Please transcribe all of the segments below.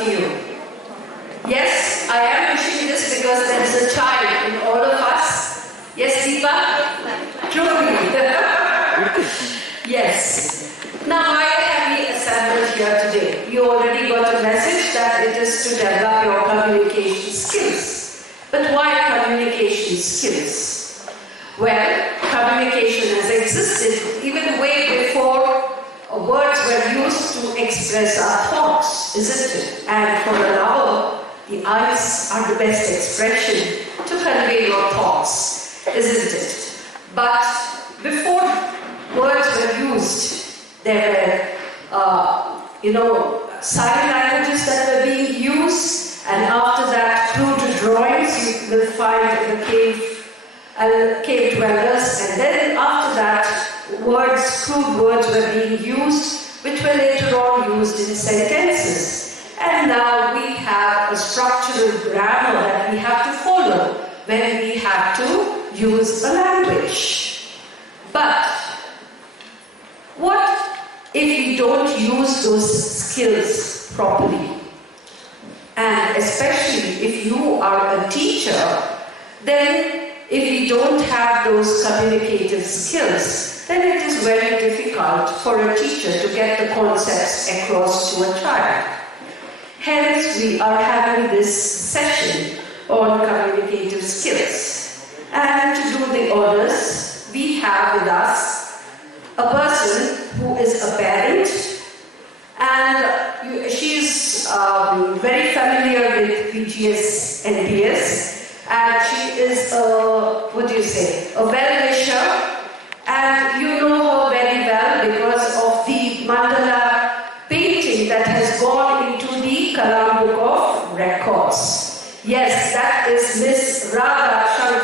of you. Yes, I am wishing this because there is a child in all of us. Yes, Deepa? Truly. Yes. Now, why have we assembled here today? You already got a message that it is to develop your communication skills. But why communication skills? Well, communication has existed even way before words were used to express our thoughts, isn't it? And for an hour, the eyes are the best expression to convey your thoughts, isn't it? But before words were used, there were, sign languages that were being used, and after that, crude drawings you will find in the cave dwellers, and then after that, crude words were being used, which were later on used in sentences. And now we have a structural grammar that we have to follow when we have to use a language. But what if we don't use those skills properly? And especially if you are a teacher, then if we don't have those communicative skills, then it is very difficult for a teacher to get the concepts across to a child. Hence, we are having this session on communicative skills. And to do the honors, we have with us a person who is a parent, and she is very familiar with BGSNPS. And she is a well-wisher, and you know her very well because of the mandala painting that has gone into the Kalam Book of Records. Yes, that is Ms Radha SN.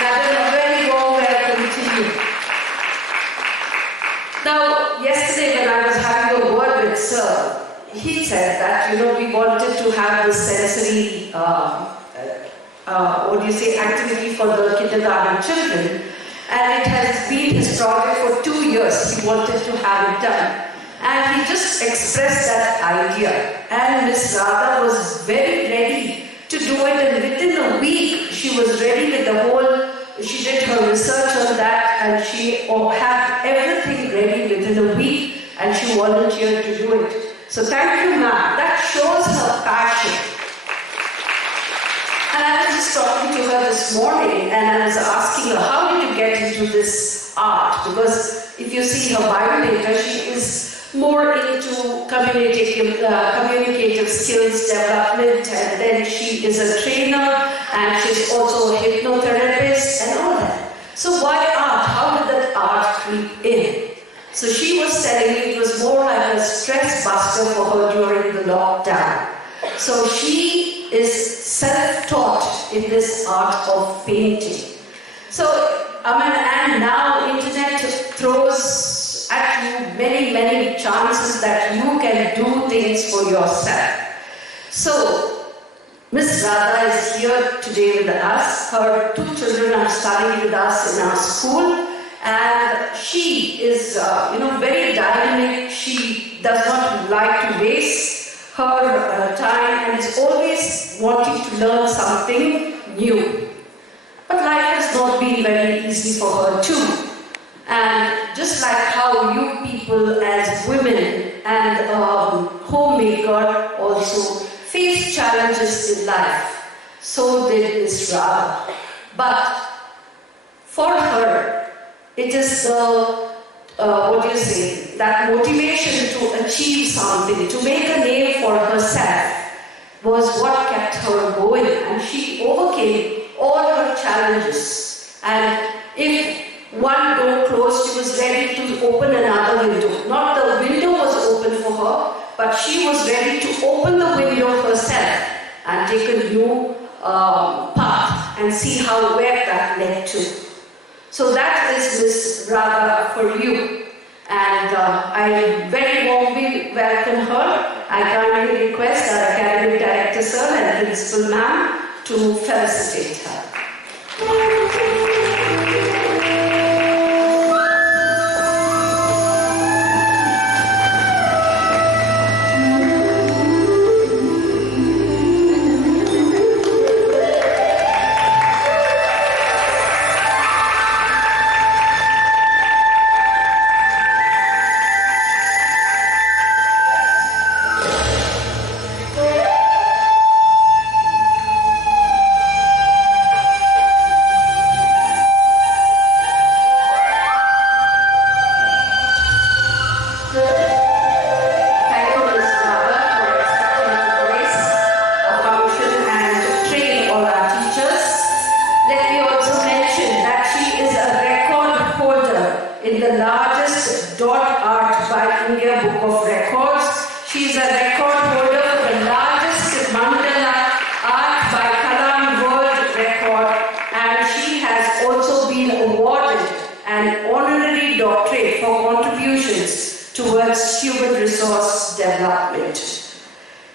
Madam, a very warm welcome to you. Now, yesterday when I was having a word with Sir, he said that, we wanted to have this sensory, activity for the kindergarten children. And it has been his project for 2 years. He wanted to have it done. And he just expressed that idea. And Ms Radha was very ready to do it. And within a week, she was ready with the whole, she did her research on that. And she had everything ready within a week. And she volunteered to do it. So thank you, ma'am. That shows her passion. And I was just talking to her this morning, and I was asking her, how did you get into this art? Because if you see her bio data, she is more into communicative skills development, and then she is a trainer, and she's also a hypnotherapist, and all that. So why art? How did that art creep in? So she was telling me it was more like a stress buster for her during the lockdown. So she is self-taught in this art of painting. So, and now internet throws at you many, many chances that you can do things for yourself. So, Ms Radha is here today with us. Her 2 children are studying with us in our school. And she is, very dynamic. She does not like to waste her time and is always wanting to learn something new. But life has not been very easy for her too. And just like how you people as women and homemaker also face challenges in life, so did Ms Radha. But for her, it is that motivation to achieve something, to make a name for herself, was what kept her going. And she overcame all her challenges. And if one door closed, she was ready to open another window. Not the window was open for her, but she was ready to open the window herself and take a new path and see where that led to. So that is Ms Radha for you. And I very warmly welcome her. I kindly request our Academic Director Sir and Principal Ma'am to felicitate her.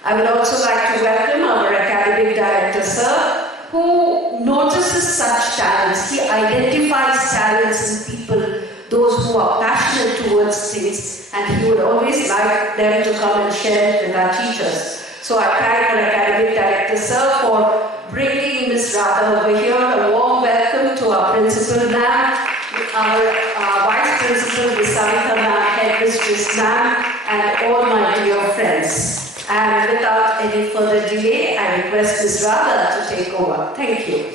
I would also like to welcome our academic director, sir, who notices such talents. He identifies talents in people, those who are passionate towards things, and he would always like them to come and share it with our teachers. So I thank our academic director, sir, for bringing Ms Radha over here. A warm welcome to our principal, ma'am, our vice principal, Ms Savitha, ma'am, headmistress, ma'am, and all my dear friends. And without any further delay, I request Ms Radha to take over. Thank you.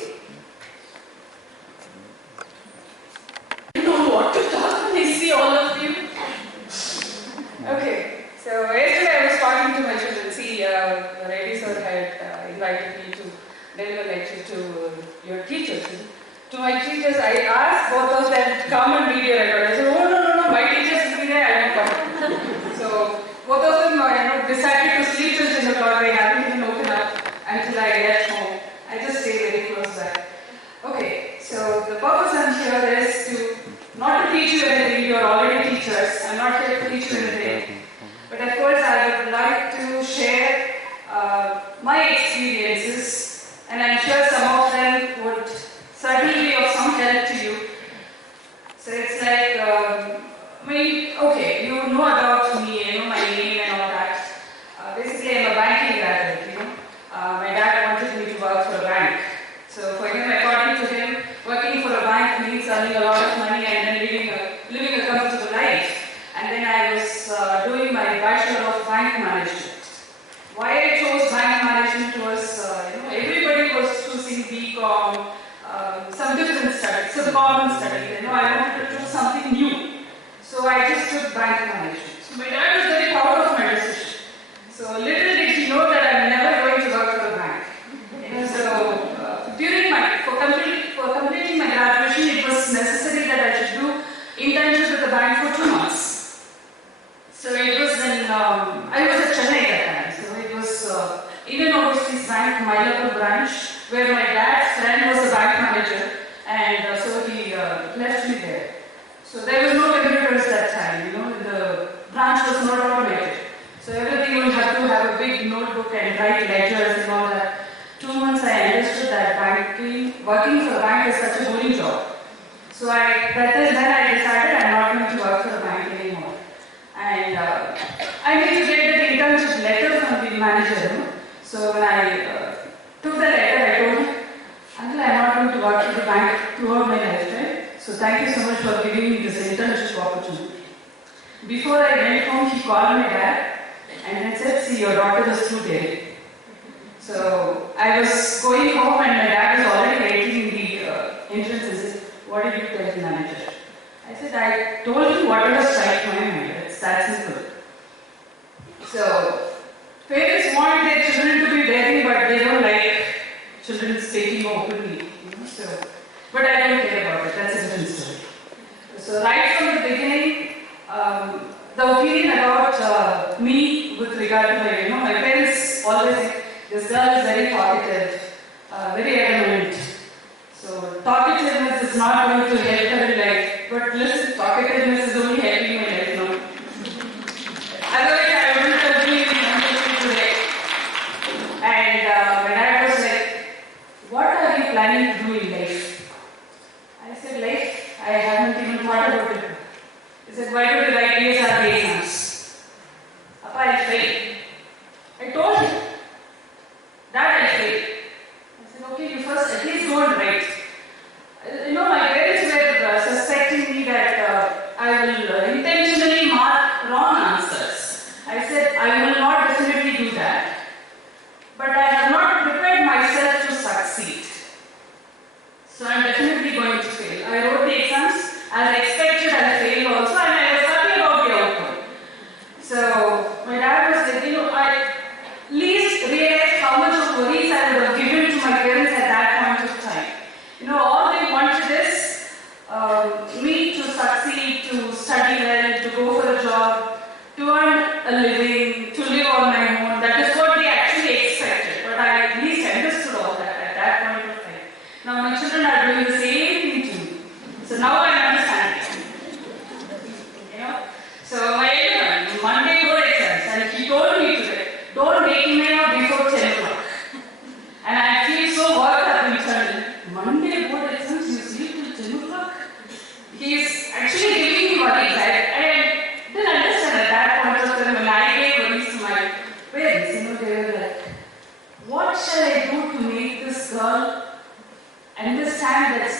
I don't know what to talk when I see all of you. Okay, so yesterday I was talking to my children. See, Reddy sir had invited me to deliver a lecture to your teachers. To my teachers, I asked both of them to come and read your record. I said, oh no, my teachers will be there, I won't come. So both of them decided to sleep till 10 o'clock. They haven't even woken up until I get home. I just stay very close by. Okay, so the purpose I'm here is to not to teach you anything. You are already teachers. I'm not here to teach you anything. But of course, I would like to share my experiences, and I'm sure some of them would certainly be of some help to you. So it's like, okay, you know about me, you know my name and all that. Basically, I'm a banking graduate, my dad wanted me to work for a bank. So for him, according to him, working for a bank means earning a lot of money and then living a comfortable life. And then I was doing my Bachelor of Bank Management. Why I chose bank management was, everybody was choosing BCom, some different studies, some common studies. I wanted to do something new. So I just took bank management. So my dad was very proud of my decision. So little did he know that I'm never going to work for a bank. For completing my graduation, it was necessary that I should do internship with the bank for 2 months. So it was in, I was at Chennai at that time. So it was Indian Overseas Bank, Mylapore branch, where my dad's friend was a bank manager, and so he left me there. So there was no computers that time, the branch was not automated. So everything would have to have a big notebook and write ledgers and all that. 2 months I understood that working for a bank is such a boring job. So that is when I decided I'm not going to work for a bank anymore. And I need to get the internship letter from the manager. So when I took the letter, I told him, until I'm not going to work for the bank throughout my lifetime. So thank you so much for giving me this internship opportunity. Before I went home, he called my dad and he said, see, your daughter is through there. So I was going home and my dad was already waiting in the entrance and said, what did you tell the manager? I said, I told him whatever strikes my mind. It's that simple. So parents want their children to be daring, but they don't like children speaking openly. But I don't care about it. That's a different story. So right from the beginning, the opinion about me with regard to my parents always say, this girl is very talkative, very adamant. So talkativeness is not going to help her in life. But listen, talkativeness is only helping my life now. Otherwise, I wouldn't have been in today. And when I was like, what are you planning to do in life? I said, life, I haven't even thought about it. He said, why don't you write BSRP exams? Appa, I failed. I told him. That I failed. I said, okay, you first at least go and write. My parents were suspecting me that I will intentionally mark wrong answers. I said, I will not definitely do that. But I have not prepared myself to succeed. So I am definitely going to fail. I wrote the exams, as expected, I failed also, and I was happy about the outcome. So my dad was like, I least realized how much of worries I would have given to my parents at that point of time. All they wanted is me to succeed, to study well, to go for a job, to earn a living, to live on my own. That is what they actually expected. But I at least understood all that at that point of time. Now my children are doing the same thing to me. So now I understand it. So my elder, Monday board exams, and he told me today, don't make me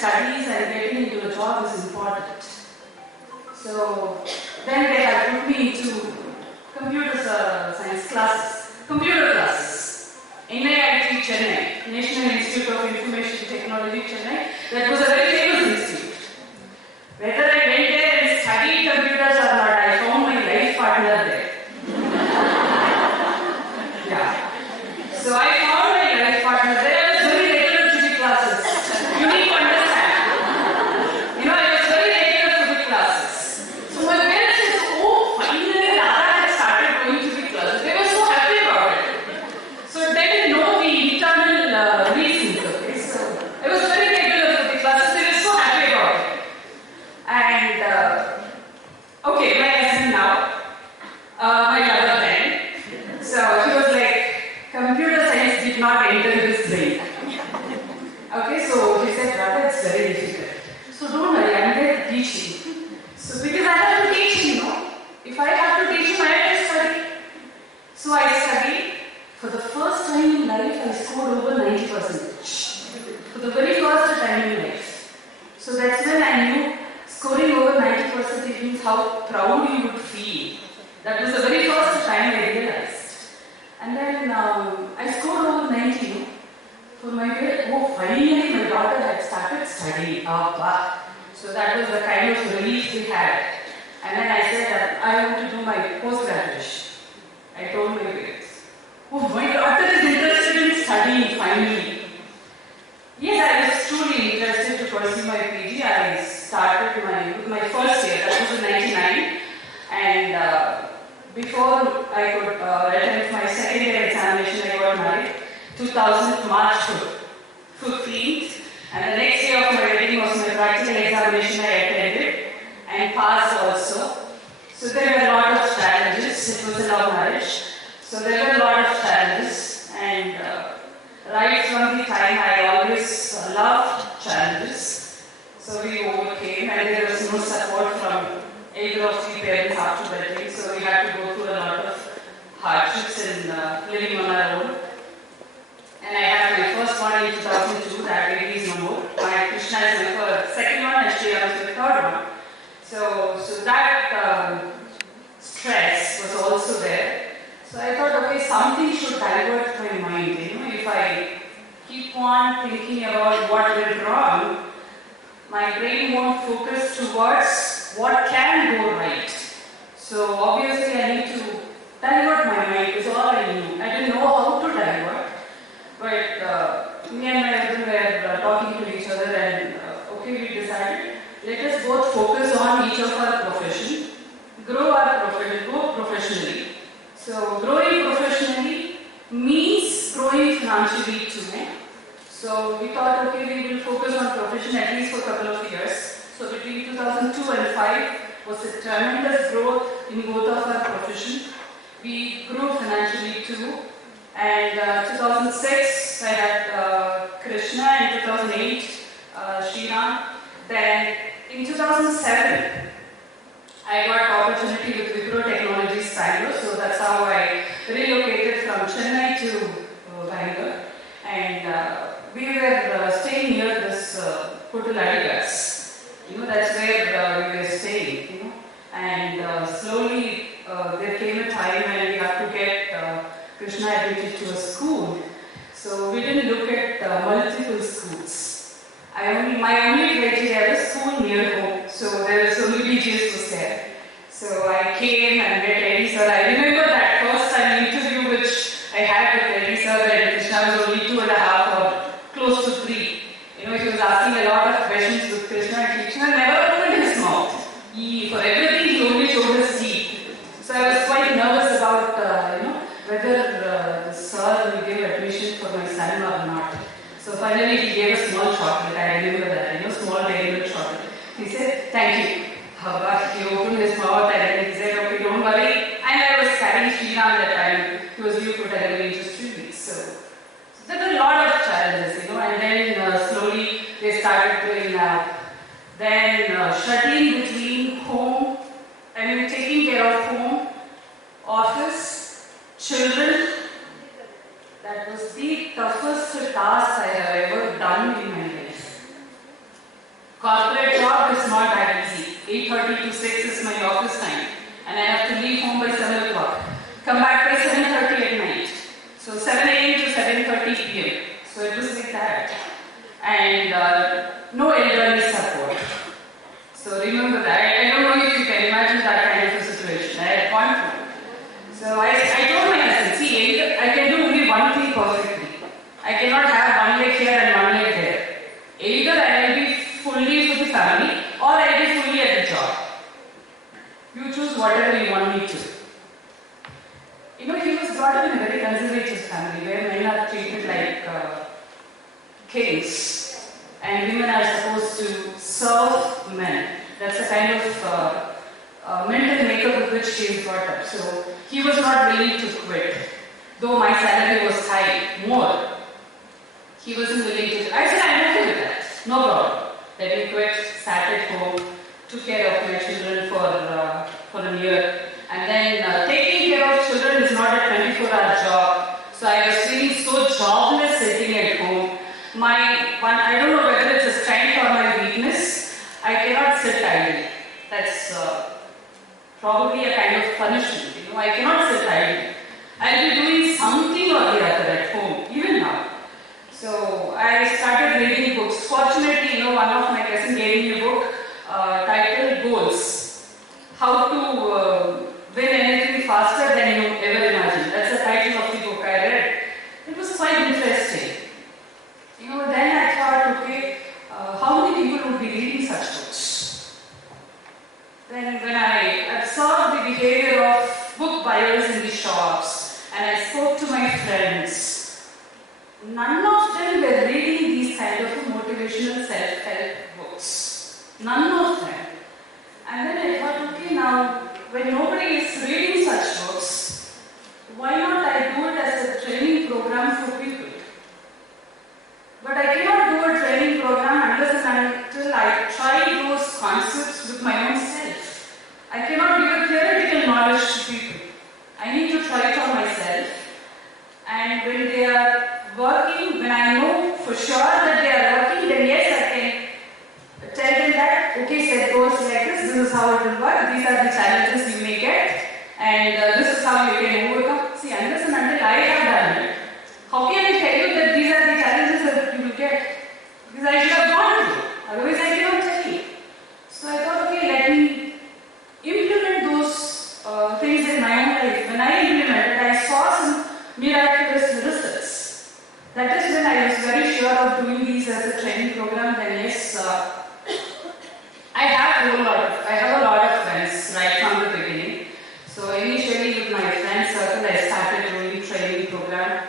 studies and getting into a job is important. So then they had put me into computer science classes, computer classes. NIIT Chennai, National Institute of Information Technology Chennai, that was a very famous institute. Whether I went there and studied computers or not, I found my life partner there. Yeah. So I found my life partner there. I was very regular to the classes. You need to understand. I was very regular to the classes. So my parents said, oh, finally Radha had started going to the classes. They were so happy about it. So they didn't know the internal reasons. Okay, so I was very regular to the classes. They were so happy about it. And okay, my husband now, my mother then. So he was like, computer science did not enter his brain. Okay, so he said, Radha, it's very difficult. So don't worry, I'm there to teach you. So because I have to teach him, if I have to teach him, I have to study. So I studied. For the first time in life, I scored over 90%. For the very first time in life. So that's when I knew scoring over 90% means how proud you would feel. That was the very first time I realized. And then I scored over 90. For my way, finally my daughter had started studying. So that was the kind of relief we had. And then I said that I want to do my post-graduation. I told my parents, my daughter is interested in studying finally. Yes, I was truly interested to pursue my PG. I started with my first year, that was in 99. And before I could attempt my second year examination, I got married. 2000 March 15th. And the next day of my wedding was my practical examination I attended and passed also. So there were a lot of challenges. It was a love marriage. So there were a lot of challenges. And right from the time I always loved challenges. So we overcame, and there was no support from either of the parents after wedding. So we had to go through a lot of hardships in living on our own. And I had my first one in 2002, that baby is no more. My Krishna is my second one, and Shriya was my third one. So that stress was also there. So I thought, okay, something should divert my mind. If I keep on thinking about what went wrong, my brain won't focus towards what can go right. So obviously I need to divert my mind, is all I knew. I didn't know how to divert. But me and my husband were talking to each other, and okay, we decided, let us both focus on each of our profession, grow our profession, grow professionally. So growing professionally means growing financially too. So we thought, okay, we will focus on profession at least for a couple of years. So between 2002 and 5 was a tremendous growth in both of our profession. We grew financially too. And 2006, I had Krishna. In 2008, Shriram. Then in 2007, I got opportunity with Wipro Technologies Bangalore. So that's how I relocated from Chennai to Bangalore. And we were staying near this Puttuladigas. That's where we were staying. And slowly there came a time when we had to get Krishna admitted to a school. So we didn't look at multiple schools. My only criteria was school near home. So there was only BGS was there. So I came and met Eddie sir. I remember that first time interview which I had with Eddie sir, and Krishna was only 2.5 or close to 3. He was asking a lot of questions with Krishna, and Krishna never opened his mouth. For everything he only showed his teeth. So I was quite nervous about whether the sir will give admission for my son or not. So finally he gave a small chocolate. I remember that, small dairy milk chocolate. He said, thank you. He opened his mouth and he said, okay, don't worry. And I was carrying Shriram that time. He was due for delivery in just 3 weeks. So there were a lot of challenges, and then slowly they started doing then shuttling between home, taking care of home, office, children. That was the toughest task I have ever done in my life. Corporate job is not that easy. 8:30 to 6 is my office time, and I have to leave home by 7 o'clock. Come back by 7:30 at night. So 7 a.m. to 7:30 p.m. So it was like that. And no elderly support. So remember that. I don't know if you can imagine that kind of a situation. I had gone through. So I told my husband, see, I can do only one thing perfectly. I cannot have one leg here and one leg there. Either I will be fully for the family or I will be fully at the job. You choose whatever you want me to. You know, he was brought up in a very conservative family where men are treated like kings and women are supposed to serve men. That's the kind of mental makeup with which he is brought up. So he was not willing to quit. Though my salary was high, more. He wasn't willing to. I said, I'm okay with that. No problem. Let me quit, sat at home, took care of my children for a year. And then taking care of children is not a 24-hour job. So I was feeling so jobless sitting at home. I don't know whether it's a strength or my weakness. I cannot sit idly. That's probably a kind of punishment. You know, I cannot sit idly. I'll be doing something or the other at home, even now. So I started reading books. Fortunately, you know, one of my cousins gave me a book titled Goals. How to win anything faster than you ever imagined. That's the title of the book I read. It was quite interesting. You know, then I thought, okay, how many people would be reading such books? Then when I observed the behavior of book buyers in the shops and I spoke to my friends, none of them were reading these kind of motivational self-help books. None of them. And then I thought, okay, now when nobody is reading such books, why not I do it as a training program for people? But I cannot do a training program unless and until I try those concepts with my own self. I cannot give a theoretical knowledge to people. I need to try it for myself. And when they are working, when I know for sure that they are working, then yes, I can tell them that, okay, set goals like this is how it will work, these are the challenges you may get, and this is how you can overcome. See, unless and until I have done it, how can I tell you that these are the challenges that you will get? Because I should have gone through, otherwise I cannot tell you. So I thought, okay, let me implement those things in my own life. When I implemented, I saw some miraculous results. That is when I was very sure of doing these as a training program. Then yes, I have a lot of friends right from the beginning. So initially with my friend circle, I started doing training program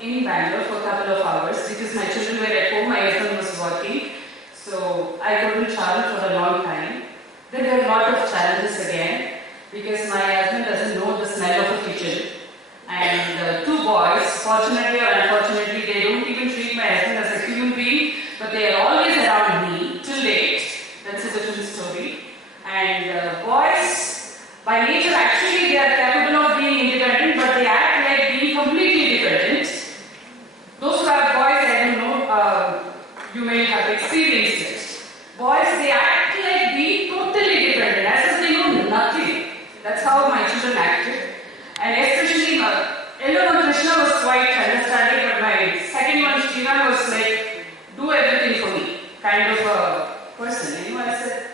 in Bangalore for a couple of hours because my children were at home, my husband was working. So I couldn't travel for a long time. Then there were a lot of challenges again because my husband doesn't know the smell of a kitchen. And two boys, fortunately or unfortunately, they don't even treat my husband as a human being, but they are always around me till date. That's a different story. And boys, by nature, actually, they are capable of being independent, but they act like being completely dependent. Those who have boys, I don't know, you may have experienced it. Boys, they act like being totally dependent, as if they know nothing. That's how my children acted. And especially, elder one Krishna was quite understanding, but my second one, Srivan, was like, do everything for me, kind of a person. You know, I said,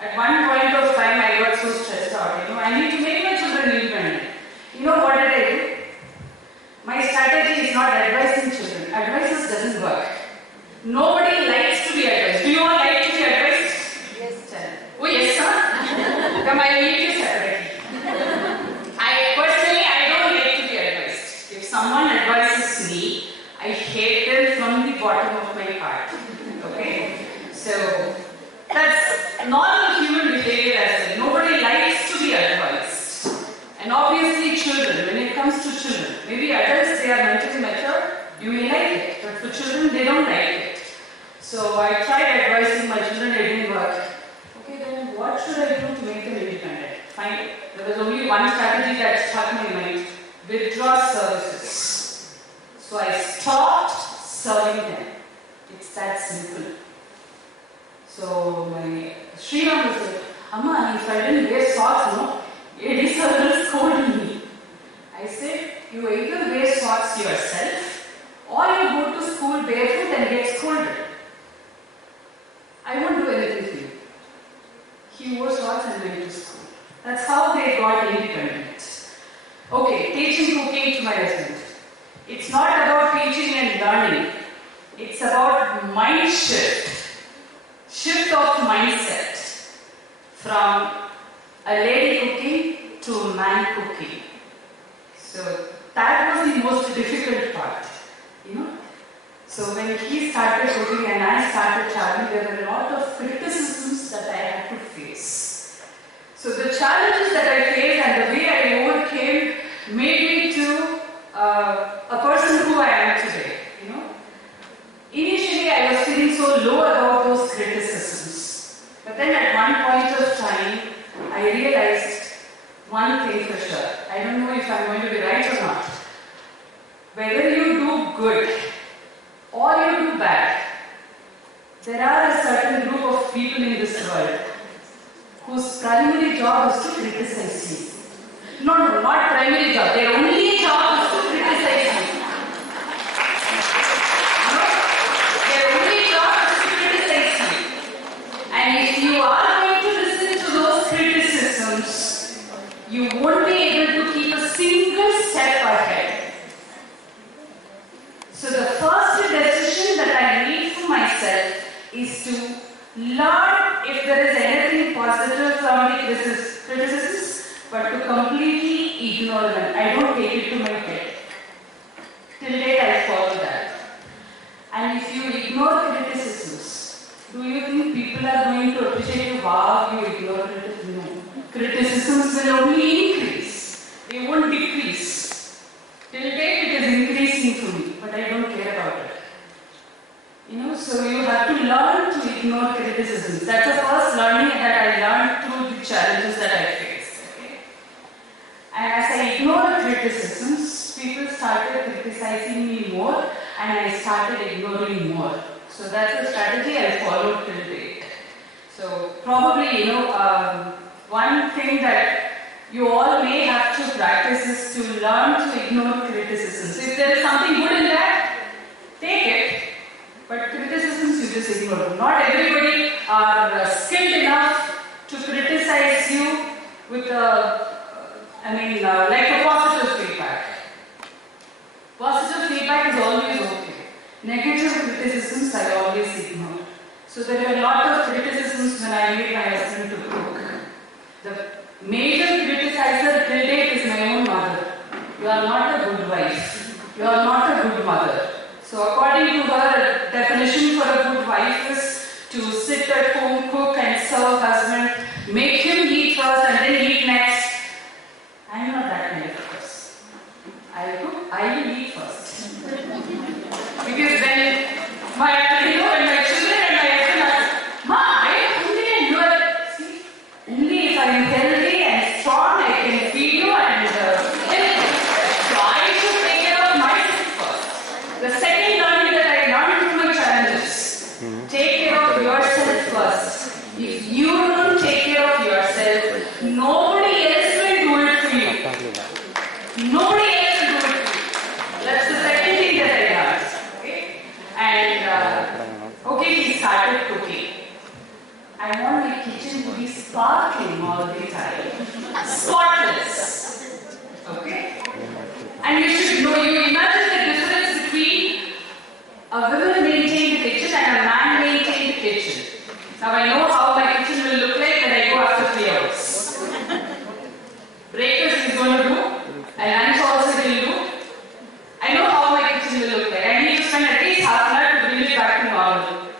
at one point of time, I got so stressed out. You know, I need to make my children independent. You know what did I do? My strategy is not advising children. Advices doesn't work. Nobody likes to be advised. Do you all like to be advised? Yes, sir. Oh, yes, sir. Come, I will meet you separately. I don't like to be advised. If someone advises me, I hate them from the bottom of my heart. Okay? So, that's normal human behavior as well. Nobody likes to be advised. And obviously children, when it comes to children, maybe adults, they are mentally mature, you may like it, but for children, they don't like it. So I tried advising my children, it didn't work. Okay, then what should I do to make them independent? Fine. There was only one strategy that stuck my mind. Withdraw services. So I stopped serving them. It's that simple. So Amma, if I didn't wear socks, no, it is will scold me. I said, you either wear socks yourself or you go to school barefoot and get scolded. I won't do anything for you. He wore socks and went to school. That's how they got independent. Okay, teaching cooking to my husband. It's not about teaching and learning. It's about mind shift. Shift of mindset. From a lady cooking to a man cooking. So that was the most difficult part, you know. So when he started cooking and I started traveling, there were a lot of criticisms that I had to face. So the challenges that I faced and the way I overcame made me to a person who I am today, you know. Initially I was feeling so low about those criticisms. But then at one point of time, I realized one thing for sure. I don't know if I'm going to be right or not. Whether you do good or you do bad, there are a certain group of people in this world whose primary job is to criticize you. No, not primary job. Their only job is to criticize you. No? Their only job is to criticize you. And if you are going to listen to those criticisms, you won't be able to keep a single step ahead. So the first decision that I need for myself is to learn if there is anything positive from the criticisms, but to completely ignore them. I don't take it to my head. Till date I follow that. And if you ignore criticisms, do you think people are going to appreciate you? Wow, you ignore criticism. No. Criticisms will only increase. They won't decrease. Till date it is increasing for me, but I don't care about it. You know, so you have to learn to ignore criticisms. That's the first learning that I learned through the challenges that I faced. Okay? And as I ignored criticisms, people started criticizing me more and I started ignoring more. So that's the strategy I followed till date. So probably, you know, one thing that you all may have to practice is to learn to ignore criticisms. If there is something good in that, take it. But criticisms you just ignore them. Not everybody are skilled enough to criticize you with like a positive feedback. Positive feedback is always okay. Negative criticisms I always ignore. So there were a lot of criticisms when I made my husband to cook. The major criticizer till date is my own mother. You are not a good wife. You are not a good mother. So according to her, definition for a good wife is to sit at home, cook and serve husband, make him eat first and then eat next. I am not that kind of person. I cook, I will eat first. Because when my children and my husband are, Ma, I am hungry and you are, see, only if I am healthy and strong, I can feed you and healthy. So I should take care of myself first. The second learning that I learned from my challenges, take care of yourself first. If you don't take care of yourself, nobody else will do it for you. Nobody else will do it for you. That's the second thing that I learned. Okay? And okay, he started cooking. I want my kitchen to be sparkling all the time. Spotless. Okay? And you should know, you imagine the difference between a woman maintaining the kitchen and a man maintaining the kitchen. Now I know how my kitchen will look like when I go after 3 hours. Breakfast is going to do, and lunch also will do. I know how my kitchen will look like. I need to spend at least half an hour to bring it back to normal.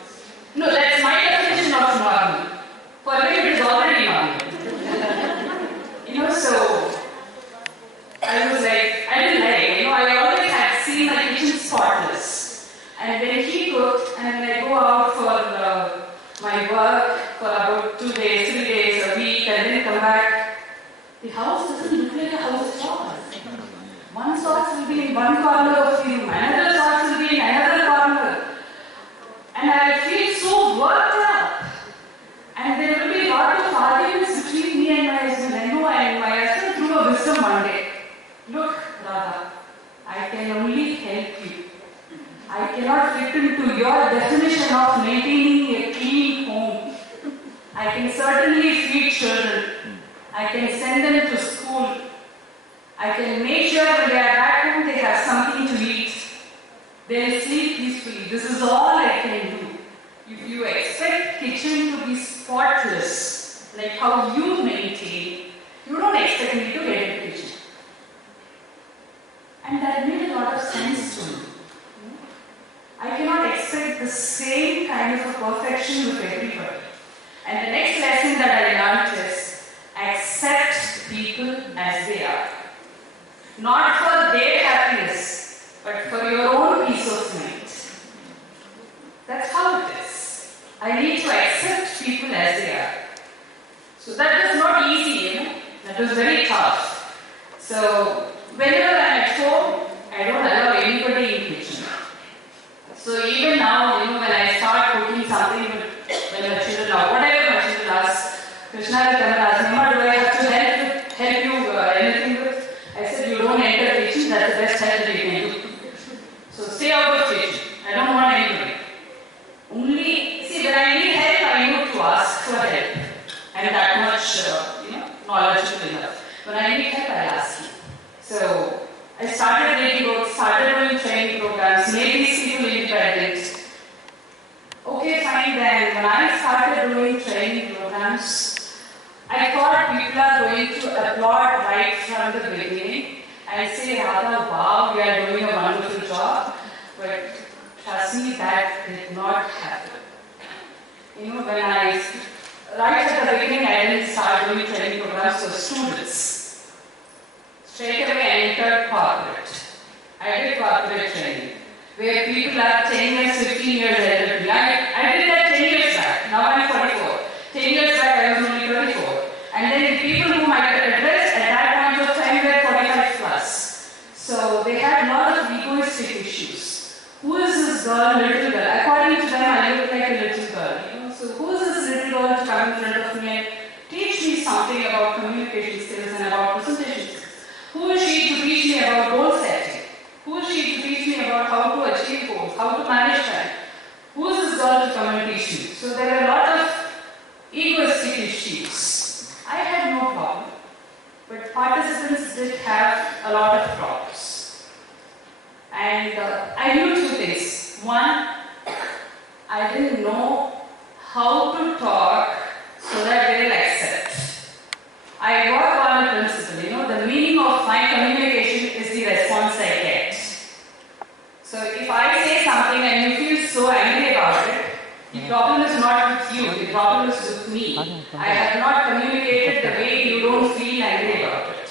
No, that's my definition of normal. For me, it is already normal. You know, so I was like, I didn't like, you know, I always had seen my kitchen spotless. And when he cooked, and when I go out for my work for about 2 days, 3 days, a week, and then come back, the house doesn't look like a house at all. One socks will be in one corner of the room, another socks will be in another corner. And I feel so worked up. And there will be a lot of arguments can only help you. I cannot fit into your definition of maintaining a clean home. I can certainly feed children. I can send them to school. I can make sure when they are back home they have something to eat. They'll sleep peacefully. This is all I can do. If you expect kitchen to be spotless, like how you maintain, you don't expect me to get a kitchen. And that made a lot of sense to me. I cannot expect the same kind of a perfection with everybody. And the next lesson that I learned is accept people as they are. Not for their happiness, but for your own peace of mind. That's how it is. I need to accept people as they are. So that was not easy, That was very tough. So whenever I'm at home, I don't allow anybody in kitchen. So even now, when I start cooking something, when my children are, whatever my children ask, Krishna will come and ask, Mama, do I have to help you anything with? I said, you don't enter the kitchen, that's the best help that you can do. So stay out of kitchen. I don't want anybody. Only, see, when I need help, I need to ask for help. I'm that much, knowledgeable enough. When I need help, I ask you. So I started reading books, started doing training programs, made these people independent. Okay, fine then. When I started doing training programs, I thought people are going to applaud right from the beginning and say, Radha, wow, you are doing a wonderful job. But trust me, that did not happen. When right at the beginning, I didn't start doing training programs for students. Straight away I entered corporate. I did corporate training, where people are 10 years, 15 years older than me. I did that 10 years back. Now I'm 44. 10 years back I was only 24. And then the people whom I addressed at that point of time were 45 plus. So they had a lot of egoistic issues. Who is this girl, little girl? According to them, I look like a little girl. So who is this little girl to come in front of me and teach me something about communication skills and about presentation skills? Who is she to teach me about goal setting? Who is she to teach me about how to achieve goals, how to manage time? Who is this girl to come and teach me? So there are a lot of egoistic issues. I had no problem, but participants did have a lot of problems. And I knew two things. One, I didn't know how to talk so that they will accept. I work on a principle, the meaning of my communication is the response I get. So if I say something and you feel so angry about it, the problem is not with you, the problem is with me. I have not communicated the way you don't feel angry about it.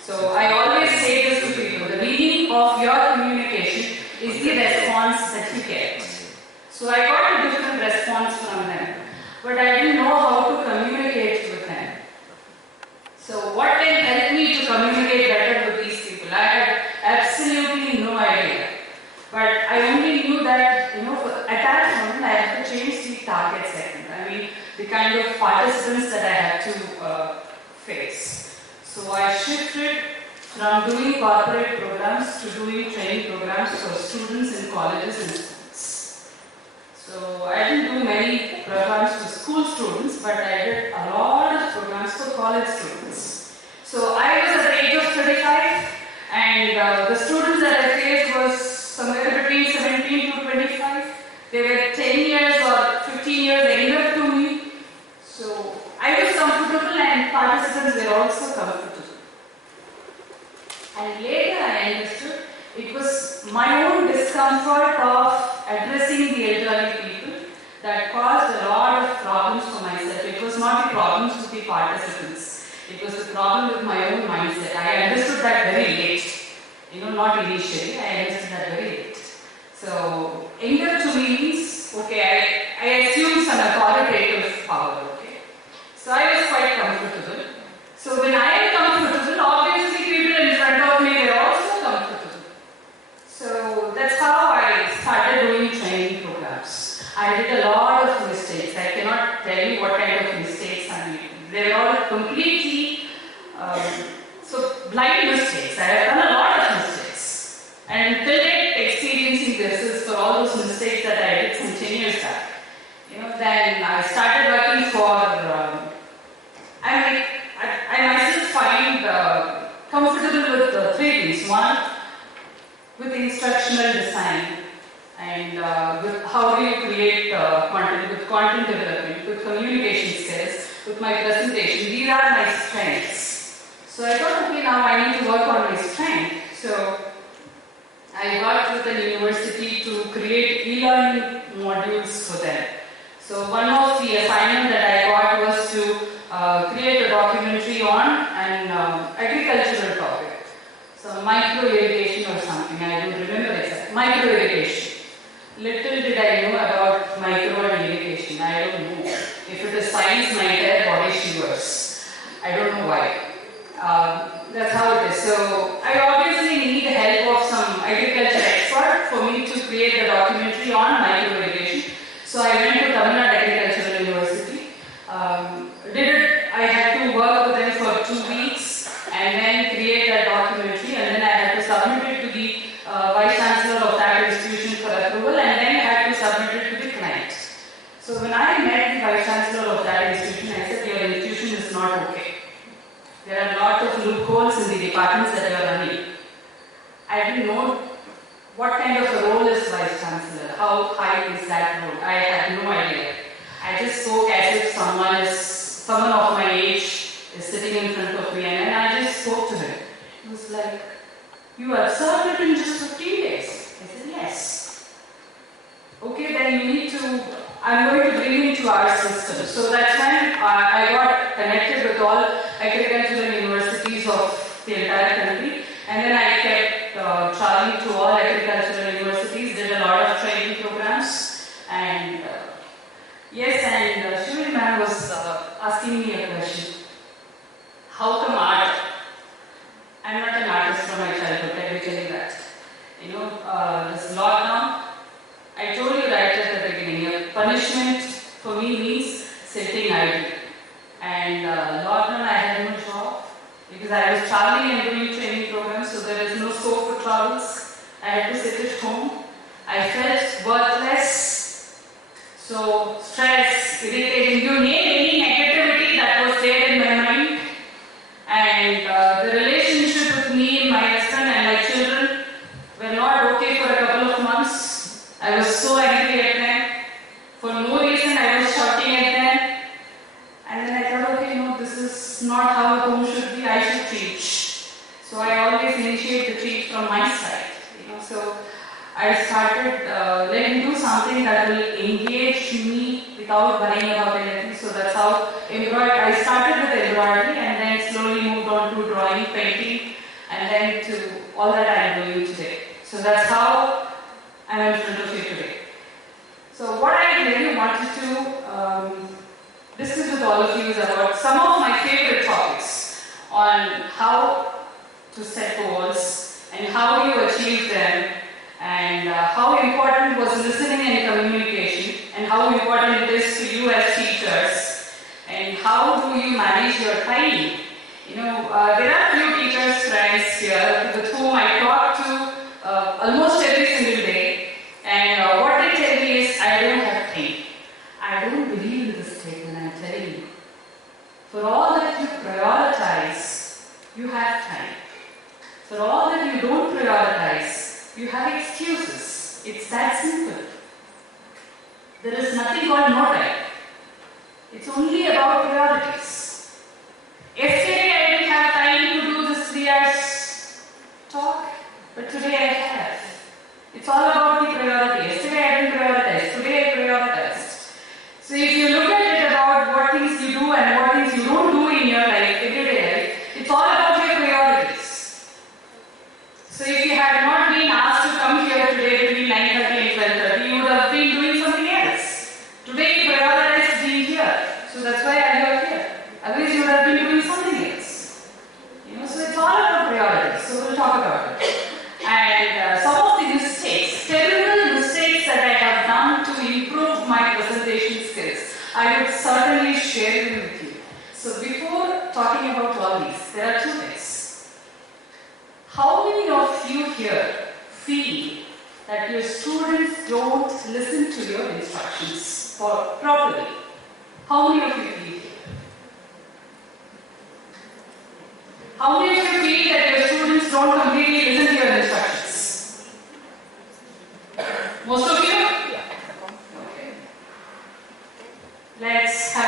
So I always say this to people, the meaning of your communication is the response that you get. So I got a different response from them, but I didn't know how to communicate with them. So what can help me to communicate better with these people? I had absolutely no idea. But I only knew that, at that moment I had to change the target segment. The kind of participants that I had to face. So I shifted from doing corporate programs to doing training programs for students in colleges and schools. So I didn't do many programs for school students, but I did a lot of programs for college students. So I was at the age of 35, and the students that I faced was somewhere between 17 to 25. They were 10 years or 15 years younger to me. So I was comfortable and participants were also comfortable. And later I understood it was my own discomfort of addressing the elderly people that caused a lot of problems for myself. It was not the problems with the participants. It was the problem with my own mindset. I understood that very late. Not initially. I understood that very late. So, younger to me means, okay, I assumed some authoritative power, okay. So I was quite comfortable. So when I am comfortable, obviously people in front of me were also comfortable. So that's how I started doing training programs. I did a lot of mistakes. I cannot tell you what kind of mistakes I made. They were all completely blind mistakes. I have done a lot of mistakes. communication skills, with my presentation. These are my strengths. So I thought, okay, now I need to work on my strength. So I worked with an university to create e-learning modules for them. So one of the assignments that I got was to create a documentary on an agricultural topic. So micro irrigation or something, I don't remember exactly. Micro irrigation. Little did I know about micro irrigation. I don't know. If it is science, my entire body shivers. I don't know why. That's how it is. So I obviously need the help of some agriculture expert for me to create a documentary on micro irrigation. So I went to Tamil Nadu Agricultural University. I had to work with them for 2 weeks and then create that documentary, and then I had to submit it to the Vice Chancellor of that institution for approval, and then I had to submit it to the client. So when I met the Vice Chancellor of that institution, I said, your institution is not okay. There are a lot of loopholes in the departments that you are running. I didn't know what kind of a role is Vice Chancellor, how high is that role. I had no idea. I just spoke as if someone of my age is sitting in front of me, and I just spoke to him. He was like, you observed it in just 15 days. I said, yes. Okay, then you need to, I'm going to bring you to our system. So that's when I got connected with all agricultural universities of the entire country, and then I kept traveling to all agricultural universities, did a lot of training programs, and yes, and Shivani ma'am was asking me a question. How come art? I'm not an artist from my childhood, I will tell you that. You know, this lockdown, I told you right at the beginning, punishment for me means sitting idle. And lockdown I had no job because I was traveling and doing training programs, so there is no scope for travels. I had to sit at home. I felt worthless. So stress, irritating, you name any negativity that was there in my mind. And the relationship with me and my husband and my children were not okay for a couple of months. I was so angry at them. For no reason I was shouting at them. And then I thought, okay, no, this is not how a home should be, I should teach. So I always initiate the teach from my side. So I started, let me do something that will engage me without worrying about anything. So that's how I started with embroidery and then slowly moved on to drawing, painting, and then to all that I am doing today. So that's how I am in front of you today. So what I really wanted to discuss with all of you is about some of my favorite topics on how to set goals and how you achieve them, and how important was listening and communication, and how important it is to you as teachers, and how do you manage your time. There are few teachers friends here with whom I talk to almost every single day, and what they tell me is, I don't have time. I don't believe in this statement, I'm telling you. For all that you prioritize, you have time. For all that you don't prioritize, you have excuses. It's that simple. There is nothing called no time. It's only about priorities. Yesterday I didn't have time to do this 3 hours talk, but today I have. It's all about the priority. Yesterday I didn't prioritize, today I prioritized. So if you look at it about what things you do and what things you don't do in your life, everyday life, it's all about your priorities. So if you had not been asked to come here today between 9:30 and 12:30, you would have been doing something else. Today you prioritized being here. So that's why you are here. Otherwise you would have been doing something else. So it's all about priorities. So we'll talk about it. And some of the mistakes, terrible mistakes that I have done to improve my presentation skills, I would certainly share them with you. So before talking about all these, there are two things. How many of you here feel that your students don't listen to your instructions properly? How many of you feel here? How many of you feel that your students don't completely listen to your instructions? Most of you? Okay. Let's have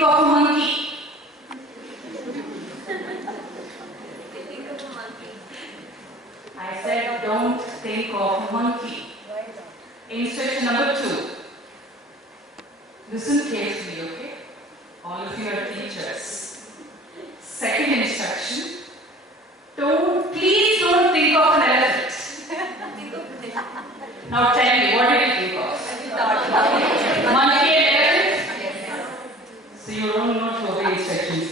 think of a monkey. I said, don't think of a monkey. Instruction number 2. Listen carefully, okay? All of you are teachers. Second instruction. Please don't think of an elephant. Now tell me, what did you think of? Monkey and elephant? So you don't know to obey instructions.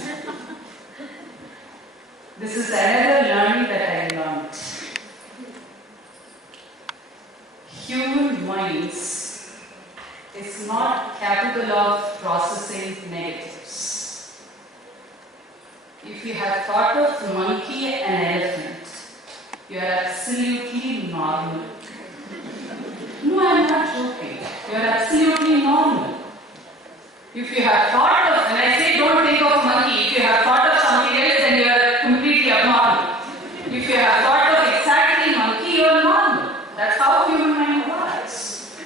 This is another learning that I learned. Human minds is not capable of processing negatives. If you have thought of monkey and elephant, you are absolutely normal. No, I am not joking. You are absolutely normal. If you have thought of, when I say don't think of monkey, if you have thought of something else, then you are completely abnormal. If you have thought of exactly monkey, you are normal. That's how human mind works.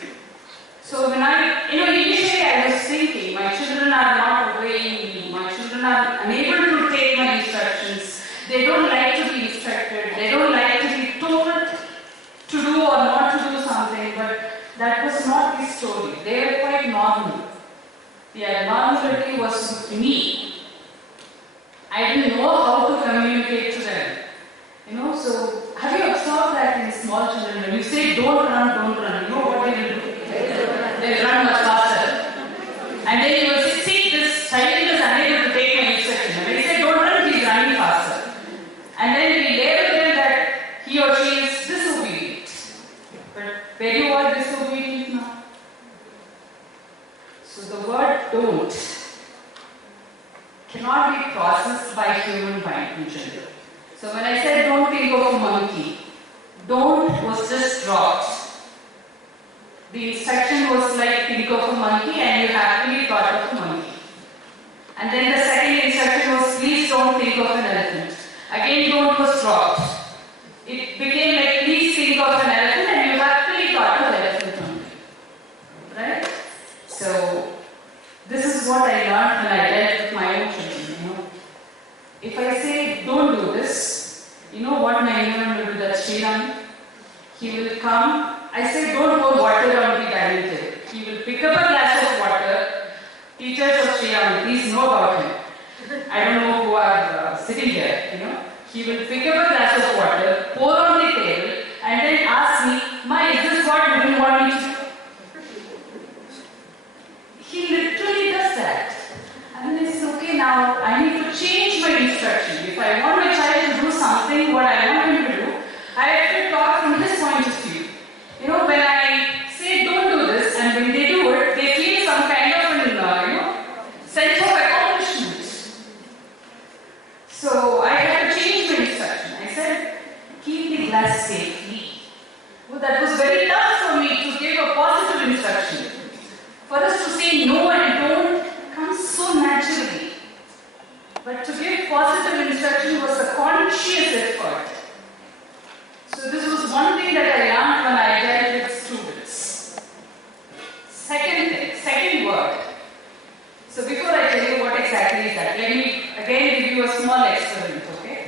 So when initially I was thinking, my children are not obeying me, my children are unable to take my instructions, they don't like to be instructed, they don't like to be told to do or not to do something, but that was not the story. They were quite normal. The abnormality was with me. I didn't know how to communicate to them. So have you observed that in small children, when you say don't run, you know what they will do? They'll run much faster. And then you will say, see, this child is unable to take my instruction. And when you say don't run, he's running faster. And then we label them that he or she is disobedient. But were you all disobedient now? So the word don't cannot be processed by human mind in general. So when I said don't think of a monkey, don't was just dropped. The instruction was like think of a monkey and you happily thought of a monkey. And then the second instruction was please don't think of an elephant. Again don't was dropped. It became like please think of an elephant and you happily thought of elephant only. Right? So this is what I learned when I dealt with my own children. If I say don't do this, you know what my intern will do? That Sriram, he will come. I say don't pour water on the dining table. He will pick up a glass of water. Teachers of Sriram, please know about him. I don't know who are sitting here. He will pick up a glass of water, pour on the table, and then ask me, Ma, is this what you didn't want me to do? He literally does that. And then I say, okay, now I need to change my instruction. If I want my child to do something, what I want him to do, I have to talk from his point of view. When I say don't do this, and when they do it, they feel some kind of sense of accomplishment. So I had to change my instruction. I said, keep the glass safely. Well, that was very tough for me to give a positive instruction. For us to say no and don't comes so naturally. But to give positive instruction was a conscious effort. So this was one thing that I learned when I dealt with students. Second word. So before I tell you what exactly is that, let me again give you a small experiment, okay?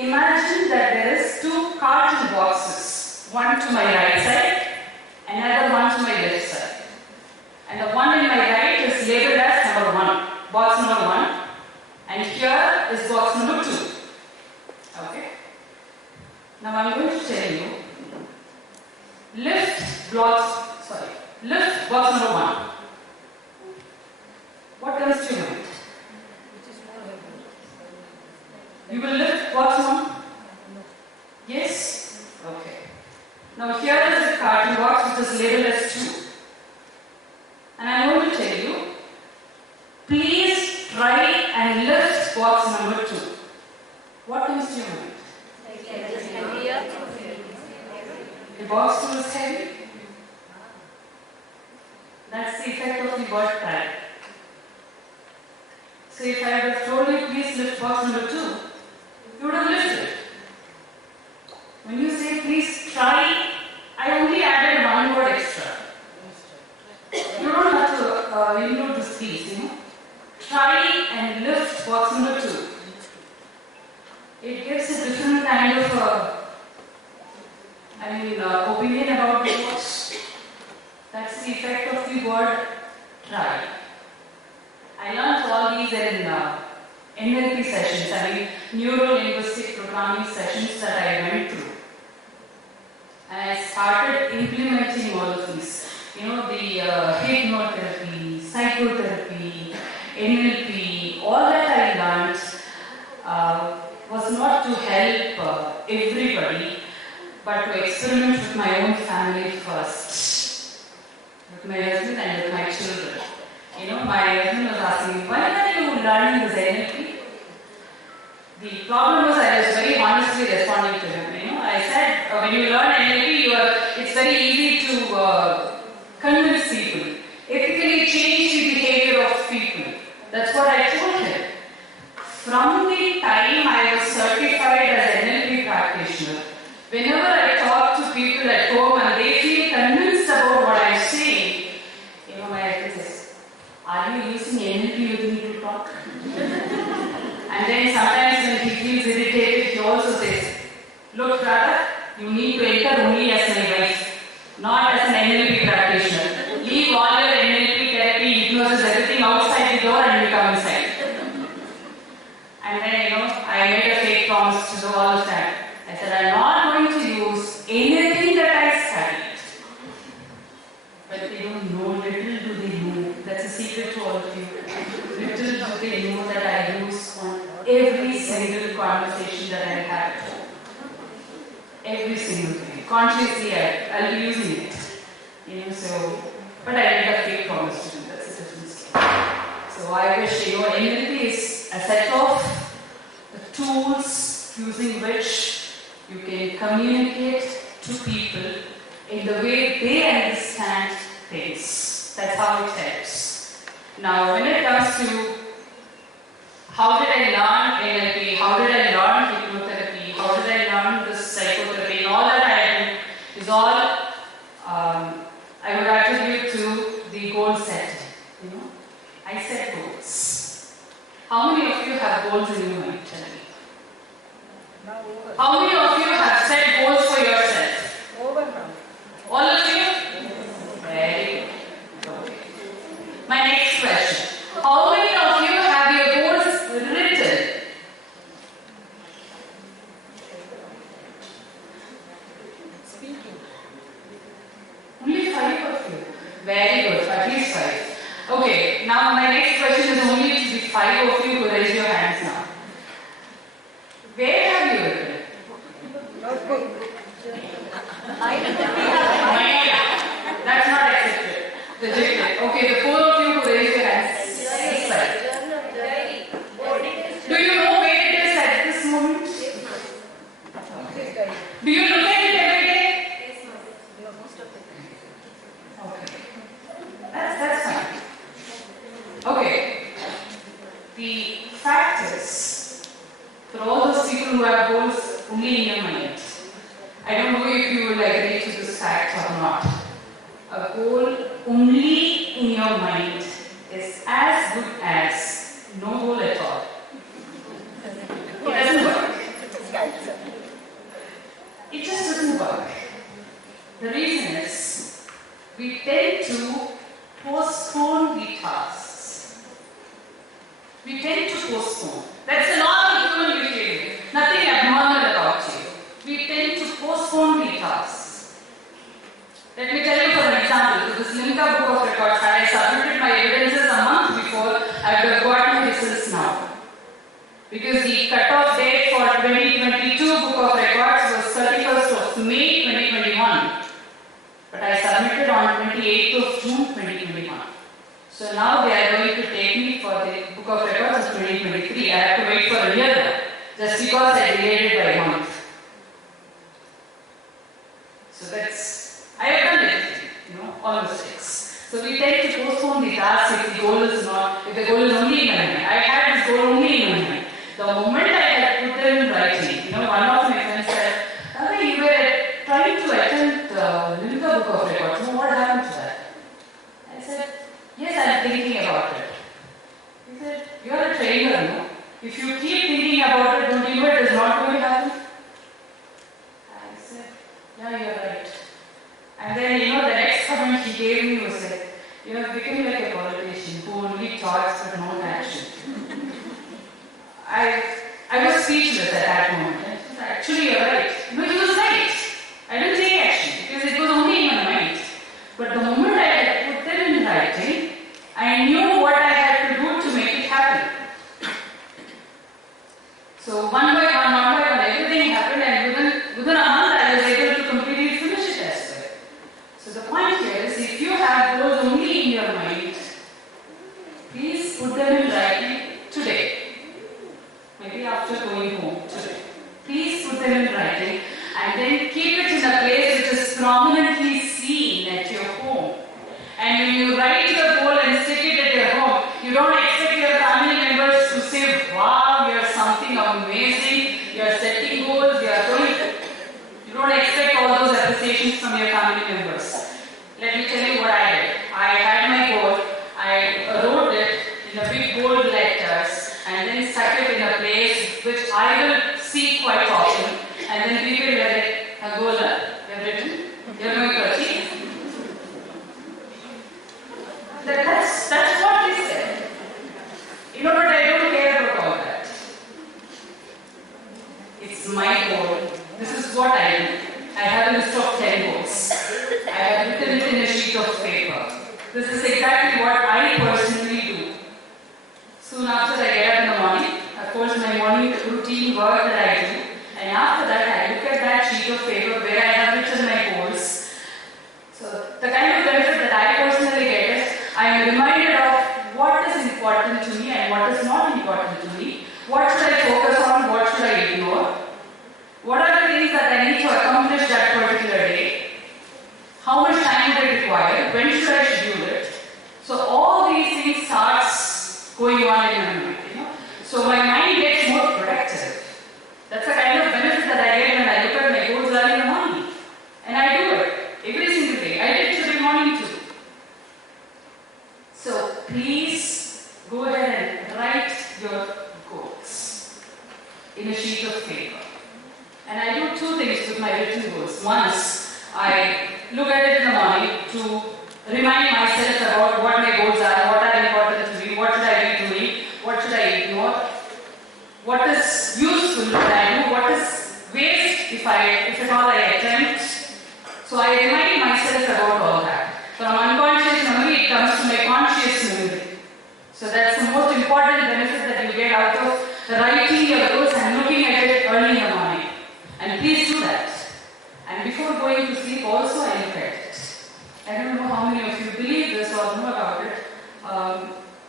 Imagine that there is 2 carton boxes, one to my right side, another one to my left side. And the one in my right is labeled as number 1, box number 1, and here is box number 2. Okay? Now I'm going to tell you, lift box number 1. What comes to your mind? You will lift box 1? Yes? Okay. Now here is the carton box which is labeled as 2. And I'm going to tell you, please try and lift box number 2. What comes to your mind? The box 2 is heavy. That's the effect of the word try. So if I would have told you, please lift box number 2, you would have lifted. When you say please try, I only added one word extra. You don't have to include this piece, Try and lift box number 2. It gives a different kind of, opinion about the watch. That's the effect of the word try. I learned all these in NLP sessions, neuro-linguistic programming sessions that I went through. And I started implementing all of these. The hypnotherapy, psychotherapy, NLP, all that I learned was not to help everybody, but to experiment with my own family first. With my husband and with my children. My husband was asking me, why are you learning this NLP? The problem was I was very honestly responding to him. I said, when you learn NLP, it's very easy to convince people. Ethically change the behavior of people. That's what I told him. From the time I was certified as an NLP practitioner, whenever I talk to people at home and they feel convinced about what I'm saying, my husband says, are you using NLP with me to talk? And then sometimes when he feels irritated, he also says, look, Radha, you need to enter only as my wife, not as an NLP practitioner. Leave all your NLP therapy, hypnosis, everything outside the door and you come inside. And then, I made a fake promise to do all of that. I said, I'm not going to use anything that I studied. But they don't know, little do they know. That's a secret to all of you. Little do they know that I use on every single conversation that I have at home. Every single thing. Consciously, I'll be using it. But I made a fake promise to do. That's a different story. So I wish, NLP is a set of tools using which you can communicate to people in the way they understand things. That's how it helps. Now, when it comes to how did I learn NLP, how did I learn hypnotherapy, how did I learn this psychotherapy, and all that I do is all I would attribute to the goal setting. I set goals. How many of you have goals in your mind? Tell me. How many of you have set goals for yourself? Over now. All of you? Very good. My next question. How many of you have your goals written? Speaking. Only 5 of you. Very good. At least 5. Okay. Now my next question is only to the 5 of you who raise your hands now. Where have you written? Notebook. That's not accepted. Rejected. Okay, the 4 of you who raise your hands. This side. Do you know where it is at this moment? Okay. Do you look at it every day? No, most of it. Okay. That's fine. Okay. The fact is, for all those people who have goals only in your mind, I don't know if you will agree to this fact or not. A goal only in your mind is as good as no goal at all. It doesn't work. It just doesn't work. The reason is we tend to postpone the tasks. We tend to postpone. That's the normal human behavior. Nothing abnormal about you. We tend to postpone the tasks. Let me tell you for an example. To this Limca book of records, had I submitted my evidences a month before, I would have gotten results now. Because the cut-off date for 2022 book of records was 31st of May 2021. But I submitted on 28th of June 2021. So now they are going to take me for the book of records of 2023. I have to wait for a year now, just because I delayed it by a month. So I have done everything, all mistakes. So we tend to postpone the task if the goal is only in my mind. I had this goal only in my mind. The moment I had put them in writing, one of my friends said, "Hey, you were trying to attend the Limca book of records. What happened to that?" I said, "Yes, thinking about it. He said, you are a trainer, no? If you keep thinking about it, don't you know it is not going to happen? I said, yeah, you're right. And then, the next comment he gave me was like, you have become like a politician who only talks but no action. I was speechless at that moment. I said, actually, you're right. No, he was right. I didn't take action because it was only in my mind. But the moment I had put them in writing, I knew what I had to do to make it happen. So one by one, everything happened, and within a month I was able to completely finish it as well. So the point here is, if you have those only in your mind, please put them in writing today. Maybe after going home today. Please put them in writing and then keep it in a place which is prominently seen at your home. And when you write your goal and stick it at your home, you don't expect your family members to say, wow, you're something amazing, you're setting goals, you don't expect all those appreciations from your family members. Let me tell you what I did. I had my goal, I wrote it in a big bold letters, and then stuck it in a place which I will see quite often, and then people will like, a goal, you've written, you're going to achieve. That's what they said. But I don't care about all that. It's my goal. This is what I do. I have a list of 10 goals. I have written it in a sheet of paper. This is exactly what I personally do. Soon after I get up in the morning, of course my morning routine work that I do, and after that I look at that sheet of paper where I have written my goals. So the kind of benefit that I personally get is, I am reminded of what is important to me and what is not important to me. What should I focus on, what should I ignore? What are the things that I need to accomplish that particular day? How much time would it require? When should I schedule it? So all these things starts going on in my mind. So my mind gets more productive. That's the kind of benefit that I get when I look at my goals early in the morning. And I do it every single day. I did today morning too. So please go ahead and write your goals in a sheet of paper. And I do two things with my written goals. One is I look at it in the morning to remind myself about what my goals are, what are important to me, what should I be doing, what should I ignore, what is useful that I do, what is waste if at all I attempt. So I remind myself about all that. From unconscious memory, it comes to my conscious memory. So that's the most important benefit that you get out of writing your goals and looking at it early in the morning. And please do that. And before going to sleep also I look at it. I don't know how many of you believe this or know about it.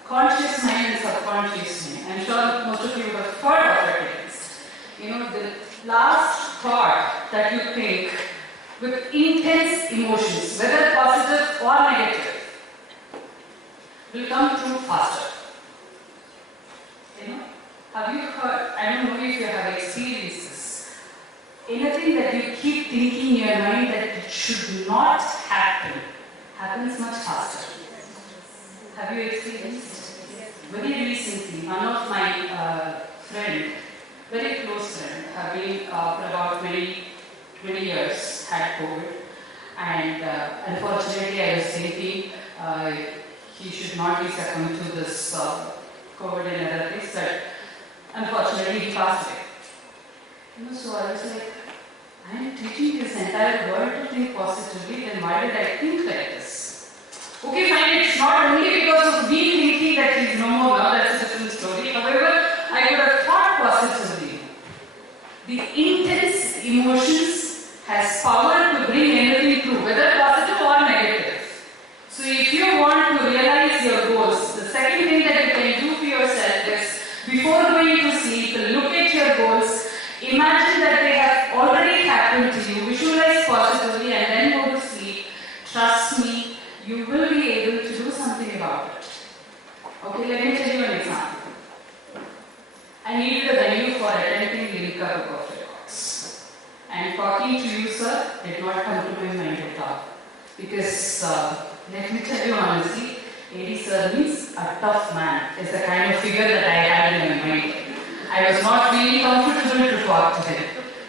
Conscious mind and subconscious mind. I'm sure most of you have heard of it at least. The last thought that you think with intense emotions, whether positive or negative, will come true faster. Have you heard, I don't know if you have experienced this, anything that you keep thinking in your mind that it should not happen, happens much faster. Have you experienced? Very recently, one of my friend, very close friend, have been for about 20 years, had COVID, and unfortunately I was thinking he should not be succumbed to this COVID and other things, but unfortunately he passed away. So I was like, I am teaching this entire world to think positively, then why did I think like this? Okay, fine, it's not only because of me thinking that he's no more now, that's a different story. However, I could have thought positively. The intense emotions has power to bring anything true, whether positive or negative. So if you want to realize your goals, the second thing that you can do for yourself is, before going to sleep, look at your goals, imagine that they have already happened to you, visualize positively and then go to sleep. Trust me, you will be able to do something about it. Okay, let me tell you an example. I needed a venue for attempting lyrical book records. And talking to you, sir, did not come to my mind at all. Because, let me tell you honestly, AD sir means a tough man is the kind of figure that I had in my mind. I was not feeling comfortable to talk to him.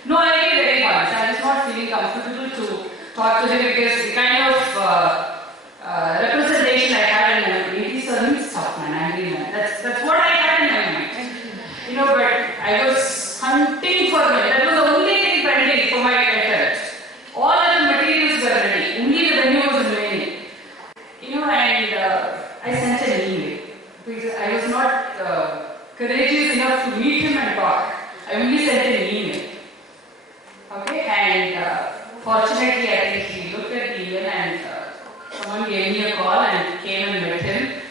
No, I get very honest. I was not feeling comfortable to talk to him because the kind of representation I had in my mind, AD sir means tough man, angry man. That's what I had in my mind. You know, but I was hunting for him. That was the only thing pending for my attempt. All other materials were ready. Only the venue was remaining. You know, and I sent an email because I was not courageous enough to meet him and talk. I only sent an email. Okay, and fortunately, I think he looked at the email and someone gave me a call and came and met him.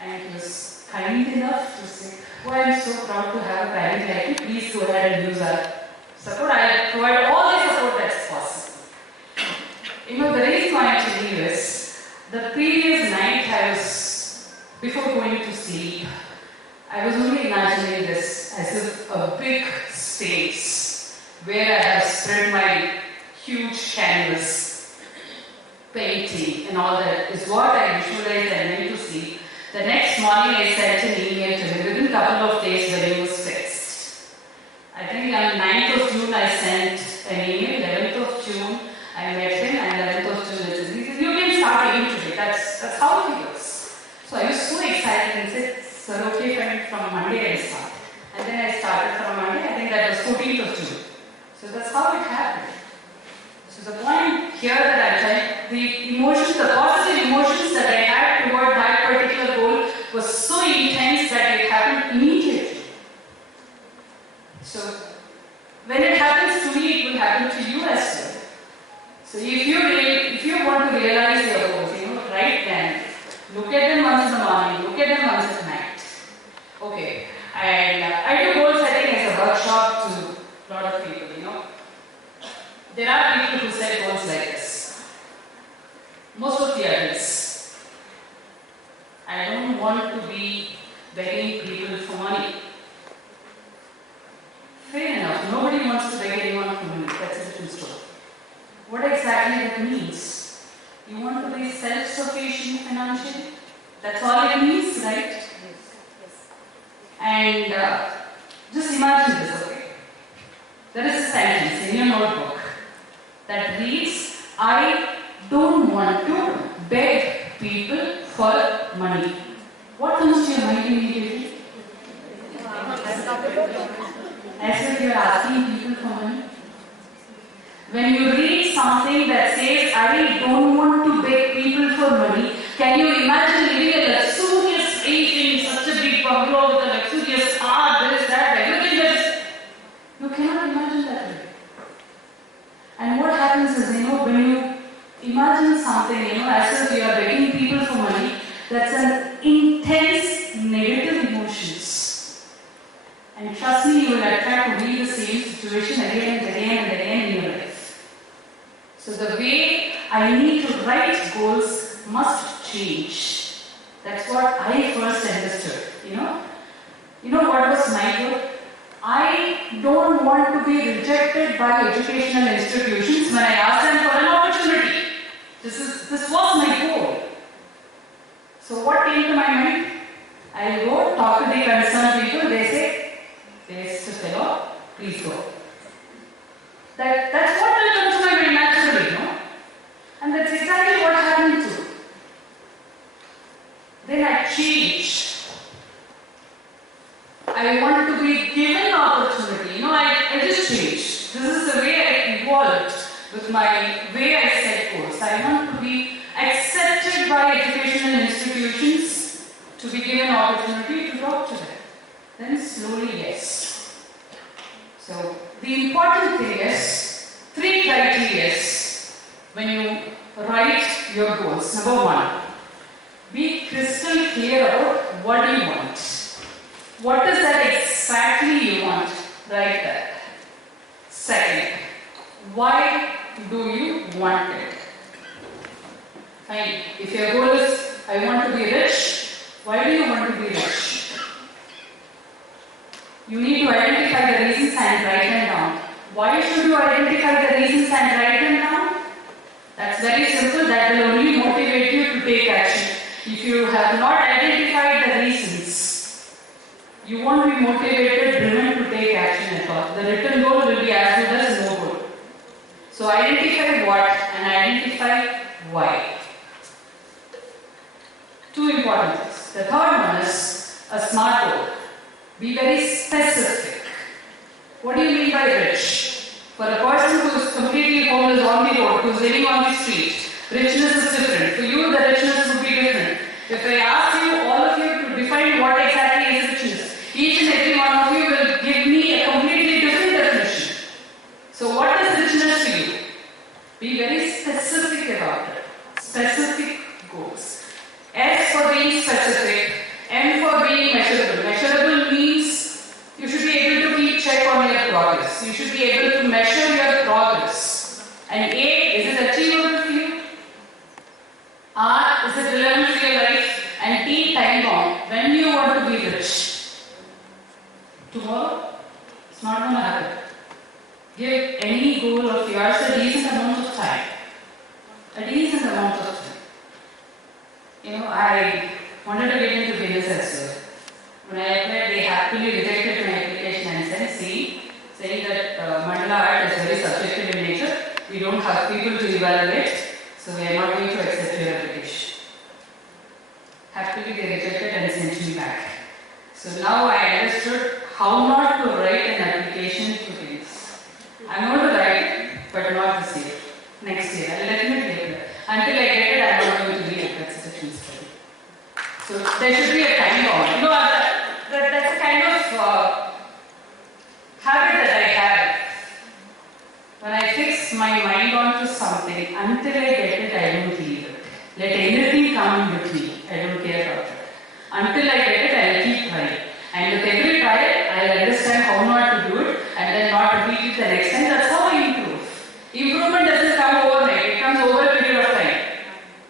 And he was kind enough to say, "Oh, I'm so proud to have a parent like you. Please go ahead and use our support. I'll provide all the support that's possible." You know, the reason why I'm telling you is, the previous night before going to sleep, I was only imagining this as if a big space where I have spread my huge canvas, painting and all that is what I visualized and went to sleep. The next morning I sent an email to him. Within a couple of days the day was fixed. I think on 9th of June I sent an email, 11th of June I met him, and 11th of June he said, "You can start reading today." That's how it works. So I was so excited and said, "Sir, okay, from Monday I start." And then I started from Monday. I think that was 14th of June. So that's how it happened. So the point here that I'm trying, the emotions, the positive emotions that I had toward that particular goal was so intense that it happened immediately. So when it happens to me, it will happen to you as well. So if you want to realize your goals, write them. Look at them once in the morning, look at them once at night. Okay, and I do goal setting as a workshop to a lot of people, There are people who set goals like this. Most of the adults. I don't want to be begging people for money. Fair enough, nobody wants to beg anyone for money. That's a different story. What exactly that means? You want to be self-sufficient financially? That's all it means, right? Yes. And just imagine this, okay? There is a sentence in your notebook that reads, "I don't want to beg people for money." What comes to your mind immediately? As if you are asking people for money. When you read something that says, "I don't want to beg people for money," can you imagine living a luxurious age in such a big bungalow with a luxurious car, this, that, everything that is... You cannot imagine that way. And what happens is, when you imagine something, as if you are begging people for money, that's an intense negative emotions. And trust me, you will attract to be the same situation again and again and again in your life. So the way I need to write goals must change. That's what I first understood, what was my goal? I don't want to be rejected by educational institutions when I ask them for an opportunity. This was my goal. So what came to my mind? I go talk to the concerned people. They say, "There's a fellow, please go." That's what will come to my mind naturally, And that's exactly what happened too. Then I changed. I want to be given opportunity. I just changed. This is the way I evolved with my way I set goals. I want to be accepted by educational institutions, to be given opportunity to talk to them. Then slowly, yes. So the important thing is 3 criteria when you write your goals. Number 1, be crystal clear about what you want. What is that exactly you want? Write that. Second, why do you want it? Fine. If your goal is, "I want to be rich," why do you want to be rich? You need to identify the reasons and write them down. Why should you identify the reasons and write them down? That's very simple. That will only motivate you to take action. If you have not identified the reasons, you won't be motivated, driven to take action at all. The written goal will be as good as no goal. So identify what and identify why. Two important things. The third one is a SMART goal. Be very specific. What do you mean by rich? For a person who is completely homeless on the road, who is living on the street, richness is different. For you, the richness would be different. If I ask you, all of you, to define what exactly is richness, each and every one of you will give me a completely different definition. So what is richness to you? Be very specific about it. Specific goals. S for being specific, M for being measurable. Measurable means you should be able to keep check on your progress. You should be able to measure your progress. And A, is it achievable for you? R, is it relevant to your life? And T, time bound. When do you want to be rich? Tomorrow? It's not going to happen. Give any goal of yours a decent amount of time. A decent amount of time. I wanted to get into business as well. When I applied, they happily rejected my application and sent C, saying that Mandala Art is very subjective in nature. We don't have people to evaluate, so we are not going to accept your application. Happily, they rejected and sent me back. So now I understood how not to write an application to things. I'm going to write, but not this year. Next year, I'll definitely apply. Until I get it, I'm not going to be a consideration study. So there should be a time bound. That's a kind of habit that I have. When I fix my mind onto something, until I get it, I don't leave it. Let anything come in between. I don't care about it. Until I get it, I'll keep trying. And with every trial, I'll understand how not to do it and then not repeat it the next time. That's how I improve. Improvement doesn't come overnight. It comes over a period of time.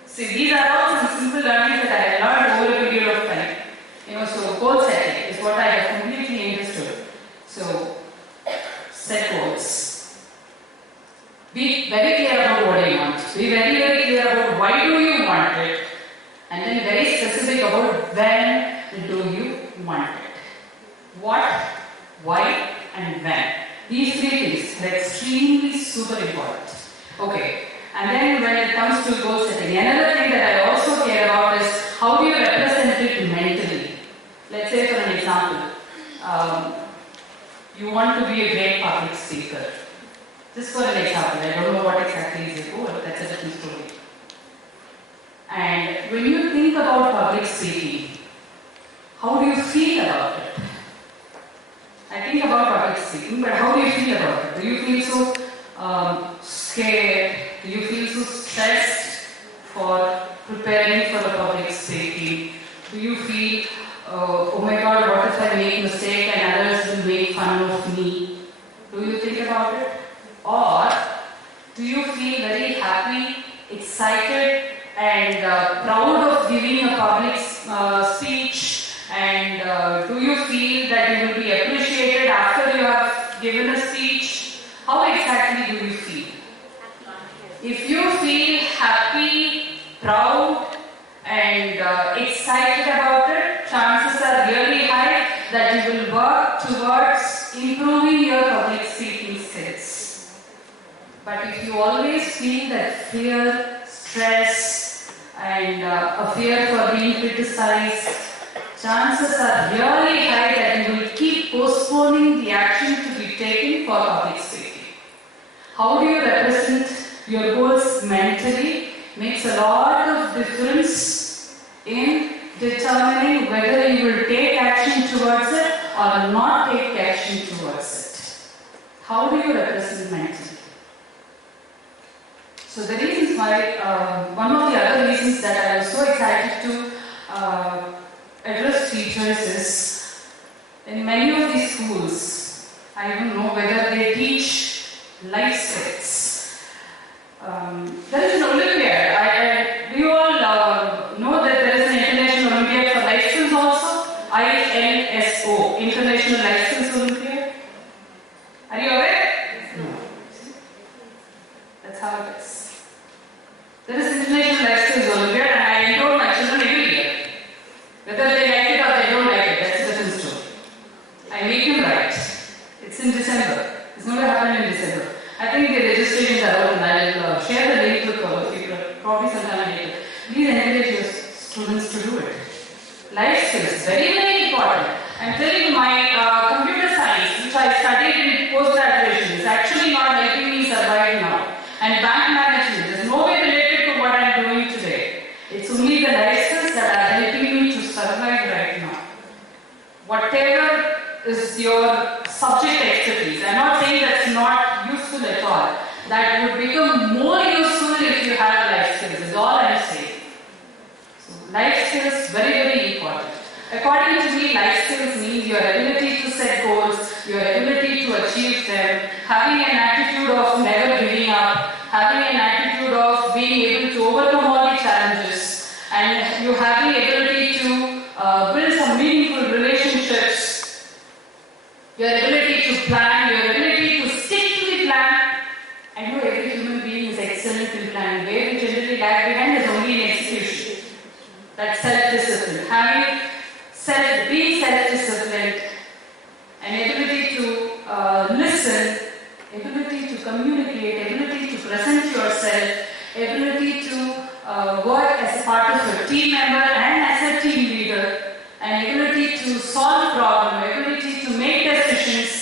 See, these are all some simple learnings that I have learned over a period of time. So goal setting is what I have completely understood. So, set goals. Be very clear about what you want. Be very, very clear about why do you want it. And then very specific about when do you want it. What, why, and when. These three things are extremely super important. Okay. And then when it comes to goal setting, another thing that I also care about is how do you represent it mentally. Let's say for an example, you want to be a great public speaker. Just for an example, I don't know what exactly is your goal, that's a different story. And when you think about public speaking, how do you feel about it? I think about public speaking, but how do you feel about it? Do you feel so scared? Do you feel so stressed for preparing for the public speaking? Do you feel, oh my God, what if I make a mistake and others will make fun of me? Do you think about it? Or do you feel very happy, excited, and proud of giving a public speech? And do you feel that you will be appreciated after you have given a speech? How exactly do you feel? If you feel happy, proud, and excited about it, chances are really high that you will work towards improving your public speaking skills. But if you always feel that fear, stress, and a fear for being criticized, chances are really high that you will keep postponing the action to be taken for public speaking. How do you represent your goals mentally makes a lot of difference in determining whether you will take action towards it or not take action towards it. How do you represent mentally? So the reasons why, one of the other reasons that I was so excited to address teachers is, in many of these schools, I don't know whether they teach life skills. There is an Olympiad. Do you all know that there is an International Olympiad for Life Skills also? ILSO, International Life Skills Olympiad. Are you aware? No. That's how it is. There is International Life Skills Olympiad, and I enroll my children every year. Whether they like it or they don't like it, that's a different story. I make him write. It's in December. It's never happened in December. I think the registrations are open. I will share the link with all of you, probably sometime later. Please encourage your students to do it. Life skills, very, very important. I'm telling you, my computer science, which I studied in post-graduation, is actually not helping me survive now. And bank management is no way related to what I'm doing today. It's only the life skills that are helping me to survive right now. Whatever is your subject expertise, I'm not saying that's not useful at all. That would become more useful if you have life skills, is all I'm saying. So life skills, very, very important. According to me, life skills means your ability to set goals, your ability to achieve them, having an attitude of never giving up, having an attitude of being able to overcome all the challenges, and you having the ability to build some meaningful relationships, your ability to plan, your ability to stick to the plan. I know every human being is excellent in planning. Where we generally lag behind is only in execution. That's self-discipline. Being self-disciplined, an ability to listen, ability to communicate, ability to present yourself, ability to work as a part of a team member and as a team leader, an ability to solve problems, ability to make decisions.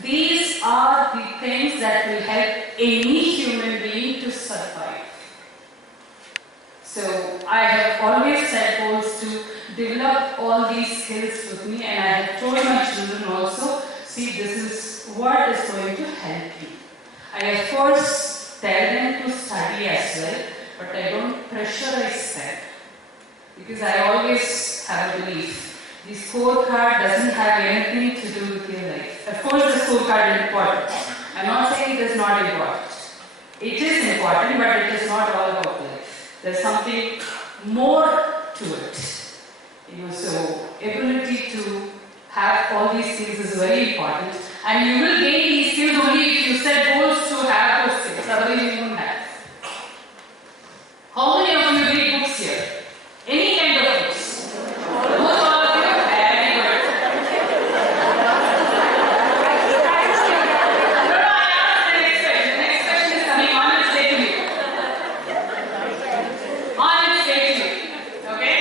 These are the things that will help any human being to survive. So I have always set goals to develop all these skills with me, and I have told my children also, see, this is what is going to help you. I of course tell them to study as well, but I don't pressurize them, because I always have a belief. The scorecard doesn't have anything to do with your life. Of course the scorecard is important. I'm not saying it is not important. It is important, but it is not all about life. There's something more to it. So ability to have all these skills is very important, and you will gain these skills only if you set goals to have those skills, otherwise you won't have. How many of you read books here? Any kind of books? Most all of you? Very good. No, I asked the next question. The next question is coming on its way to you. On its way to you. Okay?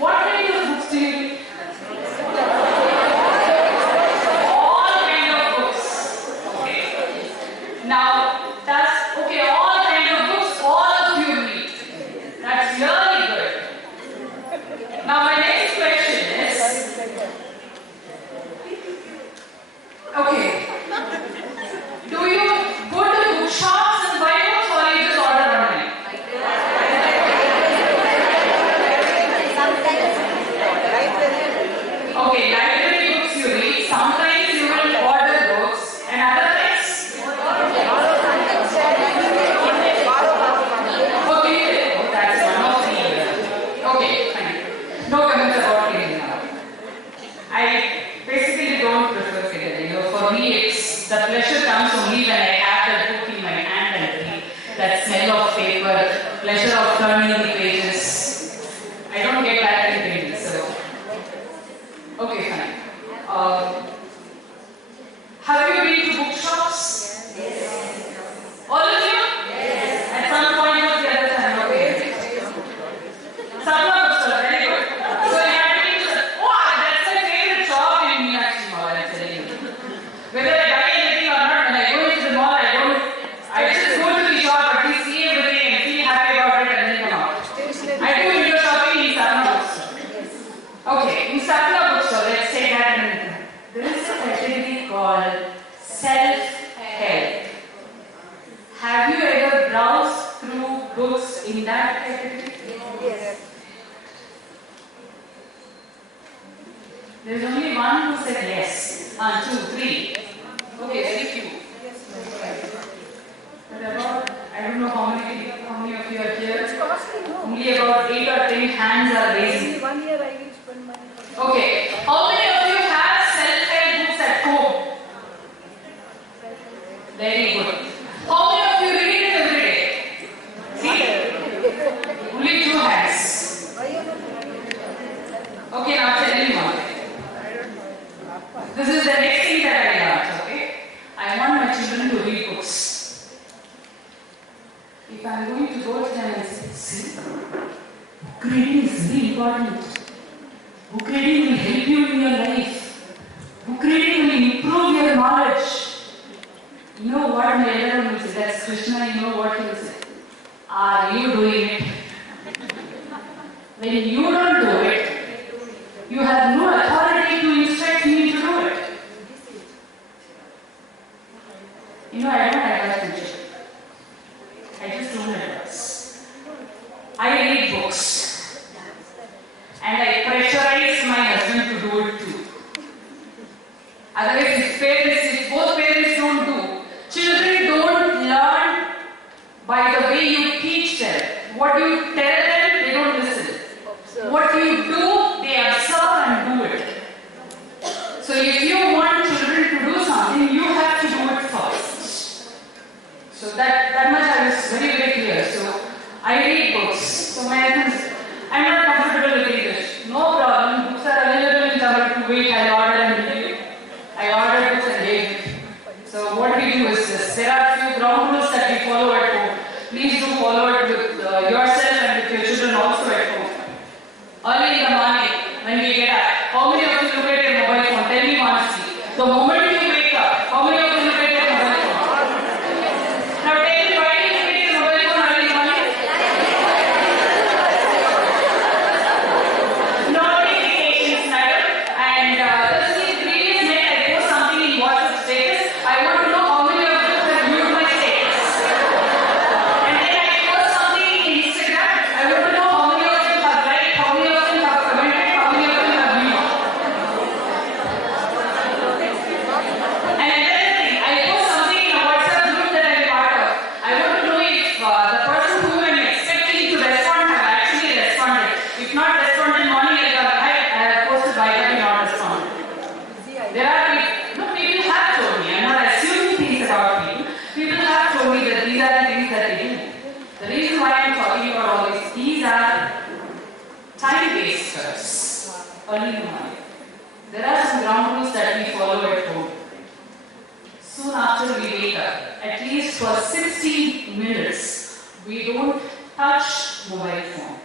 What kind of books do you read? All kind of books. Okay. Now, that's okay. All kind of books, all of you read. That's really good. Now, my next question is, okay, do you go to bookshops and buy books, or you just order online? Okay, library books you read, sometimes you will order books, and other things? Okay, that's one of the... Okay, fine. No comments about Kindle now. I basically don't prefer Kindle. For me, it's the pleasure comes only when I have the book in my hand and read. That smell of paper, pleasure of turning the pages. I don't get that in Kindle, so... Okay, fine. Have you been to bookshops? Yes. All of you? Yes. At some point or the other time, okay. Sapna bookstore, very good. So you have to be, oh, that's my favorite shop in Meenakshi Mall, I'm telling you. Whether I buy anything or not, when I go into the mall, I just go to the shop, at least see everything and feel happy about it and then come out. I do window shopping in Sapna bookstore. Okay, in Sapna bookstore, let's say that in a minute. There is a category called self-help. Have you ever browsed through books in that category? Yes. There is only one who said yes. 2, 3. Okay, very few. But about, I don't know how many of you are here. Only about 8 or 10 hands are raised. 1 year I will spend money. Okay, how many of you have self-help books at home? Very good. How many of you read it every day? See? Only 2 hands. reading is very important. Book reading will help you in your life. Book reading will improve your knowledge. You know what my elder one will say? That's Krishna, you know what he will say? Are you doing it? When you don't do it, you have no authority to instruct me to do it. You know, I don't advise my children. I just don't advise. I read books. And I pressurize my husband to do it too. Otherwise, if both parents don't do, children don't learn by the way you teach them. What you tell them, they don't listen. What you do, they observe and do it. So if you want children to do something, you have to do it first. So that much I was very, very clear. So I read books. So my husband, I'm not comfortable with English. No problem. Books are available in Tamil to wait. I order and read. I ordered books and gave it. So what we do is this. There are few ground rules that we follow at home. Please do follow it with yourself and with your children also at home. Early in the morning, when we get up, how many of you look at your mobile phone? Tell me honestly. The moment you wake up, how many of you look at your mobile phone? Now tell me, why do you look at your mobile phone early in the morning? No notifications, madam. And the previous night I post something in WhatsApp status. I want to know how many of you have viewed my status. And then I post something in Instagram. I want to know how many of you have liked, how many of you have commented, how many of you have viewed. And another thing, I post something in a WhatsApp group that I'm part of. I want to know if the person who I'm expecting to respond have actually responded. If not responded morning, I have posted why have you not responded. There are people have told me, I'm not assuming things about people. People have told me that these are the things that they do. The reason why I'm talking about all this, these are time wasters early in the morning. There are some ground rules that we follow at home. Soon after we wake up, at least for 60 minutes, we don't touch mobile phone.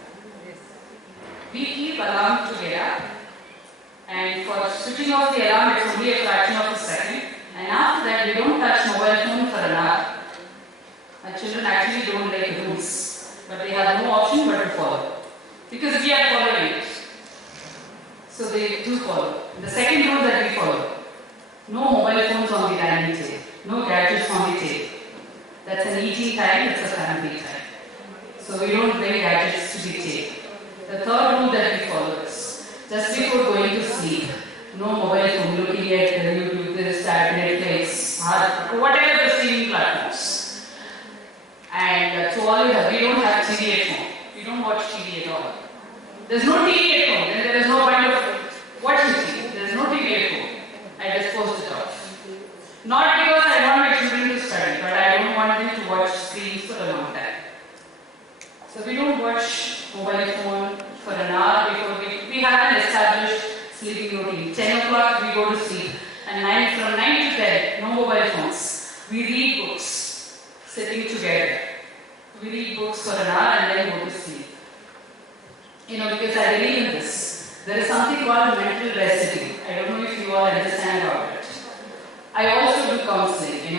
We keep alarm to get up, and for switching off the alarm, it's only a fraction of a second. And after that, we don't touch mobile phone for an hour. My children actually don't like rules, but they have no option but to follow. Because we are following it. So they do follow. The second rule that we follow, no mobile phones on the dining table, no gadgets on the table. That's an eating time, it's a family time. So we don't bring gadgets to the table. The third rule that we follow is, just before going to sleep, no mobile phone, looking at YouTube, this, that, Netflix, whatever the streaming platforms. And to all you have, we don't have TV at home. We don't watch TV at all. There's no TV at home, then there is no point of watching TV. There's no TV at home. I just post it off. Not because I want my children to study, but I don't want them to watch screens for a long time. So we don't watch mobile phone for an hour before we have an established sleeping routine. 10 o'clock we go to sleep, and from 9 to 10, no mobile phones. We read books, sitting together. We read books for an hour and then go to sleep. Because I believe in this. There is something called mental recipe. I don't know if you all understand about it. I also do counseling,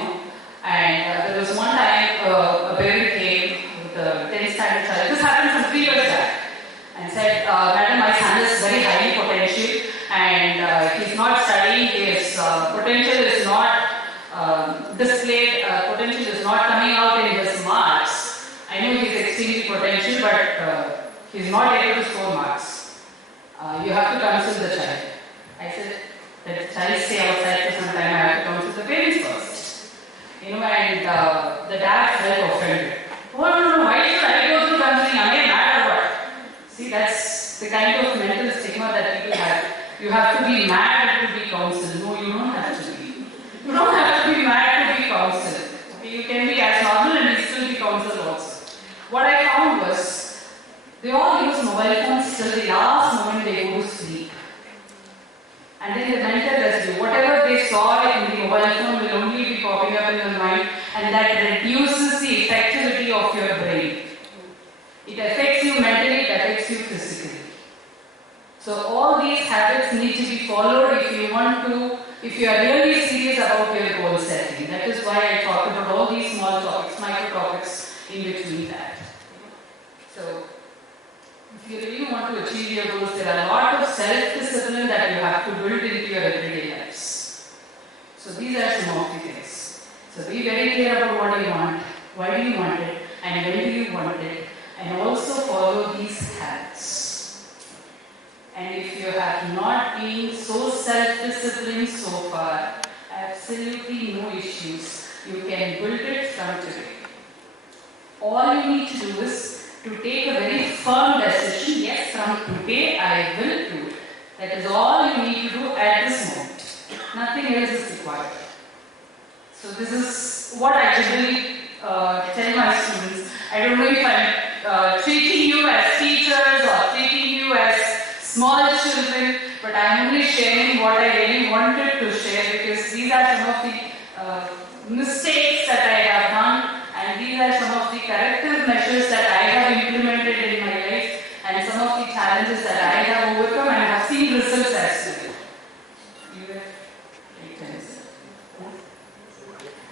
and there was one time a parent came with a 10th standard child. This happened some 3 years back, and said, Madam, my son is very highly potential, and he's not studying, his potential is not displayed, potential is not coming out in his marks. I know he's extremely potential, but he's not able to score marks. You have to counsel the child. I said, let the child stay outside for some time, I have to counsel the parents first. And the dad felt offended. Oh, no, why should I go through counseling? Am I mad or what? See, that's the kind of mental stigma that people have. You have to be mad to be counseled. No, you don't have to be. You don't have to be mad to be counseled. Okay, you can be as normal and still be counseled also. What I found was, they all use mobile phones till the last moment they go to sleep. And then the mental residue, whatever they saw in the mobile phone will only be popping up in the mind, and that reduces the effectivity of your brain. It affects you mentally, it affects you physically. So all these habits need to be followed if you are really serious about your goal setting. That is why I talked about all these small topics, micro topics in between that. So if you really want to achieve your goals, there are a lot of self-discipline that you have to build into your everyday lives. So these are some of the things. So be very clear about what you want, why do you want it, and when do you want it, and also follow these habits. And if you have not been so self-disciplined so far, absolutely no issues. You can build it from today. All you need to do is to take a very firm decision. Yes, from today I will do it. That is all you need to do at this moment. Nothing else is required. So this is what I generally tell my students. I don't know if I'm treating you as teachers or treating you as small children, but I'm only sharing what I really wanted to share, because these are some of the mistakes that I have done, and these are some of the corrective measures that I have implemented in my life, and some of the challenges that I have overcome and have seen results as well.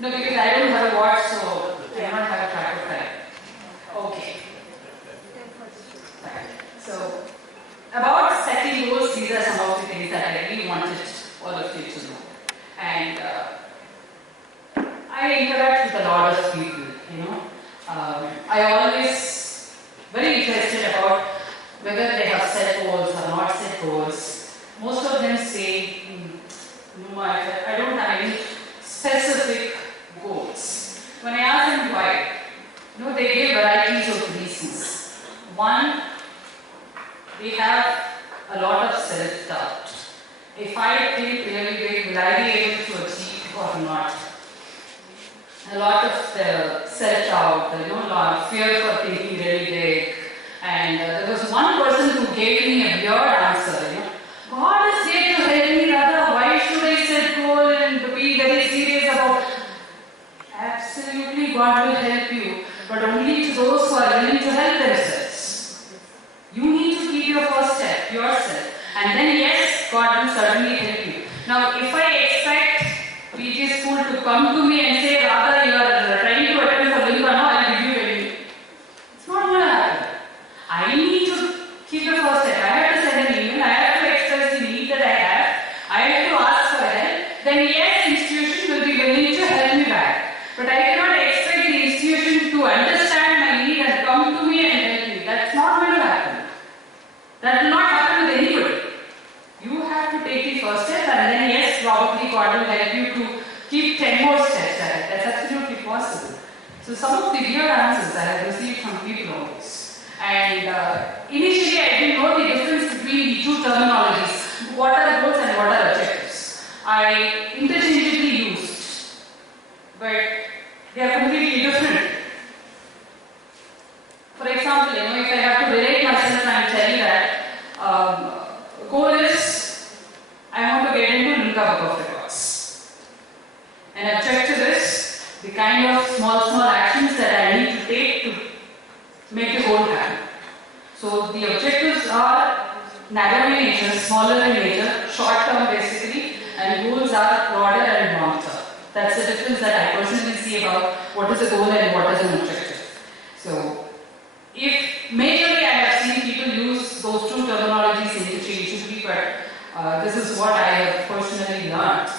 No, because I don't have a watch, so I don't have a track of time. Okay. Right. So, about setting goals, these are some of the things that I really wanted all of you to know. And I interact with a lot of people, you know. I always very interested about whether they have set goals or not set goals. Most of them say, no, I don't have any specific goals. When I ask them why, you know, they give varieties of reasons. One, they have a lot of self-doubt. If I think really big, will I be able to achieve or not? A lot of self-doubt, you know, a lot of fear for thinking really big. And there was one person who gave me a weird answer, you know. God is here to help me, Radha. Why should I set goal and be very serious about it? Absolutely, God will help you, but only to those who are willing to help themselves. You need to keep your first step, yourself. And then yes, God will certainly help you. Now, if I expect PG school to come to me and say, Radha, you are trying to attend for Linga, no, I will give you anything. It's not going to happen. I need to keep the first step. I have to send an email, I have to express the need that I have to ask for help. Then yes, institution will be willing to help me back. But I cannot expect the institution to understand my need and come to me and help me. That's not going to happen. That will not happen with anybody. You have to take the first step, and then yes, probably God will help you to keep 10 more steps ahead. That's absolutely possible. So some of the weird answers I have received from people on this. And initially I didn't know the difference between the two terminologies. What are goals and what are objectives? I interchangeably used, but they are completely different. For example, you know, if I have to relate myself and tell you that goal is I want to get into Linga Book of Records. An objective is the kind of small actions that I need to take to make the goal happen. So the objectives are narrow in nature, smaller in nature, short term basically, and goals are broader and long term. That's the difference that I personally see about what is a goal and what is an objective. So, if majorly I have seen people use those two terminologies interchangeably, but this is what I have personally learned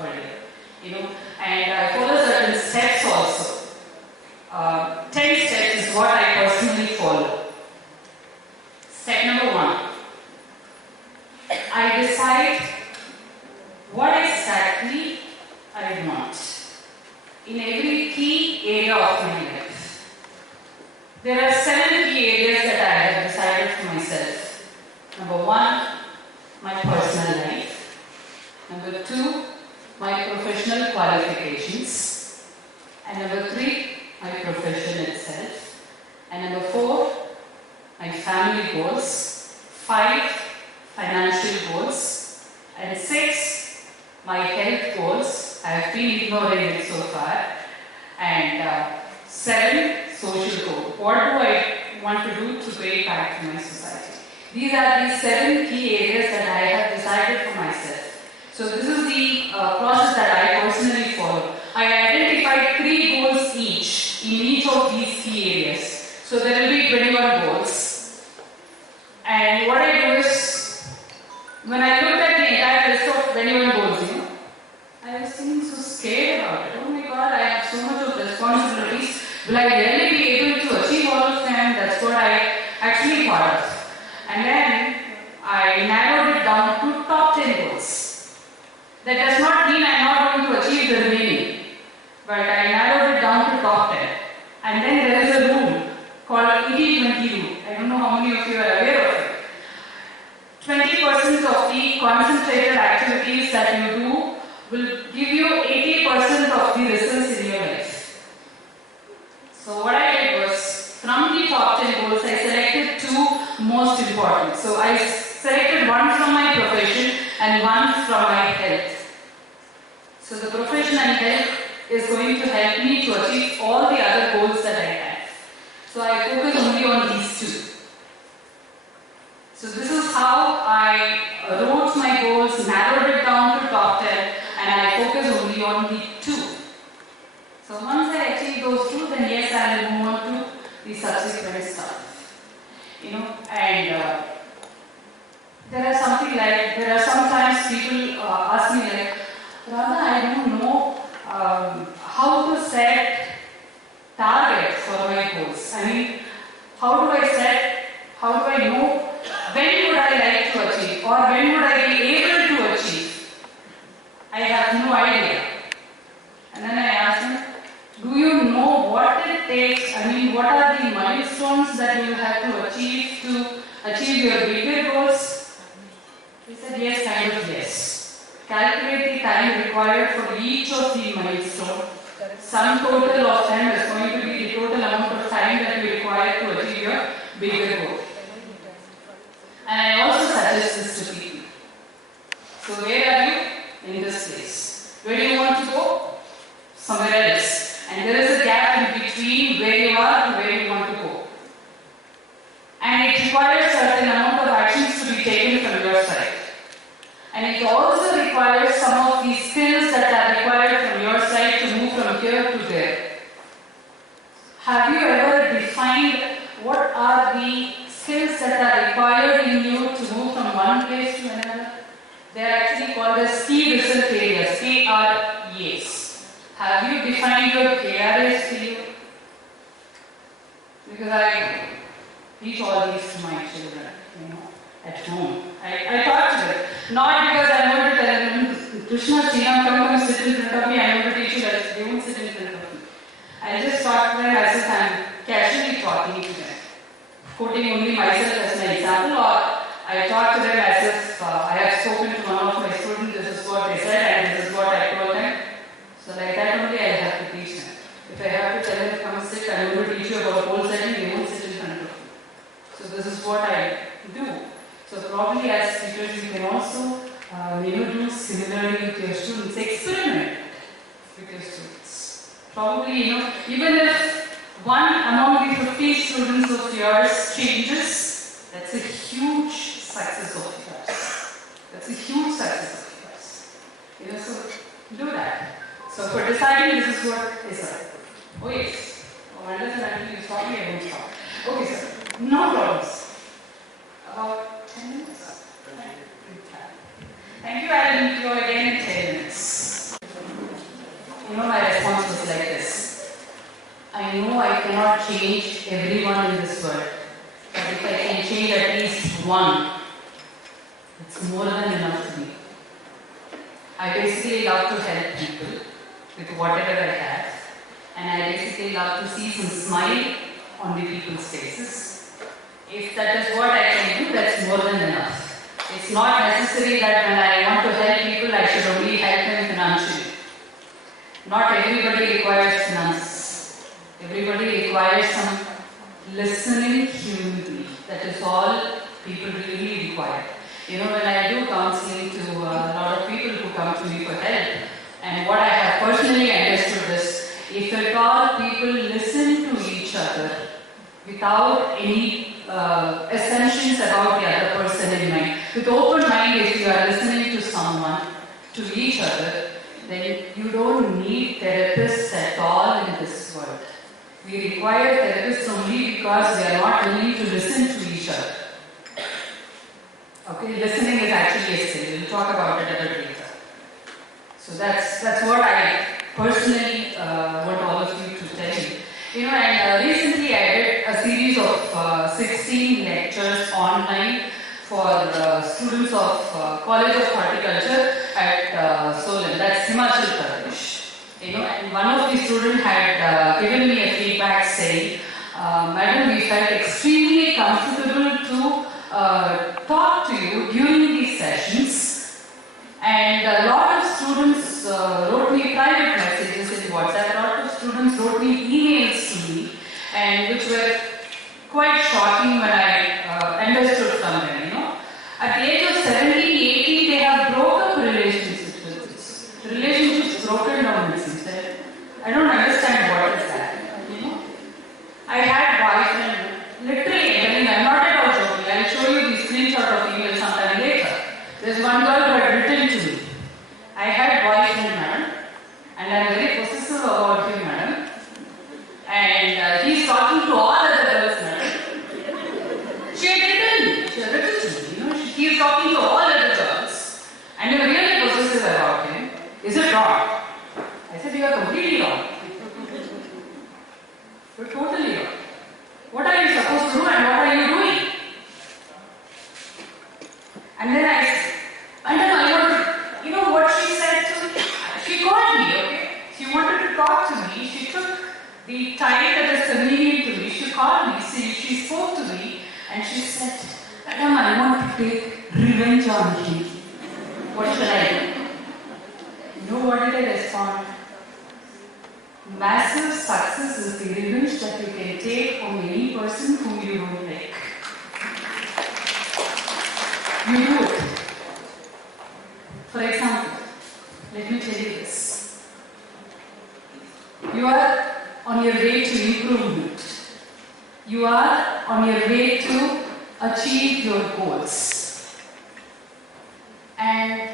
earlier. You know, and I follow certain steps also. 10 steps is what I personally follow. Step number 1. I decide what exactly I want in every key area of my life. There are 7 key areas that I have decided for myself. Number 1, my personal life. Number 2, my professional qualifications. And number 3, my profession itself. And number 4, my family goals. 5, financial goals. And 6, my health goals. I have been ignoring it so far. And 7, social goal. What do I want to do to pay back to my society? These are the 7 key areas that I have decided for myself. So this is the process that I personally follow. I identified 3 goals in each of these key areas. So there will be 21 goals. And what I do is, when I looked at the entire list of 21 goals, I was feeling so scared about it. Oh my God, I have so much of responsibilities. Will I really be able to achieve all of them? That's what I actually thought of. And then I narrowed it down to top 10 goals. That does not mean I'm not going to achieve the remaining, but I narrowed it down to top 10. And then there is a rule called 80-20 rule. I don't know how many of you are aware of it. 20% of the concentrated activities that you do will give you 80% of the results in your life. So what I did was, from the top 10 goals, I selected 2 most important. So I selected one from my profession and one from my health. So the profession and health is going to help me to achieve all the other goals that I have. So I focus only on these 2. So this is how I wrote my goals, narrowed it down to top 10, and I focus only on the 2. So once I achieve those 2, then yes, I will move on to the subsequent stuff. And there are sometimes people ask me like, Radha, I don't know how to set targets for my goals. I mean, how do I know when would I like to achieve or when would I be able to achieve? I have no idea. And then I asked him, do you know what it takes? I mean, what are the milestones that you have to achieve your bigger goals? He said, yes, kind of yes. Calculate the time required for each of the milestones. Sum total of them is going to be the total amount of time that you require to achieve your bigger goal. And I also suggest this to people. So where are you? In this place. Where do you want to go? Somewhere else. And there is a gap in between where you are and where you want to go. And it requires a certain amount of actions to be taken from your side. And it also requires some of the skills that are required from your side to move from here to there. Have you ever defined what are the skills that are required in you to move from one place to another? They are actually called as key result areas, KREAs. Have you defined your KRAs to you? Because I teach all these to my children, at home. I talk to them. Not because I'm going to tell them, Krishna, Srina, come sit in front of me, I'm going to teach you that they won't sit in front of me. I just talk to them as if I'm casually talking to them. Quoting only myself as an example, or I talk to them as if I have spoken to one of my students, this is what they said and this is what I told them. So like that only I have to teach them. If I have to tell them to come sit, I'm going to teach you about goal setting, they won't sit in front of me. So this is what I do. So probably as teachers you can also do similarly with your students, experiment with your students. Probably, even if one among the 50 students of yours changes, that's a huge success of yours. That's a huge success of yours. So do that. So for deciding this is what is it. Oh yes. Oh, unless and until you stop me, I won't stop. Okay, sir. No problems. About 10 minutes? Thank you. I will meet you again in 10 minutes. My response was like this. I know I cannot change everyone in this world, but if I can change at least one, it's more than enough to me. I basically love to help people with whatever I have, and I basically love to see some smile on the people's faces. If that is what I can do, that's more than enough. It's not necessary that when I want to help people, I should only help them financially. Not everybody requires finance. Everybody requires some listening human. That is all people really require. When I do counseling to a lot of people who come to me for help, and what I have personally understood is, if at all people listen to each other without any assumptions about the other person in mind. With open mind, if you are listening to someone, to each other, then you don't need therapists at all in this world. We require therapists only because we are not willing to listen to each other. Okay, listening is actually a skill. We'll talk about it a bit later. So that's what I personally want all of you to tell you. You know, and recently I did a series of 16 lectures online for students of College of Horticulture at Solan, that's Himachal Pradesh. You know, and one of the students had given me a feedback saying, Madam, we felt extremely comfortable to talk to you during these sessions, and a lot of students wrote me private messages in WhatsApp, a lot of students wrote me emails to me, and which were quite shocking when I understood from them, you know. At the age of 17, 18, they have broken relationships with this. Relationships broken down, it seems. I don't understand what is that, you know. I had boyfriend, literally, I mean, I'm not at all joking. I'll show you the screenshot of email sometime later. There's one girl who had written to me. I had boyfriend, madam, and I'm very possessive about him, madam. And he's talking to all other girls, madam. She had written to me, you know, he's talking to all other girls. And you're really possessive about him. Is it wrong? I said, you are completely wrong. You're totally wrong. What are you supposed to do and what are you doing? And then I wanted, you know what she said to me? She called me, okay? She wanted to talk to me. She took the time that was convenient to me. She called me, she spoke to me and she said, Madam, I want to take revenge on you. What should I do? You know what did I respond? Massive success is the revenge that you can take from any person whom you don't like. You do it. For example, let me tell you this. You are on your way to improvement. You are on your way to achieve your goals. And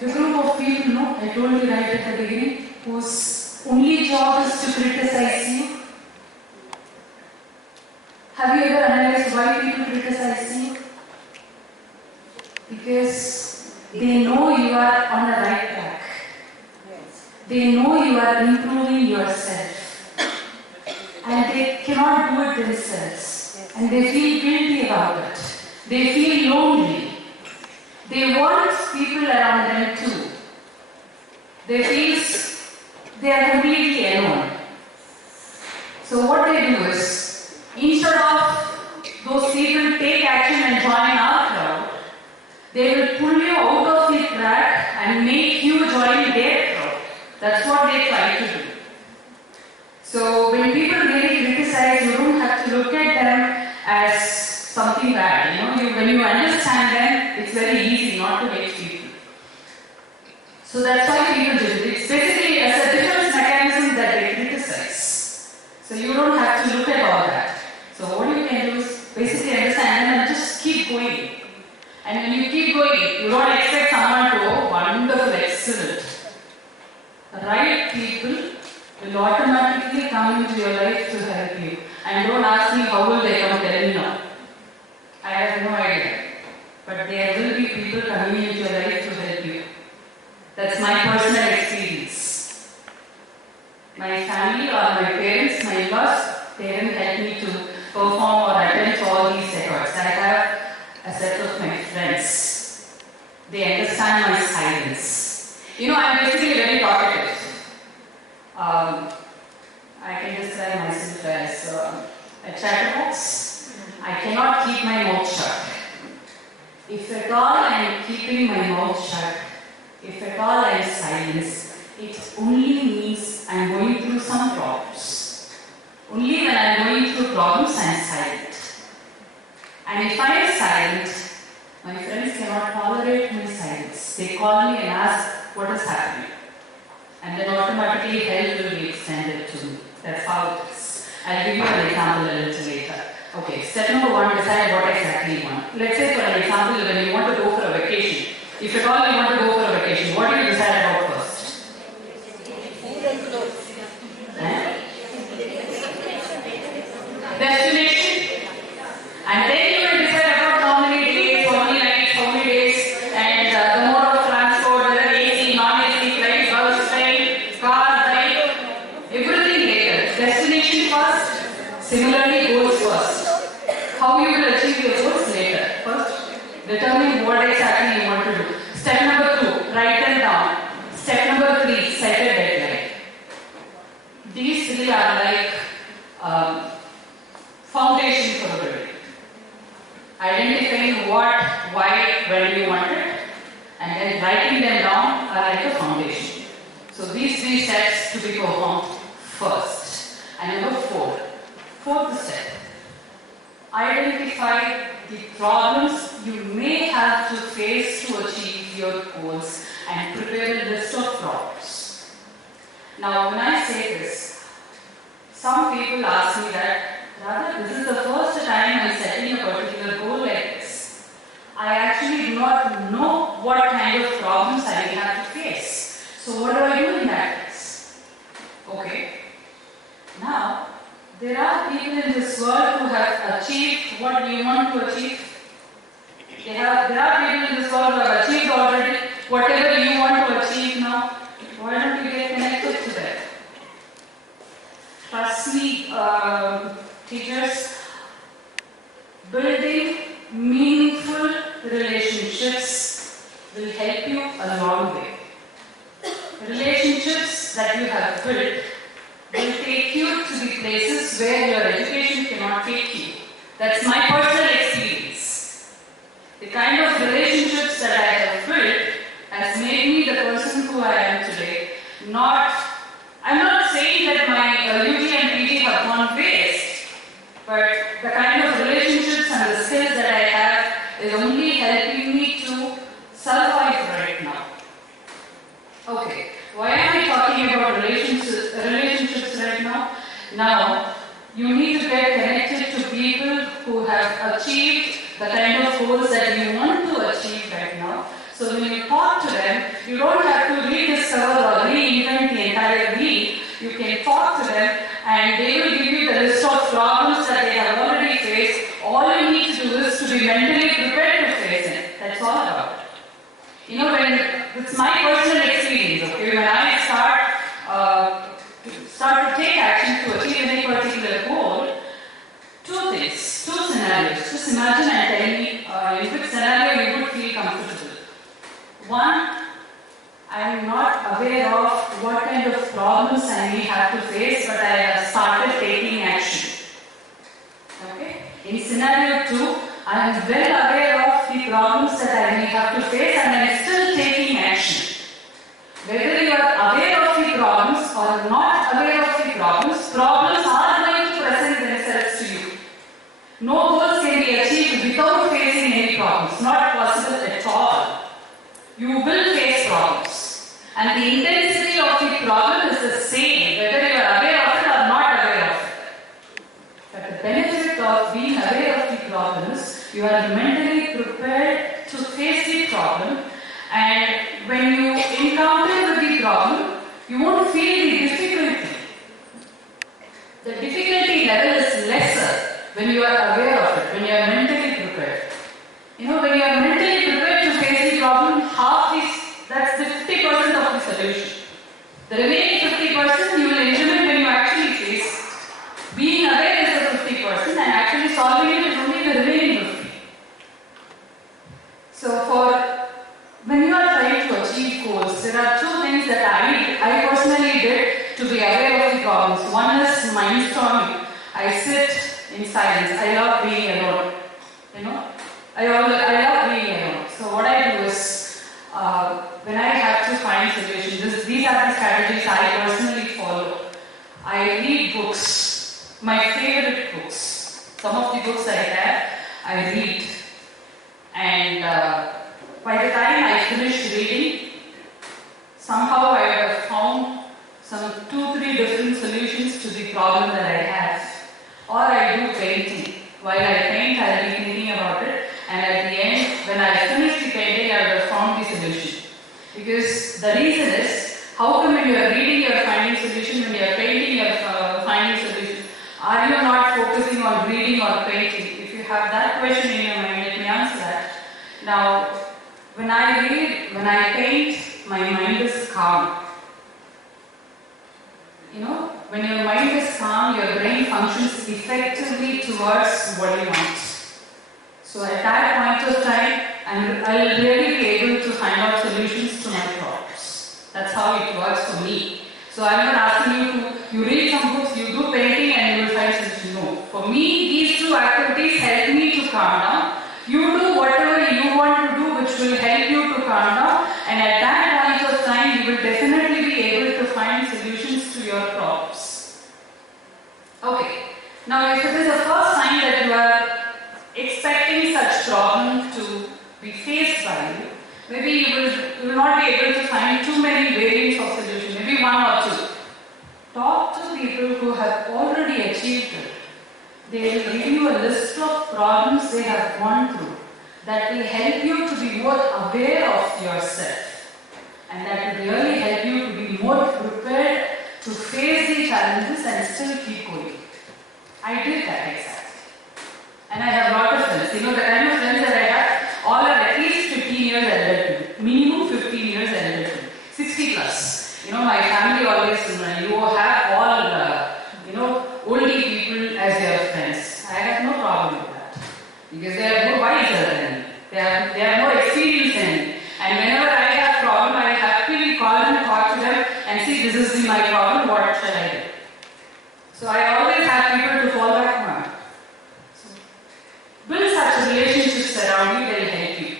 the group of people, no, I told you right at the beginning, whose only job is to criticize you. Have you ever analyzed why people criticize you? Because they know you are on the right track. Yes. They know you are improving yourself. And they cannot do it themselves. Yes. And they feel guilty about it. They feel lonely. They want people around them too. They feel they are completely alone. So what they do is, instead of those people take action and join our crowd, they will pull you out of the track and make you join their crowd. That's what they try to do. So when people really criticize, you don't have to look at them as something bad. You know, when you understand them, it's very easy not to hate people. So that's why people do it. It's basically as a defense mechanism that they criticize. So you don't have to look at all that. So what you can do is basically understand them and just keep going. And when you keep going, you don't expect someone to, oh, wonderful, excellent. The right people will automatically come into your life to help you. And don't ask me how will they come, tell me now. I have no idea. But there will be people coming into your life to help you. That's my personal experience. My family or my parents, my in-laws, they didn't help me to perform or attend to all these efforts. I have a set of my friends. They understand my silence. You know, I'm basically very talkative. I can describe myself as a chatterbox. I cannot keep my mouth shut. If at all I am keeping my mouth shut, if at all I am silent, it only means I am going through some problems. Only when I am going through problems I am silent. And if I am silent, my friends cannot tolerate my silence. They call me and ask what is happening. And then automatically help will be extended to me. That's how it is. I'll give you an example a little later. Okay, step number one, decide what exactly you want. Let's say for an example, when you want to go for a vacation, if at all you want to go for a vacation, what do you decide about first? Food and clothes. Destination. And then you will decide about how many days, how many nights, how many days, and the mode of transport, whether AC, non-AC, flight, bus, train, car, bike, everything later. Destination first, similarly goals first. How you will achieve your goals later. First, determine what exactly you want to do. Step number 2, write them down. Step number 3, set a deadline. These 3 are like foundation for the building. Identifying what, why, when you want it, and then writing them down are like a foundation. So these 3 steps to be performed first. And number 4, fourth step. Identify the problems you may have to face to achieve your goals and prepare a list of problems. Now, when I say this, some people ask me that, Radha, this is the first time I'm setting a particular goal like this. I actually do not know what kind of problems I will have to face. So what do I do in that case? Okay. Now, there are people in this world who have achieved what you want to achieve. There are people in this world who have achieved already whatever you want to achieve now. Why don't you get connected to them? Trust me, teachers, building meaningful relationships will help you a long way. Relationships that you have built will take you to the places where your education cannot take you. That's my personal experience. The kind of relationships that I have built has made me the person who I am today. I'm not saying that my UG and PG have gone waste, but the kind of relationships and the skills that I have is only helping me to survive right now. Okay, why am I talking about relationships right now? Now, you need to get connected to people who have achieved the kind of goals that you want to achieve right now. So when you talk to them, you don't have to rediscover or reinvent the entire wheel. You can talk to them and they will give you the list of problems that they have already faced. All you need to do is to be mentally prepared to face it. That's all about it. You know, it's my personal experience, okay, when I start to take action to achieve any particular goal, 2 things, 2 scenarios. Just imagine and tell me in which scenario you would feel comfortable. 1, I am not aware of what kind of problems I may have to face, but I have started taking action. Okay? In scenario 2, I am well aware of the problems that I may have to face and I am still taking action. Whether you are aware of the problems or not aware of the problems are going to present themselves to you. No goals can be achieved without facing any problems. Not possible at all. You will face problems. And the intensity of the problem is the same, whether you are aware of it or not aware of it. But the benefit of being aware of the problem is you are mentally prepared to face the problem, and when you encounter the problem, you won't feel the difficulty. The difficulty level is lesser when you are aware of it, when you are mentally prepared. You know, when you are mentally prepared to face the problem, that's the 50% of the solution. The remaining 50% you will implement when you actually face. Being aware is the 50% and actually solving it is only the remaining 50%. So when you are trying to achieve goals, there are 2 things that I personally did to be aware of the problems. One is mindstorming. I sit in silence. I love being alone. You know, I love being alone. So what I do is, when I have to find solutions, these are the strategies I personally follow. I read books, my favorite books. Some of the books I have, I read. And by the time I finish reading, somehow I have found some 2-3 different solutions to the problem that I have. Or I do painting. while I paint, I'll be thinking about it, and at the end, when I finish the painting, I will have found the solution. Because the reason is, how come when you are reading your finding solution, when you are painting your finding solution, are you not focusing on reading or painting? If you have that question in your mind, let me answer that. Now, when I read, when I paint, my mind is calm. You know, when your mind is calm, your brain functions effectively towards what you want. So at that point of time, I'll really be able to find out solutions to my problems. That's how it works for me. So I'm not asking you to, you read some books, you do painting and you will find solutions. No. For me, these two activities help me to calm down. You do whatever you want to do which will help you to calm down, and at that point of time, you will definitely be able to find solutions to your problems. Okay. Now if it is the first time that you are expecting such problem to be faced by you, maybe you will not be able to find too many variants of solution, maybe one or two. Talk to people who have already achieved it. They will give you a list of problems they have gone through that will help you to be more aware of yourself, and that will really help you to be more prepared to face the challenges and still keep going. I did that exactly. And I have a lot of friends. You know, the kind of friends that I have, all are at least 15 years elder to me. Minimum 15 years elder to me. 60 plus. You know, my family always, you have all, oldie people as your friends. I have no problem with that. Because they are more wiser than me. They are more experienced than me. And whenever I have a problem, I happily call them, talk to them, and see, this is my problem, what shall I do? So I always have people to fall back on. So build such relationships around you, they will help you.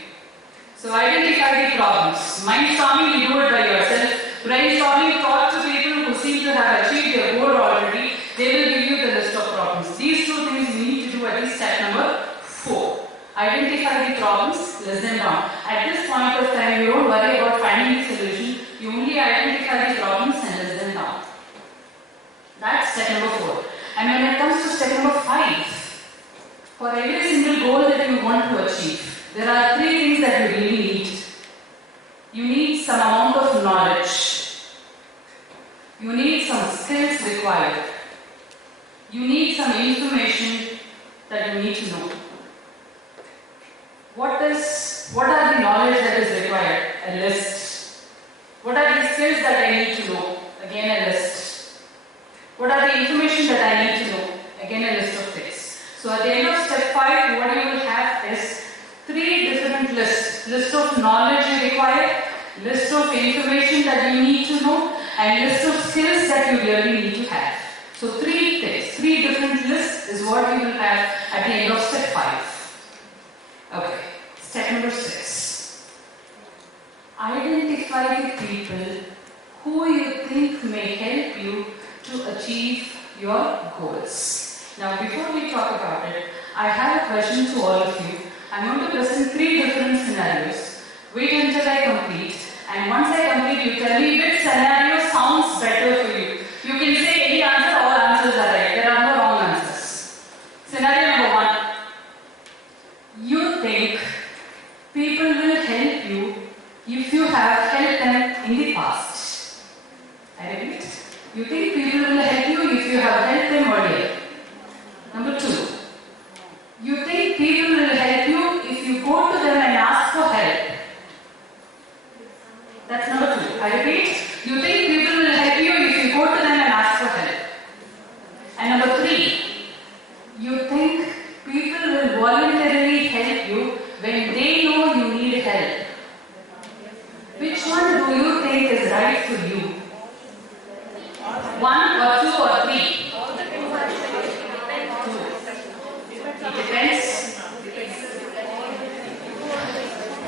So identify the problems. Mindstorming, you do it by yourself. Brainstorming, talk to people who seem to have achieved their goal already. They will give you the list of problems. These two things you need to do at least step number 4. Identify the problems, list them down. At this point of time, you don't worry about finding the solution. You only identify the problems and list them down. That's step number 4. And when it comes to step number 5, for every single goal that you want to achieve, there are 3 things that you really need. You need some amount of knowledge. You need some skills required. You need some information that you need to know. What are the knowledge that is required? A list. What are the skills that I need to know? Again, a list. What are the information that I need to know? Again, a list of things. So at the end of step 5, what you will have is 3 different lists. List of knowledge you require, list of information that you need to know, and list of skills that you really need to have. So 3 things, 3 different lists is what you will have at the end of step 5. Okay, step number 6. Identify the people who you think may help you to achieve your goals. Now before we talk about it, I have a question to all of you. I'm going to present 3 different scenarios. Wait until I complete, and once I complete, you tell me which scenario sounds better for you. You can say any answer, all answers are right. There are no wrong answers. Scenario number 1. You think people will help you if you have helped them in the past. I repeat. You think people will help you if you have helped them earlier. Number 2. You think people will help you if you go to them and ask for help. That's number 2. I repeat. You think people will help you if you go to them and ask for help. And number 3. You think people will voluntarily help you when they know you need help. Which one do you think is right for you? 1 or 2 or 3? 2. It depends.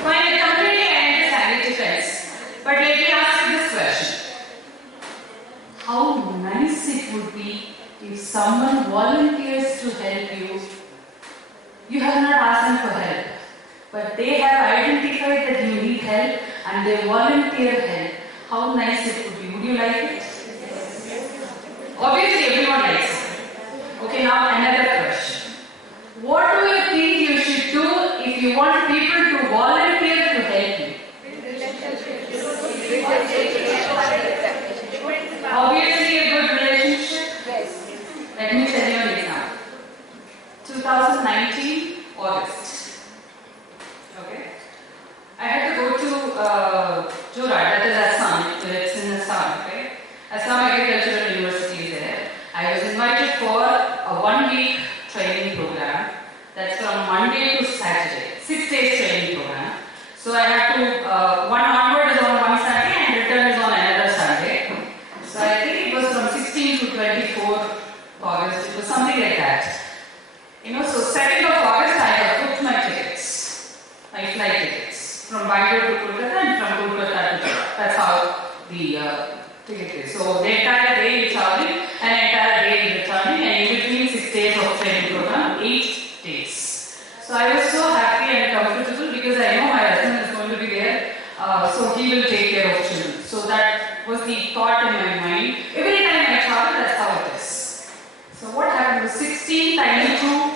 Fine, I completely understand, it depends. But let me ask you this question. How nice it would be if someone volunteers to help you. You have not asked them for help, but they have identified that you need help and they volunteer help. How nice it would be. Would you like it? Obviously, everyone likes it. Okay, now another question. What obviously a good relationship. Yes. Let me tell you an example. 2019 August. Okay. I had to go to Jorhat, that is Assam. It's in Assam. Okay. Assam Agricultural University is there. I was invited for a 1-week training program. That's from Monday to Saturday. 6 days training program. So I had to, one onward is on one Sunday and return is on another Sunday. So I think it was from 16 to 24 August. It was something like that. So 2nd of August I have booked my tickets. My flight tickets. From Bangalore to Kolkata and from Kolkata to Jorhat. That's how the ticket is. So the entire day traveling and the entire day returning, and in between 6 days of training program, 8 days. So I was so happy and comfortable because I know my husband is going to be there, so he will take care of children. So that was the thought in my mind. Every time I travel, that's how it is. So what happened was 16th I need to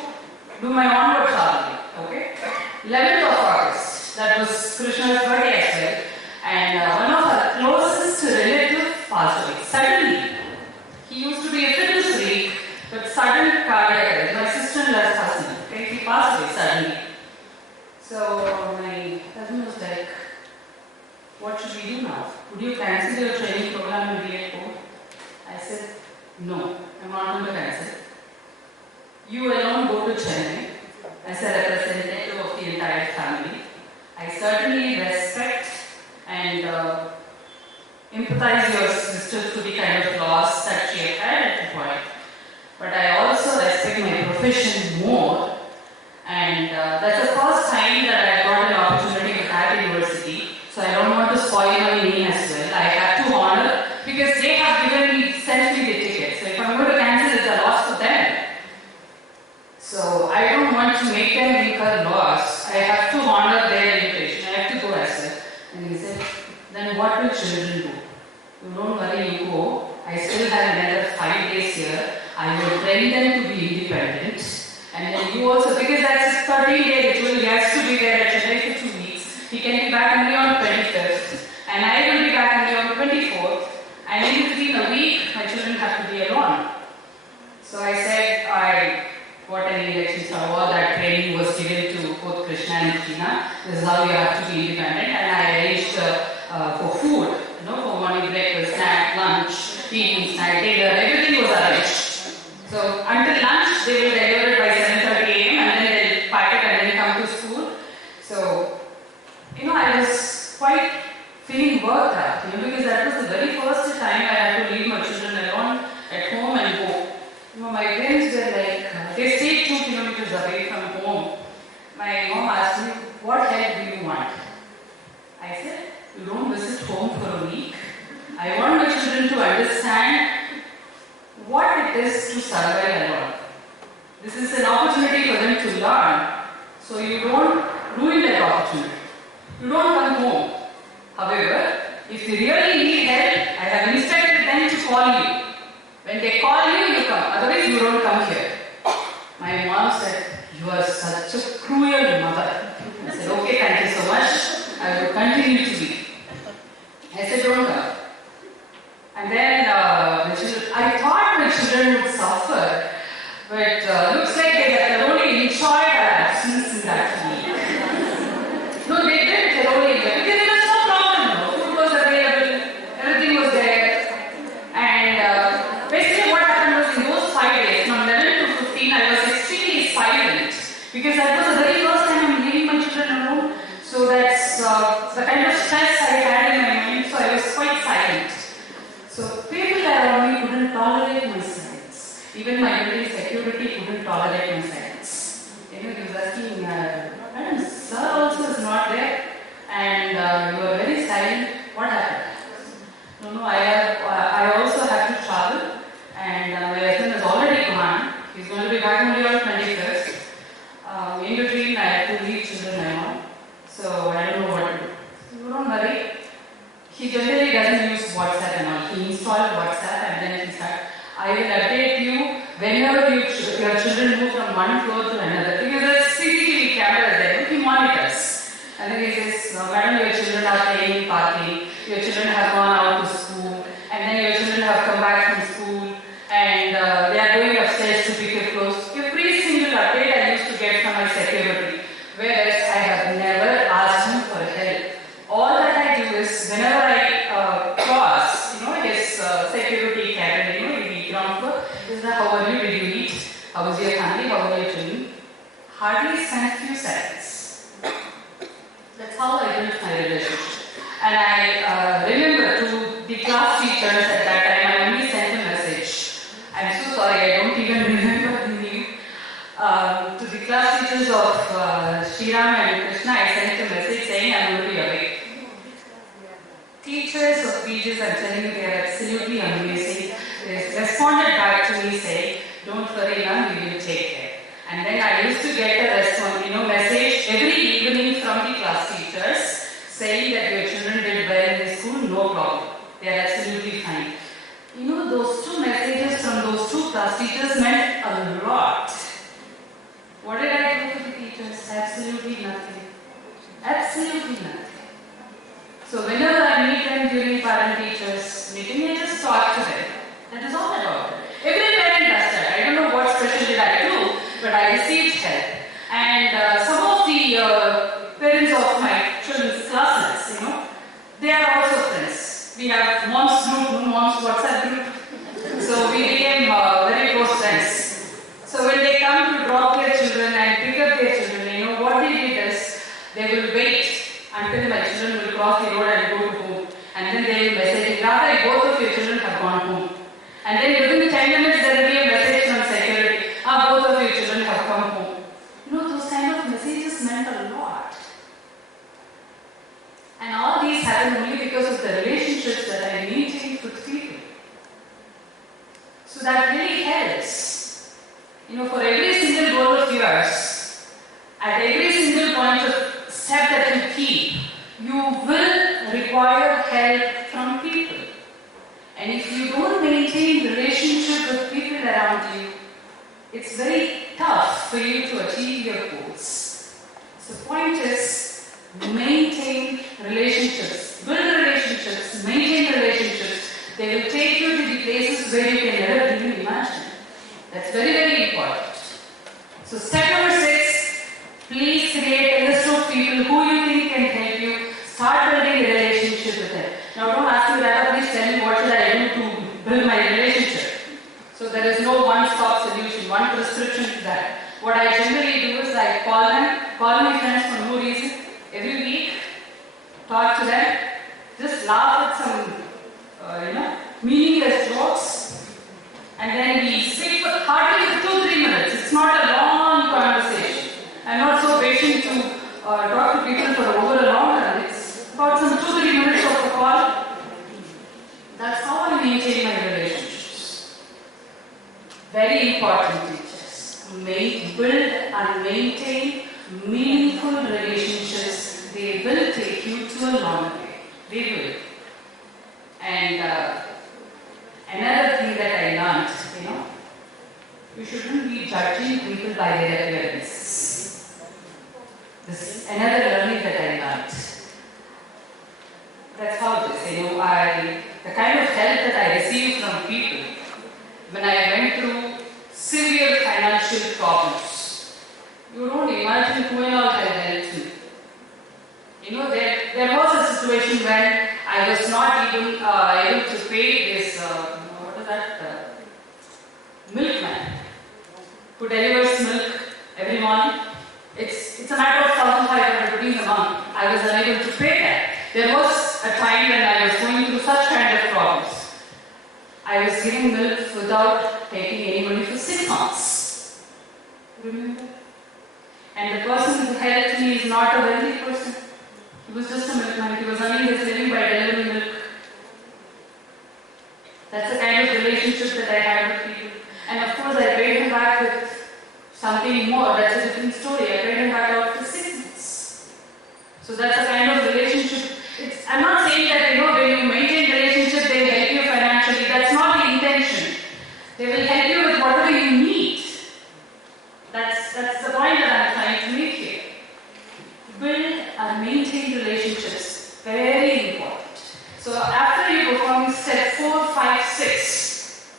do my onward traveling. Okay, 11th of August, that was Krishna's birthday as well, and one of our closest relatives passed away suddenly. He used to be a fitness freak, but sudden cardiac arrest. My sister-in-law's husband. Okay, he passed away suddenly. So my husband was like, "What should we do now? Would you cancel your training program and be at home?" I said, "No, I'm not going to cancel. You alone go to Chennai as a representative of the entire family. I certainly respect and empathize your sister to the kind of loss that she had at the point. But I also respect my profession more, and that's the first time that I got an opportunity with that university. So I don't want to spoil my name as well. I have to honor, because they have sent me the ticket. So if I'm going to cancel, it's a loss to them. So I don't want to make them incur loss. I have to honor their invitation. I have to go as well." And he said, "Then what will children do? You don't worry, you go. I still have another 5 days here. I will train them to be independent. And then you also, because that's a 13-day ritual, he has to be there at Chennai for 2 weeks. He can be back only on 25th. And I will be back only on 24th. And in between a week, my children have to be alone." So I said, what an election all that training was given to both Krishna and Tina. This is how you have to be independent. And I arranged for food, for morning breakfast, snack, lunch, tea, snack, dinner, everything was arranged. So until lunch, they will deliver it by 7:30 a.m. and then they'll pack it and then come to school. So, I was quite feeling worked up, because that was the very first time I had to leave my children alone at home and go. My parents were like, they stayed 2 kilometers away from home. My mom asked me, "What help do you want?" I said, "You don't visit home for a week. I want my children to understand what it is to survive alone. This is an opportunity for them to learn. So you don't ruin that opportunity. You don't come home. However, if you really need help, I have instructed them to call you. When they call you, you come. Otherwise, you don't come here." My mom said, "You are such a cruel mother." I said, "Okay, thank you so much. I will continue to be." I said, "Don't come." And then I thought my children would suffer, but looks like they had thoroughly enjoyed our absence in that week. No, they did thoroughly enjoy, because there was no problem. Food was available, everything was there. And basically what happened was, in those 5 days, from 11 to 15, I was extremely silent, because that was the very first time I'm leaving my children alone. So that's the kind of stress I had in my mind, so I was quite silent. So people around me couldn't tolerate my silence. Even my building security couldn't tolerate my silence. He was asking, "Madam, sir also is not there, and you are very silent. What happened?" No, I also have to travel, and my husband has already gone. He's going to be back only on 21st. In between, I have to leave children alone, so I don't know what to do. So don't worry. He generally doesn't use WhatsApp and all. He installed WhatsApp and then he said, "I will update you whenever your children move from one floor to another." Because there's CCTV cameras there, he monitors. And then he says, "No, madam, your children are playing, parking, your children have gone out to school, how I built my relationship. And I remember to the class teachers at that time, I only sent a message. I'm so sorry, I don't even remember the name. To the class teachers of Sriram and Krishna, I sent a message saying I'm going to be away. Teachers of BGS, I'm telling you, they are absolutely amazing. They responded back to me saying, don't worry, ma'am, we will take care. And then I used to get a response, message every evening from the class teachers saying that your children did well in the school, no problem. They are absolutely fine. Those two messages from those two class teachers meant a lot. What did I do to the teachers? Absolutely nothing. Absolutely nothing. So whenever I meet them during parent-teachers meeting, I just talk to them. That is all about it. Every parent does that. I don't know what special did I do, but I received help. And some of the parents of my children's classes, they are also friends. We have mom's group, mom's WhatsApp group. So we became very close friends. So when they come to drop their children and pick up their children, what they did is they will wait until my children will cross the road and go to home. And then they will message me, Radha, both of your children have gone home. And then within 10 minutes there will be a message from security, both of your children have come home. Those kind of messages meant a lot. And all these happen only because of the relationships that I maintained with people. So that really helps. For every single goal of yours, at every single point of step that you keep, you will require help from people. And if you don't maintain relationship with people around you, it's very tough for you to achieve your goals. So the point is, maintain relationships. Build relationships, maintain relationships. They will take you to the places where you can never even imagine. That's very, very important. So step number 6, please create a list of people who you think can help you. Start building a relationship with them. Now don't ask me, Radha, please tell me what should I do to build my relationship. So there is no one-stop solution, one prescription to that. What I generally do is I call my friends for no reason, every week, talk to them, just laugh at some, meaningless jokes, and then we speak for hardly 2-3 minutes. It's not a long conversation. I'm not so patient to talk to people for over a long run. It's about some 2-3 minutes of a call. That's how I maintain my relationships. Very important, teachers. Build and maintain meaningful relationships. They will take you to a long way. They will. And another thing that I learned, you shouldn't be judging people by their appearance. This is another learning that I learned. That's how it is. The kind of help that I received from people when I went through severe financial problems, you don't imagine who and all had helped me. There was a situation when I was not even able to pay this, milkman who delivers milk every morning. It's a matter of 1,500 rupees a month. I was unable to pay that. There was a time when I was going through such kind of problems. I was giving milk without taking any money for 6 months. Remember? And the person who helped me is not a wealthy person. He was just a milkman. He was earning his living by delivering milk. That's the kind of relationship that I had with people. And of course, I paid him back with something more. That's a different story. I paid him back after 6 months. So that's the kind of relationship. I'm not saying that, when you maintain relationship, they will help you financially. That's not the intention. They will help you with whatever you need. That's the point that I'm trying to make here. Build and maintain relationships. Very important. So after you perform step 4, 5, 6,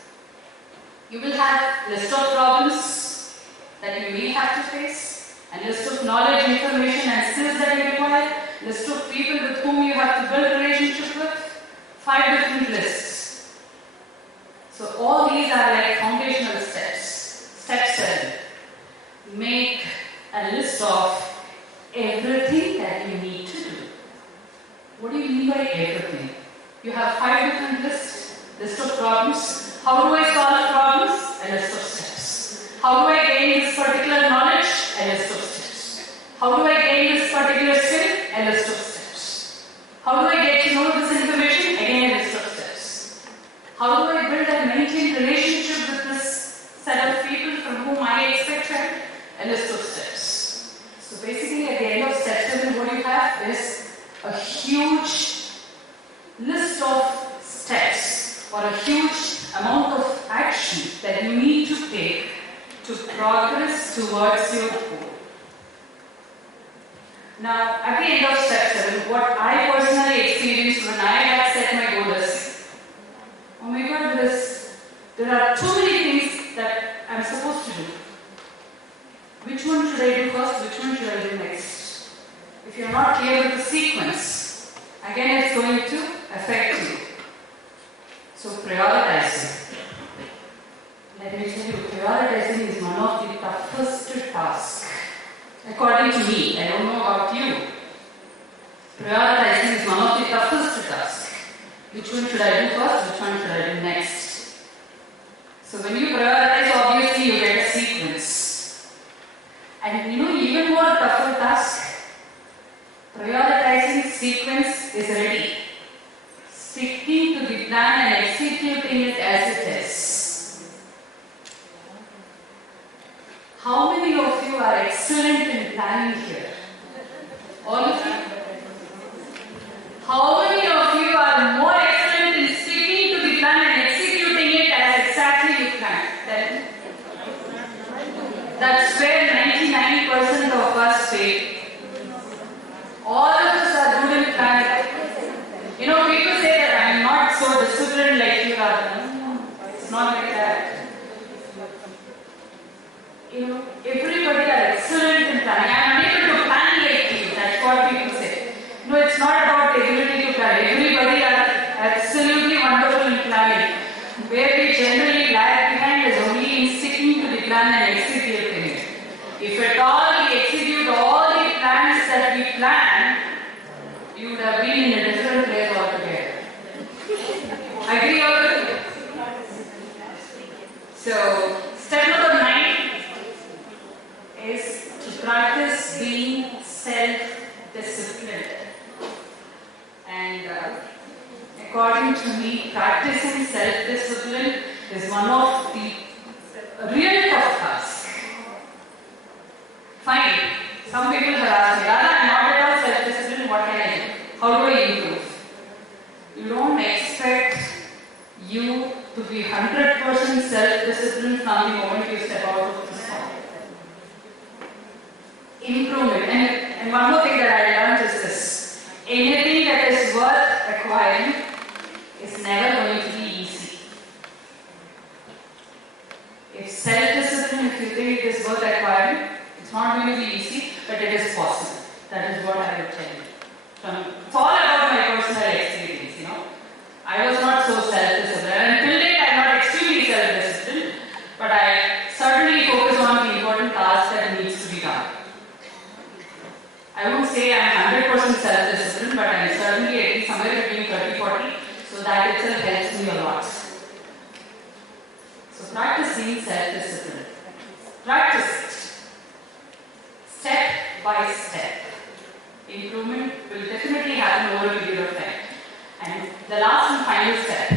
you will have list of problems that you may have to face, a list of knowledge, information and skills that you require, list of people with whom you have to build relationship with, 5 different lists. So all these are like foundational steps. Step 7, make a list of everything that you need to do. What do you mean by everything? You have 5 different list of problems. How do I solve problems? A list of steps. How do I gain this particular knowledge? A list of steps. How do I gain this particular skill? A list of steps. How do I get to know this information? Again, a list of steps. How do I build and maintain relationship with this set of people from whom I expect help? A list of steps. So basically, at the end of step 7, what you have is a huge list of steps or a huge amount of action that you need to take to progress towards your goal. Now, at the end of step 7, what I personally experienced when I had set my goal is, oh my God, there are too many things that I'm supposed to do. Which one should I do first? Which one should I do next? If you're not clear with the sequence, again it's going to affect you. So prioritizing. Let me tell you, prioritizing is one of the toughest tasks. According to me, I don't know about you. Prioritizing is one of the toughest tasks. Which one should I do first? Which one should I do next? So when you prioritize, obviously you get a sequence. And you know, even more tougher task, prioritizing sequence is ready. Sticking to the plan and executing it as it is. How many of you are excellent in planning here? All of you? How many of you are more excellent in sticking to the plan and executing it as exactly you planned? Then that's where 99% of us fail. All of us are good in planning. You know, people say that I'm not so disciplined like you are. No, it's not like that. You know, everybody are excellent in planning. I'm unable to plan like you. That's what people say. No, it's not about the ability to plan. Everybody are absolutely wonderful in planning. Where we generally lag behind is only in sticking to the plan and executing it. If at all we execute all the plans that we plan, you would have been in a different place altogether. Agree or agree? So, step number 9 is to practice being self-disciplined. And according to me, practicing self-discipline is one of the real tough tasks. Fine. Some people have asked me, Radha, I'm not at all self-disciplined, what can I do? How do I improve? You don't expect you to be 100% self-disciplined from the moment you step out of the home. Improvement. And one more thing that I learned is this. Anything that is worth acquiring is never going to be easy. If self-discipline, if you think it is worth acquiring, it's not going to be easy, but it is possible. That is what I will tell you. It's all about my personal experience, you know. I was not so self-disciplined. Until date, I'm not extremely self-disciplined, but I certainly focus on the important task that needs to be done. I won't say I'm 100% self-disciplined, but I'm certainly at least somewhere between 30-40, so that itself helps me a lot. So practice being self-disciplined. Practice it. Step by step. Improvement will definitely happen over a period of time. And the last and final step.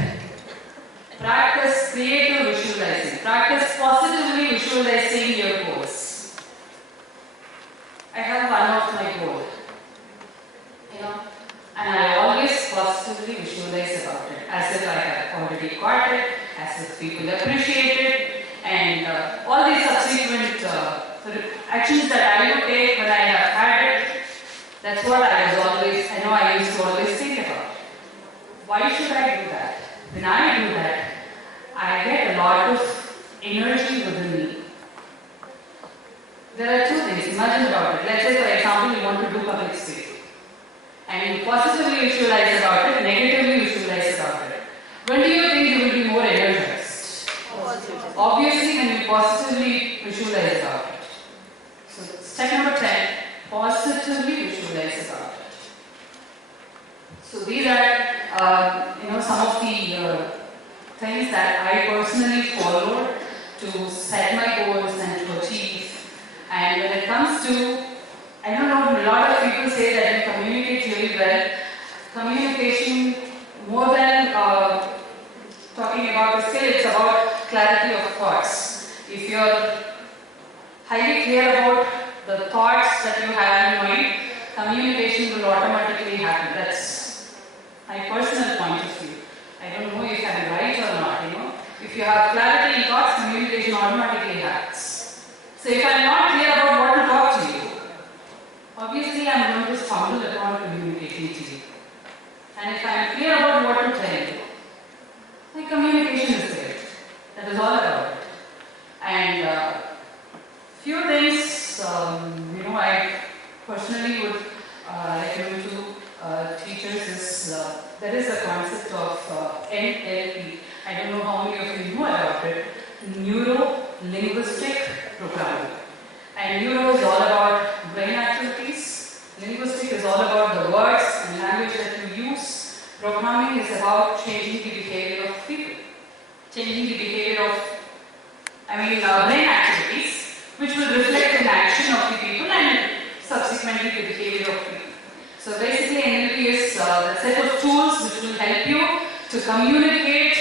Practice creative visualizing. Practice positively visualizing your goals. I have one of my goals. You know, and I always positively visualize about it. As if I have already got it, as if people appreciate it, and all these subsequent actions that I would take when I have had it. That's what I used to always think about. Why should I do that? When I do that, I get a lot of energy within me. There are two things. Imagine about it. Let's say, for example, you want to do public speaking. And you positively visualize about it, negatively visualize about it. When do you think you will be more energized? Obviously, when you positively visualize about it. So, step number 10, positively visualize about it. So these are, some of the things that I personally followed to set my goals and to achieve. And when it comes to, I don't know, a lot of people say that you communicate really well. Communication, more than talking about the skill, it's about clarity of thoughts. If you're highly clear about the thoughts that you have in mind, communication will automatically happen. That's my personal point of view. I don't know if I'm right or not, If you have clarity in thoughts, communication automatically happens. So if I'm not clear about what to talk to you, obviously I'm going to stumble upon communicating to you. And if I'm clear about what to tell you, my communication is there. That is all about it. And few things, I personally would recommend to teachers is there is a concept of NLP. I don't know how many of you know about it. Neuro-linguistic programming. And neuro is all about brain activities. Linguistic is all about the words and language that you use. Programming is about changing the behavior of people. Changing the behavior of, brain activities, which will reflect in action of the people and subsequently the behavior of people. So basically NLP is a set of tools which will help you to communicate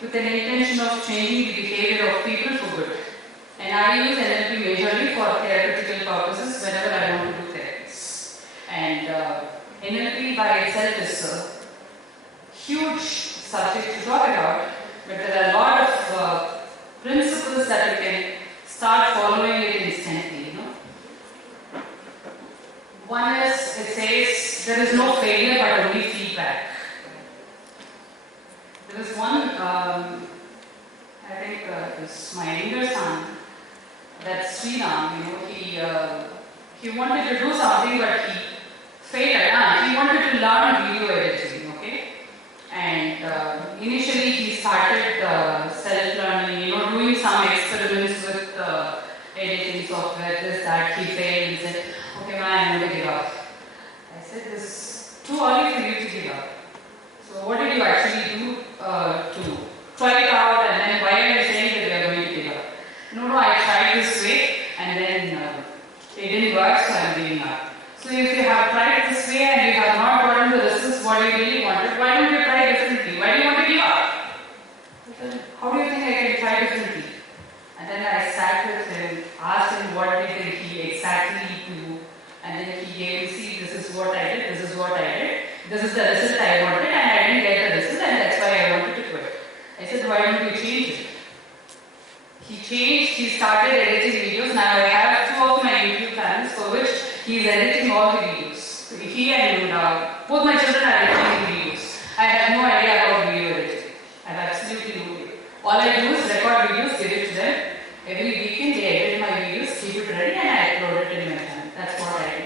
with an intention of changing the behavior of people for good. And I use NLP majorly for therapeutical purposes whenever I want to do therapies. And NLP by itself is a huge subject to talk about, but there are a lot of principles that you can start following it instantly, One is, it says, there is no failure but only feedback. There was one, I think it was my younger son, that's Sriram, he wanted to do something but he failed. He wanted to learn video editing, okay? And initially he started self-learning, doing some experiments with editing software, this, that, he failed, he said, okay, man, I'm going to give up. I said, this is too early for you to give up. So what did you actually do to try it out, and then why are you saying that you are going to give up? No, I tried this way, and then it didn't work, so I'm giving up. So if you have tried this way and you have not gotten the results what you really wanted, why don't you try differently? Why do you want to give up? Said, how do you think I can try differently? And then I sat with him, asked him what did he exactly do, and then he gave me, see, this is what I did, this is what I did, this is the result I wanted, and I didn't get the result, and that's why I wanted to quit. I said, why don't you change it? He changed, he started editing videos. Now I have 2 of my YouTube channels for which he is editing all the videos. So he and both my children are editing videos. I have no idea about video editing. I have absolutely no idea. All I do is record videos, give it to them. Every weekend they edit my videos, keep it ready, and I upload it in my channel. That's what I do.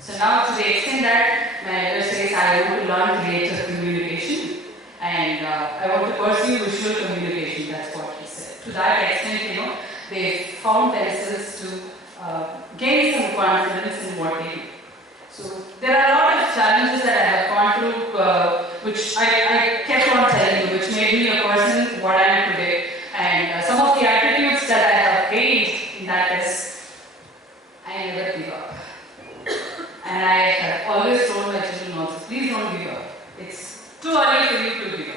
So now to the extent that my elder says I want to learn creative communication and I want to pursue visual communication, that's what he said. To that extent, they found themselves to gain some confidence in what they do. So there are a lot of challenges that I have gone through, which I kept on telling you, which made me a person what I am today. And some of the attitudes that I have gained in that is, I never give up. And I have always told my children also, please don't give up. It's too early for you to give up.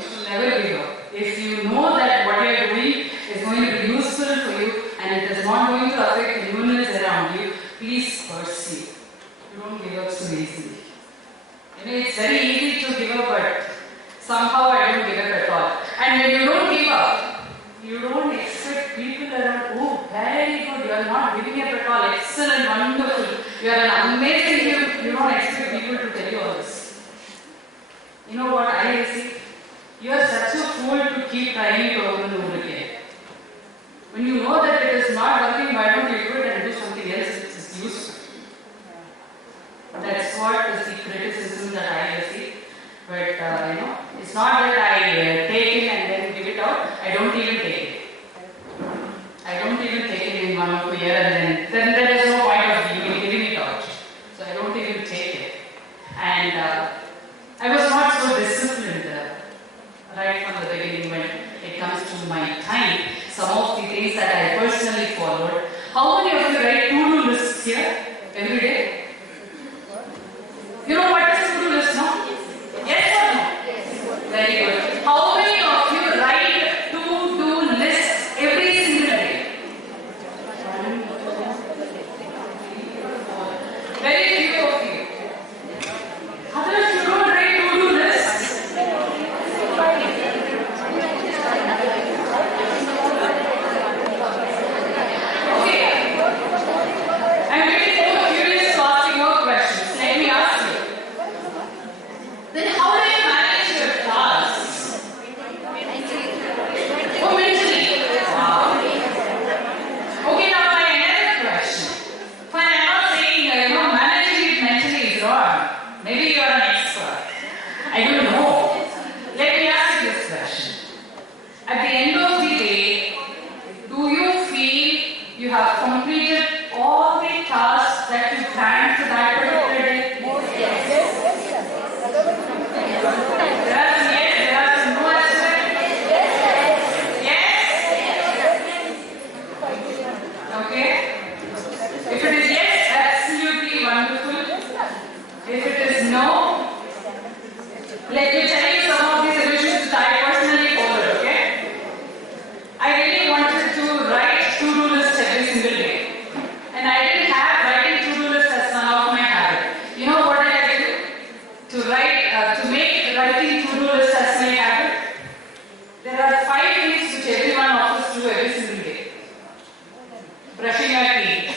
So never give up. If you know that what you are doing is going to be useful for you and it is not going to affect anyone else around you, please pursue. You don't give up so easily. It's very easy to give up, but somehow I don't give up at all. And when you don't give up, you don't expect people around, oh, very good, you are not giving up at all, excellent, wonderful, you are an amazing human. You don't expect people to tell you all this. You know what I see? You are such a fool to keep trying it over and over again. When you know that it is not working, why don't you do it and do something else which is useful? That's what is the criticism that I receive. But it's not that I take it and then give it out. I don't even take it. I don't even take it in 1 or 2 years and then there is no point of giving it out. So I don't even take it. very few of you. Others, you don't write to-do lists. Okay. I'm getting more curious to ask you more questions. Let me ask you. Then how do you manage your tasks? Oh, mentally. Wow. Okay, now my another question. Fine, I'm not saying managing it mentally is wrong. Maybe you are an expert. I don't know. Let me ask you this question. At the end of the day, do you feel you have completed all the tasks that you planned for that particular day? Yes. There are some yes, there are some no as well. Yes? Okay. If it is yes, absolutely wonderful. If it is no, let me tell you some of the solutions that I personally followed, okay? I really wanted to write to-do lists every single day. And I didn't have writing to-do lists as one of my habits. You know what did I do? To make writing to-do lists as my habit, there are 5 things which everyone of us do every single day. Brushing your teeth,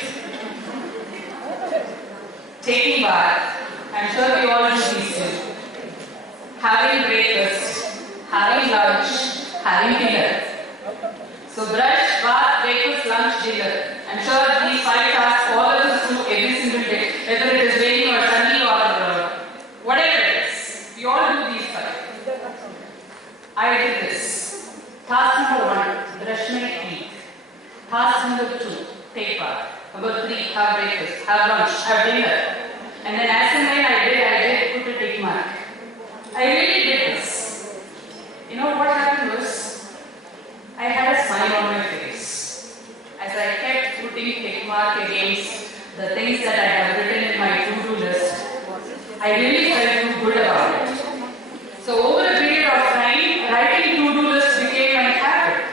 taking bath, I'm sure we all do these too. Having breakfast, having lunch, having dinner. So brush, bath, breakfast, lunch, dinner. I'm sure these 5 tasks all of us do every single day, whether it is raining or sunny or whatever it is. We all do these 5. I did this. Task number 1, brush my teeth. Task number 2, take bath. Number 3, have breakfast, have lunch, have dinner. And then as and when I did put a tick mark. I really did this. You know what happened was, I had a smile on my face. As I kept putting tick mark against the things that I have written in my to-do list, I really felt good about it. So over a period of time, writing to-do lists became my habit.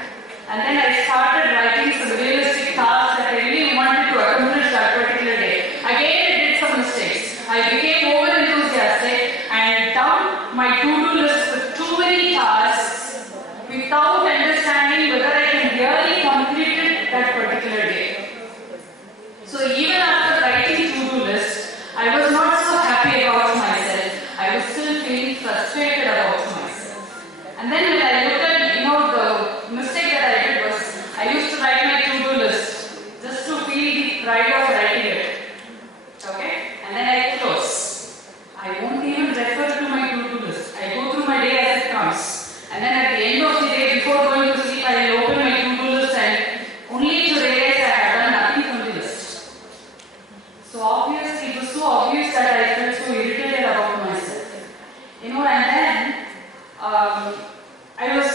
And then I started writing some realistic tasks that I really wanted to accomplish that particular day. Again, I did some mistakes. I became over enthusiastic and dumped my to-do list with too many tasks without understanding whether I can really complete it that particular day. So even after writing to-do list, I was not so happy about myself. I was still feeling frustrated about myself. And then when I looked at, the mistake that I did was, I used to write my to-do list just to feel the pride of writing it. Okay? And then I close. I won't even refer to my to-do list. I go through my day as it comes. And then at the end of the day, before going to sleep, I will open my to-do list and only to realize I have done nothing from the list. So obviously, it was so obvious that I felt so irritated about myself. And then I was,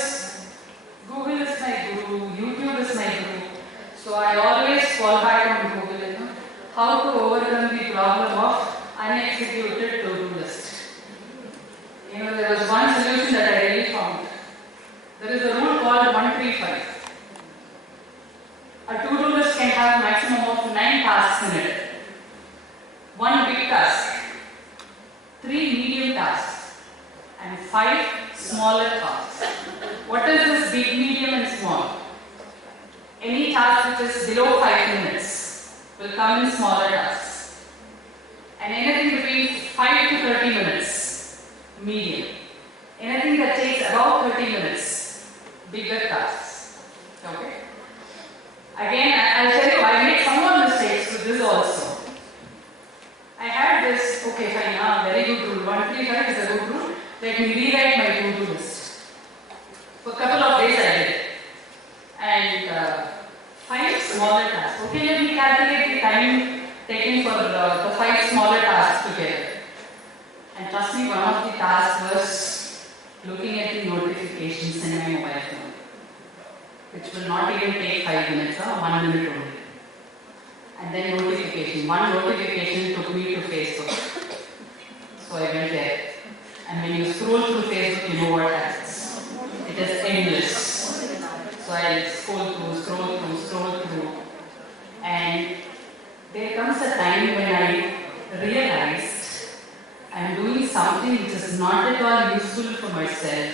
Google is my guru, YouTube is my guru. So I always fall back on Google, how to overcome the problem of unexecuted to-do list. There was one solution that I really found. There is a rule called 135. A to-do list can have maximum of 9 tasks in it. 1 big task, 3 medium tasks, and 5 smaller tasks. What is this big, medium and small? Any task which is below 5 minutes will come in smaller tasks. And anything between 5 to 30 minutes, medium. Anything that takes about 30 minutes, bigger tasks. Okay? Again, I'll tell you, I made some more mistakes with this also. I had this, okay fine, very good rule, 135 is a good rule. Let me rewrite my to-do list. For a couple of days I did. And 5 smaller tasks. Okay, let me calculate the time taken for the 5 smaller tasks together. And trust me, one of the tasks was looking at the notifications in my mobile phone, which will not even take 5 minutes, 1 minute only. And then notification. One notification took me to Facebook. So I went there. And when you scroll through Facebook, you know what happens. It is endless. So I scroll through. And there comes a time when I realized I'm doing something which is not at all useful for myself.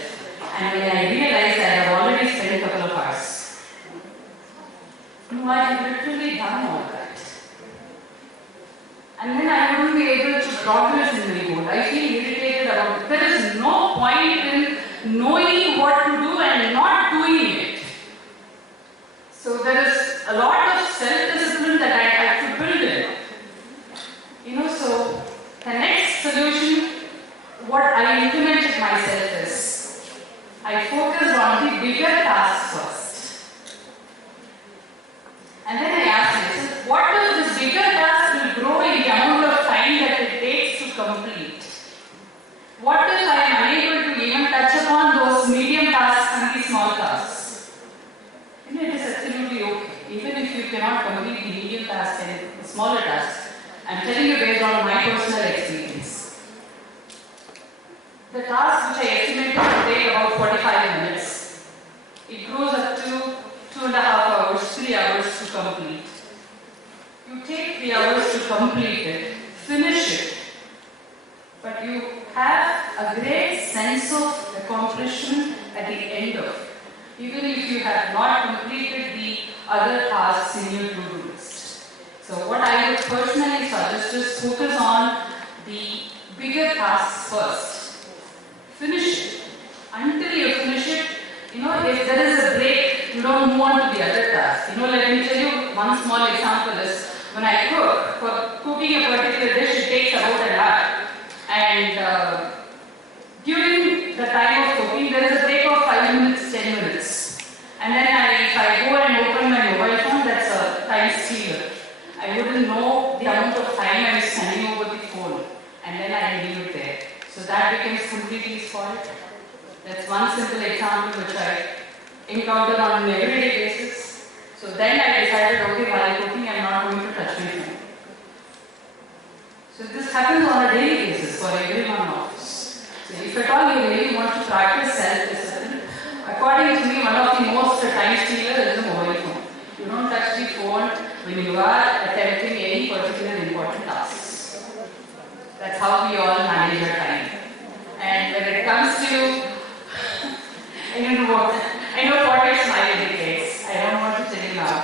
And when I realized I have already spent a couple of hours, no, I have literally done all that. And then I wouldn't be able to progress in my goal. I feel irritated about it. There is no point in knowing what to do and not doing it. So there is a lot of self-discipline that I have to build in. So the next solution, what I implemented myself is, I focused on the bigger tasks first. And then I asked myself, what if this bigger task will grow in the amount of time that it takes to complete? What if I am unable to even touch upon those medium tasks and the small tasks? It is absolutely okay. Even if you cannot complete the medium task and the smaller tasks, I'm telling you based on my personal experience. The task which I estimated to take about 45 minutes, it grows up to 2.5 hours, 3 hours to complete. You take 3 hours to complete it, finish it, but you have a great sense of accomplishment at the end of it, even if you have not completed the other tasks in your to-do list. So what I would personally suggest is focus on the bigger tasks first. Finish it. Until you finish it, if there is a break, you don't move on to the other task. Let me tell you one small example is, when I cook, for cooking a particular dish, it takes about an hour. And during the time of cooking, there is a break of 5 minutes, 10 minutes. And then if I go and open my mobile phone, that's a time stealer. I wouldn't know the amount of time I was spending over the phone, and then I leave it there. So that becomes completely spoiled. That's one simple example which I encounter on an everyday basis. So then I decided, okay, while cooking, I'm not going to touch my phone. So this happens on a daily basis for everyone of us. So if at all you really want to practice self-discipline, according to me, one of the most time stealer is the mobile phone. You don't touch the phone when you are attempting any particular important tasks. That's how we all manage our time. And when it comes to, I know what your smile indicates. I don't want to tell you now.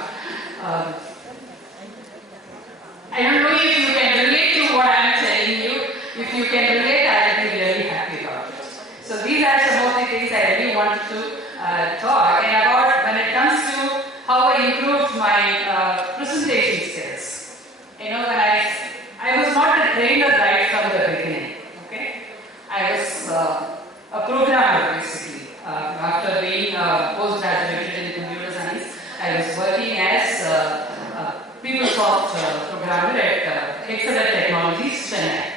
I don't know if you can relate to what I'm telling you. If you can relate, I'll be really happy about it. So these are some of the things I really wanted to talk. And about when it comes to how I improved my presentation skills. When I was not a trainer right from the beginning. Okay, I was a programmer basically. After being postgraduated in computer science, I was working as a PeopleSoft programmer at Excellent Technologies, Chennai.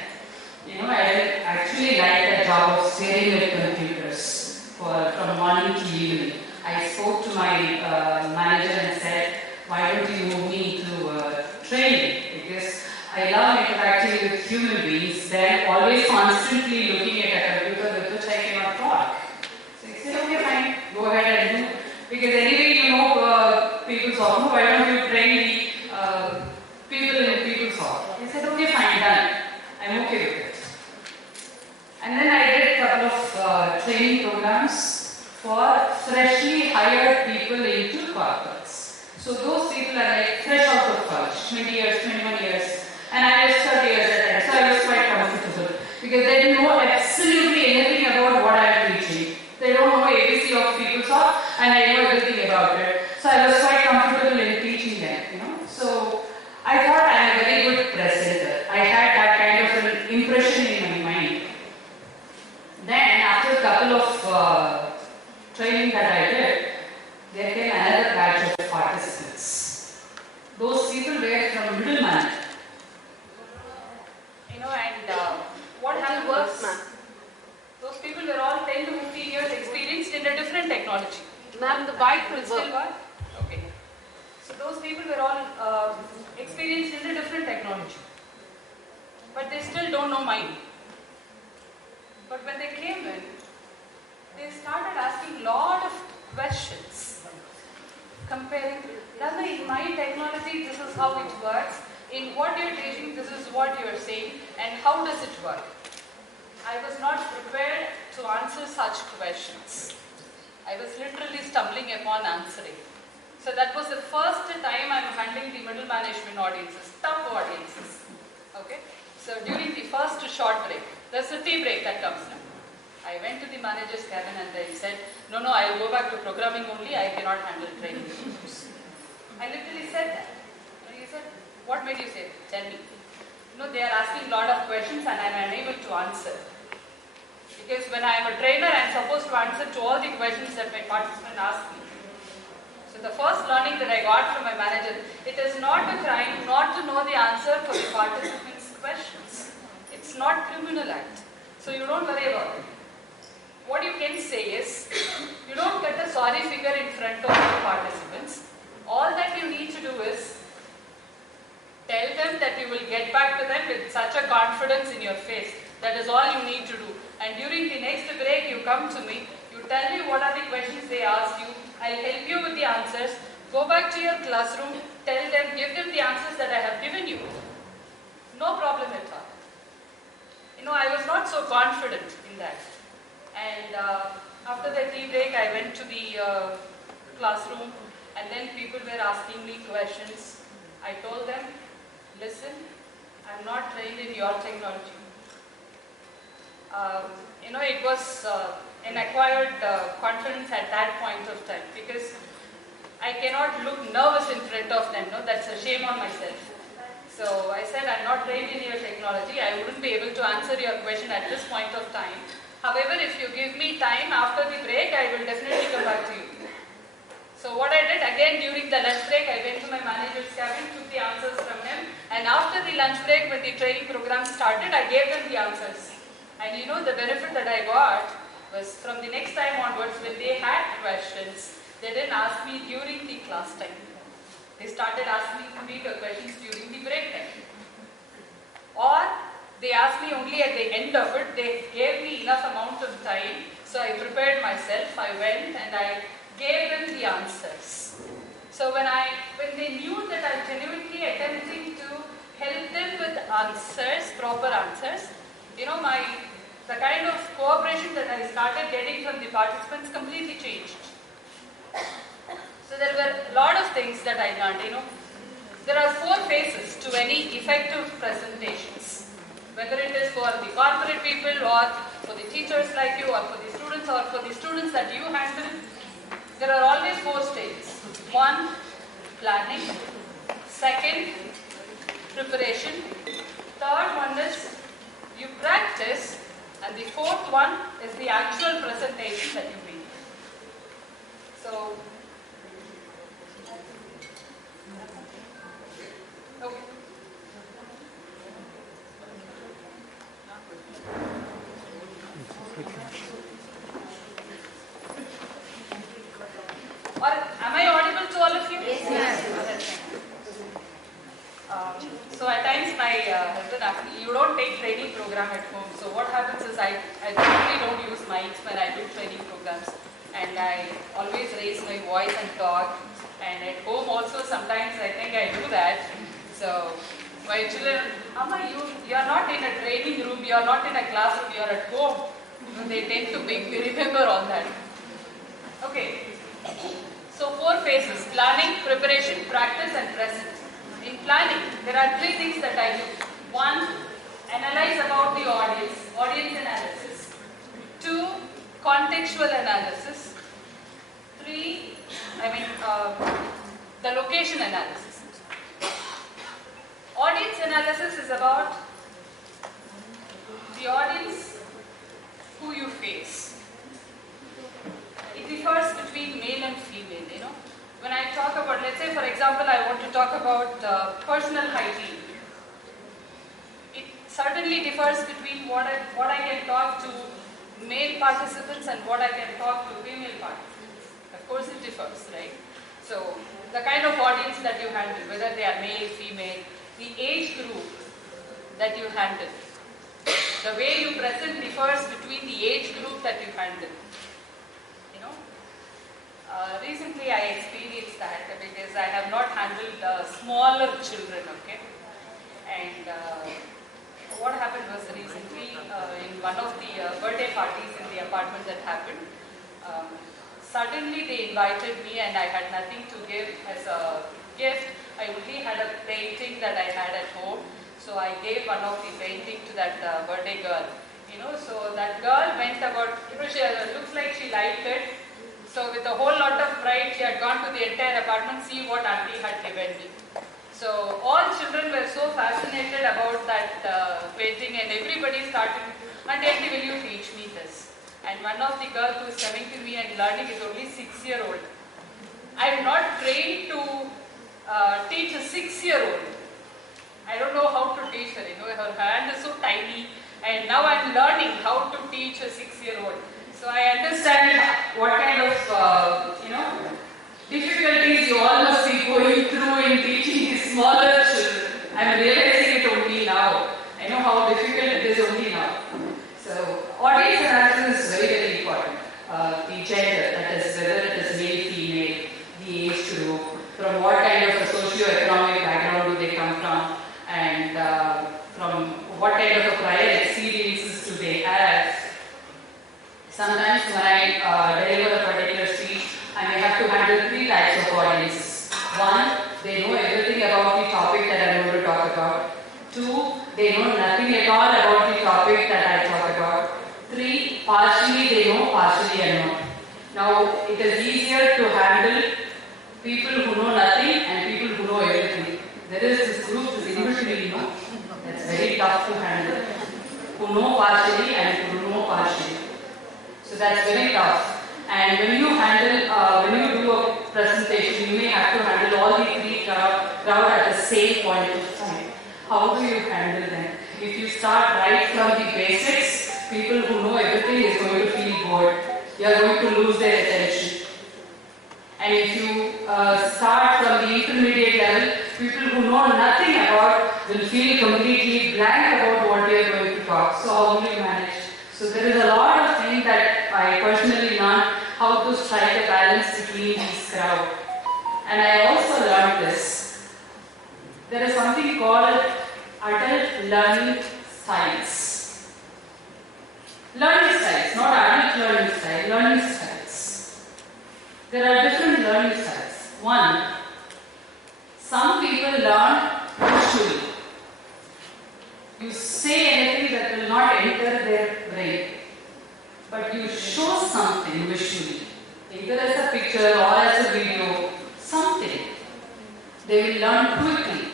I actually liked the job of staring at computers from morning to evening. I spoke to my manager and said, why don't you move me to training? Because I love interacting with human beings than always constantly looking at a computer with which I cannot talk. So he said, okay, fine, go ahead and do. Because anyway, PeopleSoft, why don't you train the people in PeopleSoft? He said, okay, fine, done. I'm okay with it. And then I did a couple of training programs for freshly hired people into corporates. So those people are like fresh out of college, 20 years, 21 years, and I was 30 years at that time, so I was quite comfortable because they didn't know absolutely anything about what I am teaching. They don't know ABC of PeopleSoft, and I know everything about it. So I was quite comfortable in teaching them, So I thought I am a very good presenter. I had that kind of an impression in my mind. Then after a couple of training that I did, there came another batch of participants. Those people were from middleman. And what happened was, those people were all 10 to 15 years experienced in a different technology. Ma'am, the bike will Still work. work? Okay. So those people were all experienced in a different technology. But they still don't know mine. But when they came in, they started asking a lot of questions. Comparing, in my technology, this is how it works. in what you're teaching, this is what you're saying, and how does it work? I was not prepared to answer such questions. I was literally stumbling upon answering. So that was the first time I'm handling the middle management audiences, tough audiences. Okay? So during the first short break, there's a tea break that comes now. I went to the manager's cabin and I said, no, I'll go back to programming only, I cannot handle training. I literally said that. And he said, what made you say? Tell me. They are asking a lot of questions and I'm unable to answer. Because when I am a trainer, I am supposed to answer to all the questions that my participant asks me. So the first learning that I got from my manager, it is not a crime not to know the answer for the participants' questions. It's not criminal act. So you don't worry about it. What you can say is, you don't get a sorry figure in front of the participants. All that you need to do is, tell them that you will get back to them with such a confidence in your face. That is all you need to do. And during the next break, you come to me, you tell me what are the questions they ask you, I'll help you with the answers, go back to your classroom, tell them, give them the answers that I have given you. No problem at all. I was not so confident in that. And after the tea break, I went to the classroom and then people were asking me questions. I told them, listen, I'm not trained in your technology. It was an acquired confidence at that point of time because I cannot look nervous in front of them. That's a shame on myself. So I said, I'm not trained in your technology. I wouldn't be able to answer your question at this point of time. However, if you give me time after the break, I will definitely come back to you. So what I did, again during the lunch break, I went to my manager's cabin, took the answers from him, and after the lunch break, when the training program started, I gave them the answers. And the benefit that I got was from the next time onwards, when they had questions, they didn't ask me during the class time. They started asking me the questions during the break time. Or they asked me only at the end of it. They gave me enough amount of time, so I prepared myself. I went and I gave them the answers. So when they knew that I'm genuinely attempting to help them with answers, proper answers, the kind of cooperation that I started getting from the participants completely changed. So there were a lot of things that I learned. There are 4 phases to any effective presentations. Whether it is for the corporate people or for the teachers like you or for the students that you handle, there are always 4 stages. 1, planning. 2nd, preparation. 3rd one is you practice. And the 4th one is the actual presentation that you make. So, okay. Or am I audible to all of you? Yes. So at times my husband asked me, you don't take training program at home. So what happens is I generally don't use mics when I do training programs. And I always raise my voice and talk. And at home also sometimes I think I do that. So my children, Amma, you are not in a training room, you are not in a classroom, you are at home. They tend to make me remember on that. Okay. So 4 phases: planning, preparation, practice and present. In planning, there are 3 things that I do. 1, analyze about the audience analysis. 2, contextual analysis. 3, the location analysis. Audience analysis is about the audience who you face. It differs between male and female, When I talk about, let's say for example, I want to talk about personal hygiene. It certainly differs between what I can talk to male participants and what I can talk to female participants. Of course it differs, right? So the kind of audience that you handle, whether they are male, female, the age group that you handle, the way you present differs between the age group that you handle. Recently I experienced that because I have not handled smaller children, okay? And what happened was recently in one of the birthday parties in the apartment that happened, suddenly they invited me and I had nothing to give as a gift. I only had a painting that I had at home. So I gave one of the painting to that birthday girl. So that girl went about, she looks like she liked it. So with a whole lot of pride, she had gone to the entire apartment, see what auntie had given me. So all children were so fascinated about that painting, and everybody started, Auntie, will you teach me this? And one of the girls who is coming to me and learning is only 6-year-old. I am not trained to teach a 6-year-old. I don't know how to teach her. Her hand is so tiny, and now I am learning how to teach a 6-year-old. So I understand what kind of difficulties you all must be going through in teaching these smaller children. I am realizing it only now. I know how difficult it is only now. So audience analysis is very, very important. The gender, that is whether it is male, female, the age group, from what kind of a socio-economic background do they come from, and from what kind of a prior experiences do they have. Sometimes when I deliver a particular speech, I may have to handle 3 types of audiences. 1, they know everything about the topic that I am going to talk about. 2, they know nothing at all about the topic that I talk about. 3, partially they know, partially I know. Now, it is easier to handle people who know nothing and people who know everything. There is this group, this in-between, that's very tough to handle. Who know partially and who know partially. So that's very tough. And when you handle, when you do a presentation, you may have to handle all the 3 crowd at the same point of time. How do you handle them? If you start right from the basics, people who know everything is going to feel bored. You are going to lose their attention. And if you start from the intermediate level, people who know nothing about will feel completely blank about what you are going to talk. So how will you manage? So there is a lot of things that I personally learned how to strike a balance between these crowd. And I also learned this. There is something called adult learning styles. Learning styles, not adult learning style, learning styles. There are different learning styles. 1, some people learn visually. You say anything that will not enter their brain, but you show something visually, either as a picture or as a video, something. They will learn quickly.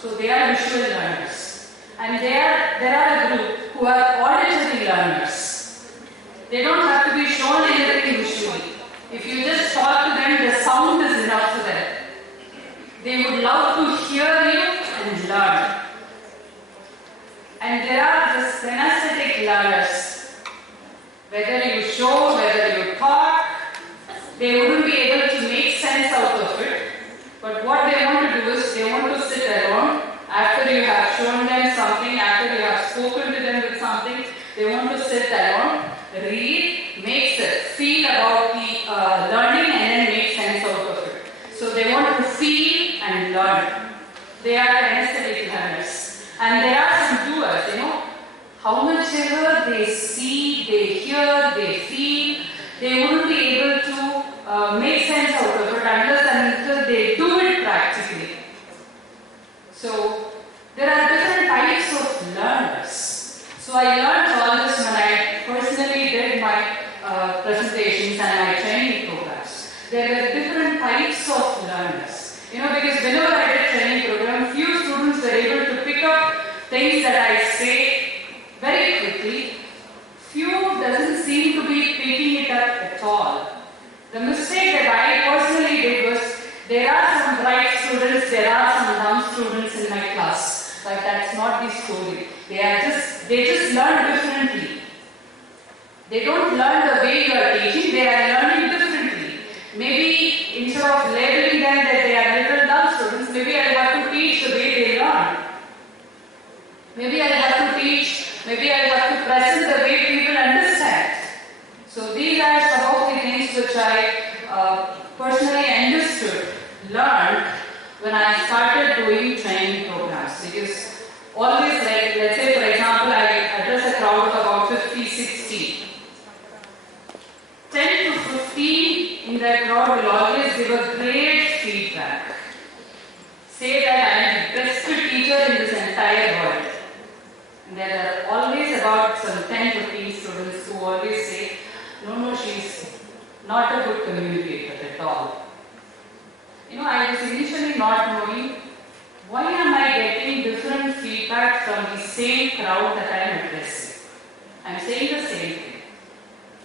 So they are visual learners. And there are a group who are auditory learners. They don't have to be shown anything visually. If you just talk to them, the sound is enough for them. They would love to hear you and learn. And there are the synesthetic learners. Whether you show, whether you talk, they wouldn't be able to make sense out of it. But what they want to do is, they want to sit alone. After you have shown them something, after you have spoken to them with something, they want to sit alone, read, make sense, feel about the learning and then make sense out of it. So they want to feel and learn. They are kinesthetic learners. And there are some doers, how much ever they see, they hear, they feel, they wouldn't be able to make sense out of it unless and until they do it practically. So there are different types of learners. So I learned all this when I personally did my presentations and my training programs. There were different types of learners. Because whenever I did training program, few students were able to pick up things that I say very quickly. Few doesn't seem to be picking it up at all. The mistake that I personally did was, there are some bright students, there are some dumb students in my class. But that's not the story. They just learn differently. They don't learn the way you are teaching, they are learning differently. Maybe instead of labeling them that they are little dumb students, maybe I have to teach the way they learn. Maybe I have to teach, maybe I have to present the way people understand. So these are some of the things which I personally understood, learned when I started doing training programs. Because always about some 10-15 students who always say, no, she's not a good communicator at all. I was initially not knowing why am I getting different feedback from the same crowd that I am addressing. I'm saying the same thing.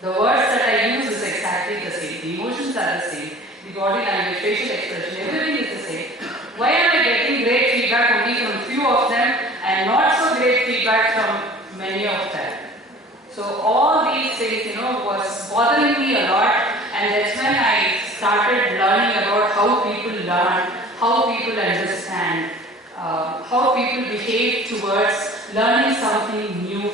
The words that I use is exactly the same. The emotions are the same. The body language, facial expression, everything is the same. Why am I getting great feedback only from few of them and not so great feedback from many of them? So all these things, was bothering me a lot, and that's when I started learning about how people learn, how people understand, how people behave towards learning something new,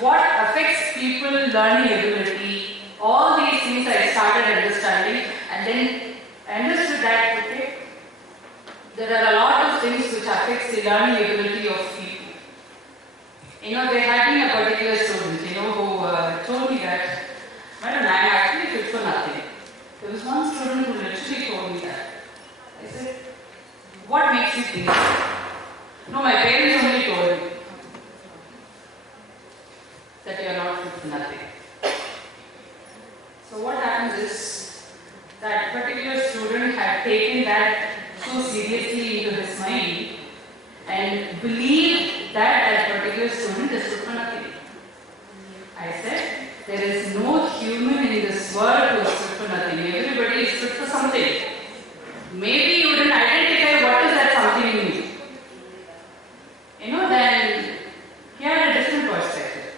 what affects people learning ability. All these things I started understanding, and then understood that there are a lot of things which affects the learning ability of people. There had been a particular student, who told me that, Madam, I am actually fit for nothing. There was one student who literally told me that. I said, what makes you think that? No, my parents only told me that you are not fit for nothing. So what happens is, that particular student had taken that so seriously into his mind and believed that particular student is fit for nothing. I said, there is no human in this world who is fit for nothing. Everybody is fit for something. Maybe you didn't identify what is that something in you. Then he had a different perspective.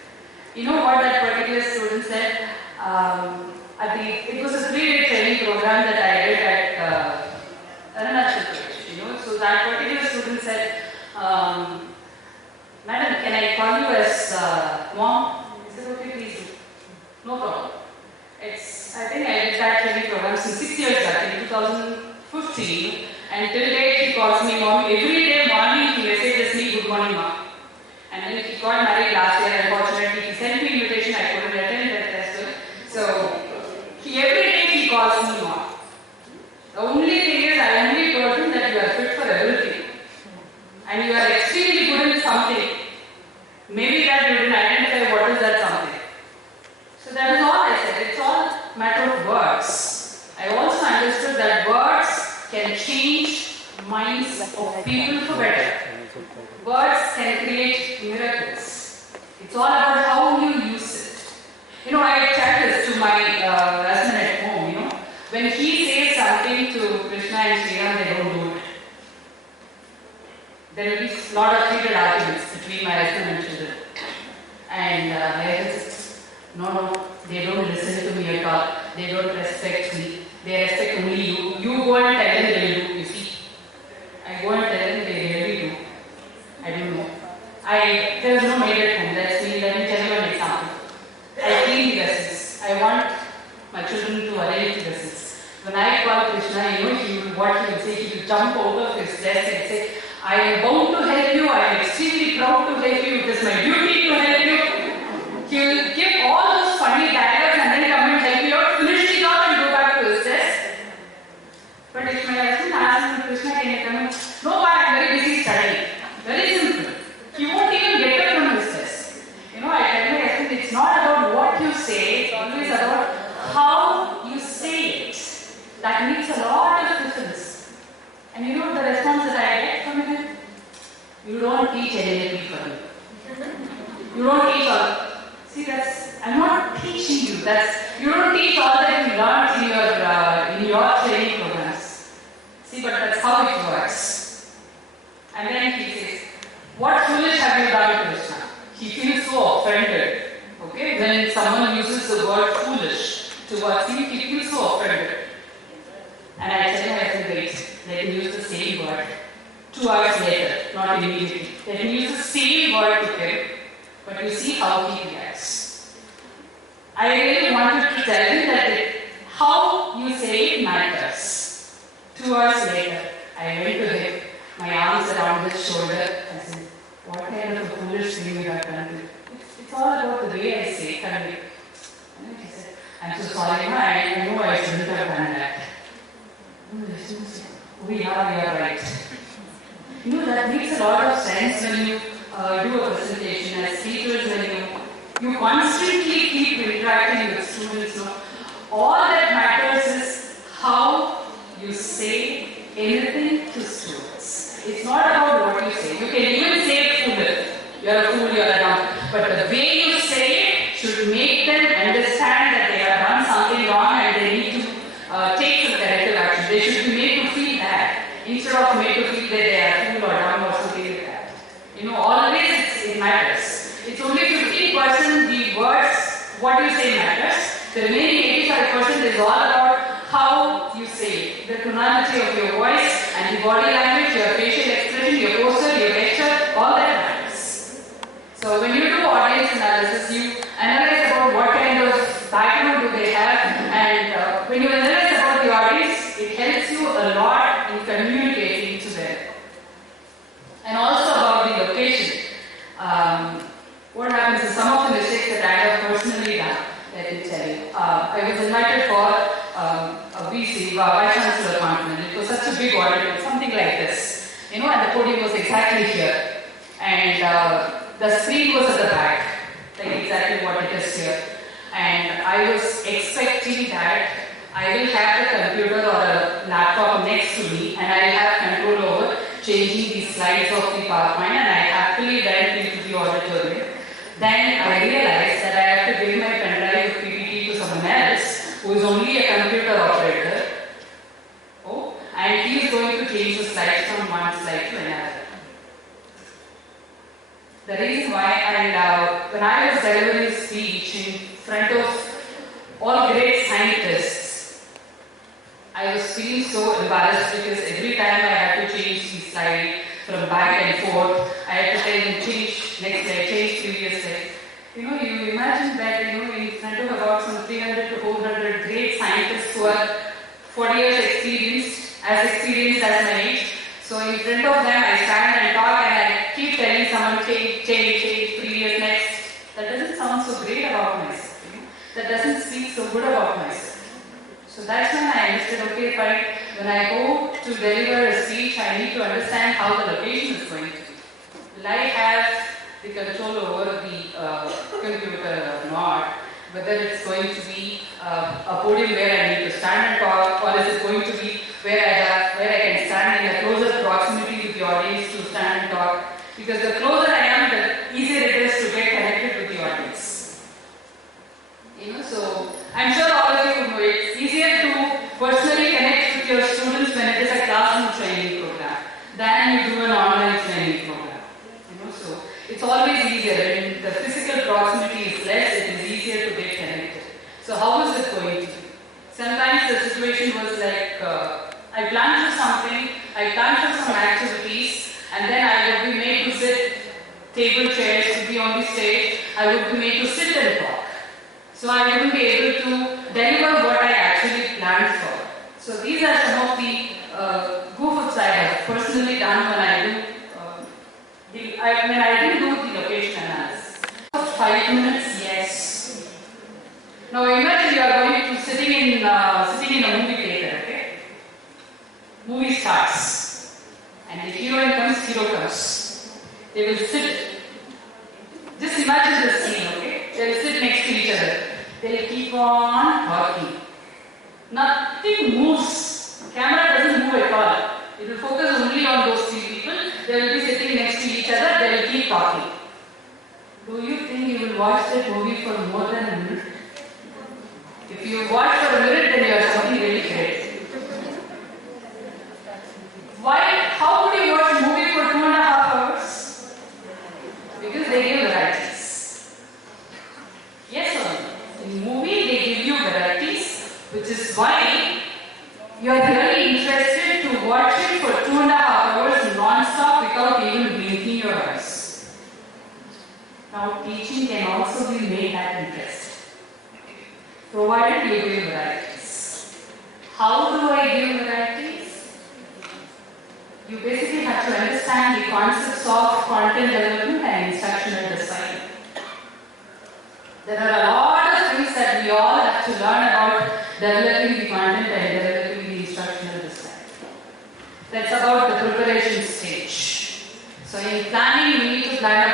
What that particular student said? It was a 3-day training program that I did at Arunachal Pradesh. So that particular student said, Madam, can I call you as mom? I said, okay, please do. No problem. I think I did that training program since 6 years back, in 2015, and till date he calls me mom. Every day morning he messages me, good morning mom. And then he got married last year, unfortunately he sent me invitation, I couldn't attend that festival. So, every day he calls me mom. The only thing is, I only told him that you are fit for everything. And you are extremely good in something. Maybe that you didn't identify what is that something. So that is all I said. It's all a matter of words. I also understood that words can change minds of people for better. Words can create miracles. It's all about how you use it. I tell this to my husband at home, when he says something to Krishna and Sri Ram, they don't do it. There will be a lot of heated arguments between my husband and children. And I just, no, they don't listen to me at all. They don't respect me. They respect only you. You go and tell them they will do, you see. I go and tell them they really do. I don't know. There is no maid at home. Let me tell you an example. I clean the vessels. I want my children to arrange the vessels. When I call Krishna, what he will say, he will jump out of his desk and say, I am bound to help you, I am extremely proud to help you, it is my duty to help you. He will give all those funny dialogues and then come and help you out, finish the job and go back to his desk. But if my husband asks me, Krishna, can you come in? No, I am very busy studying. Very simple. He won't even get up from his desk. I tell my husband, it's not about what you say, it's always about how you say it. That makes a lot of difference. And the response that I get from him? You don't teach NLP for me. You don't teach all. See, I'm not teaching you. You don't teach all that you learned in your training programs. See, but that's how it works. And then he says, what foolish have you done, Krishna? He feels so offended. Okay, when someone uses the word foolish towards him, he feels so offended. And I tell him, I said, wait, let him use the same word 2 hours later, not immediately. Let him use the same word to him, but you see how he reacts. I really wanted to tell him that how you say it matters. 2 hours later, I went to him, my arms around his shoulder, and said, what kind of a foolish thing you have done? It's all about the way I say it. And he said, I'm so sorry, I know I shouldn't have done that. We are right. That makes a lot of sense when you do a presentation as teachers, when you constantly keep interacting with students, no? All that matters is how you say anything to students. It's not about what you say. You can even say fool. You're a fool, you're a dumb. But the way you say it should make them understand that they have done something wrong and they need to take some corrective action. They should be made to feel that instead of made to feel that they are fool or dumb or something like that. You know, always it matters. It's only 50% the words, what you say matters. The remaining 85% is all about how you say it. The tonality of your voice and the body language, your facial expression, your posture, your gesture, all that matters. So when you do audience analysis, you analyze about what kind of background do they have, and when you analyze about the audience, it helps you a lot in communicating to them. And also about the location. What happens is some of the mistakes that I have personally done, let me tell you. I was invited for a VC, Vice Chancellor Conference. It was such a big auditorium, something like this. You know, and the podium was exactly here. And the screen was at the back, like exactly what it is here. And I was expecting that I will have the computer or a laptop next to me and I will have control over changing the slides of the PowerPoint, and I happily went into the auditorium. Then I realized that I have to give my pen drive of PPT to someone else who is only a computer operator. Oh, and he is going to change the slides from one slide to another. The reason why, and when I was delivering a speech in front of all great scientists, I was feeling so embarrassed because every time I had to change the slide from back and forth, I had to tell them change next slide, change previous slide. You know, you imagine that, you know, in front of about some 300 to 400 great scientists who are 40 years experienced as my age. So in front of them, I stand and talk and I keep telling someone change, previous, next. That doesn't sound so great about myself. You know? That doesn't speak so good about myself. So that's when I understood, okay, fine, when I go to deliver a speech, I need to understand how the location is going to be. Will I have the control over the computer or not? Whether it's going to be a podium where I need to stand and talk, or is it going to be where I can stand in a closer proximity with the audience to stand and talk? Because the closer I am, the easier it is to get connected with the audience. You know, so I'm sure all of you know it's easier to personally connect with your students when it is a classroom training program than you do an online training program. You know, so it's always easier. When the physical proximity is less, it is easier to get connected. So how is it going to be? Sometimes the situation was like, I planned for something, I planned for some activities, and then I would be made to sit, table chairs would be on the stage, I would be made to sit and talk. So I wouldn't be able to deliver what I actually planned for. So these are some of the goof-ups I have personally done when I didn't do the location analysis. 5 minutes, yes. Now imagine you are going to sitting in a movie theater, okay? Movie starts, and the hero comes. They will sit. Just imagine the scene, okay? They will sit next to each other. They will keep on talking. Nothing moves. Camera doesn't move at all. It will focus only on those 3 people. They will be sitting next to each other. They will keep talking. Do you think you will watch that movie for more than a minute? If you watch for a minute, then you are something really great. Why? How would you watch a movie for 2.5 hours? Because they give varieties. Yes or no? In movie, they give you varieties, which is why you are really interested to watch it for 2.5 hours non-stop without even blinking your eyes. Now, teaching can also be made that interest, provided you give varieties. How do I give varieties? You basically have to understand the concepts of content development and instructional design. There are a lot of things that we all have to learn about developing the content and developing the instructional design. That's about the preparation stage. So in planning, you need to plan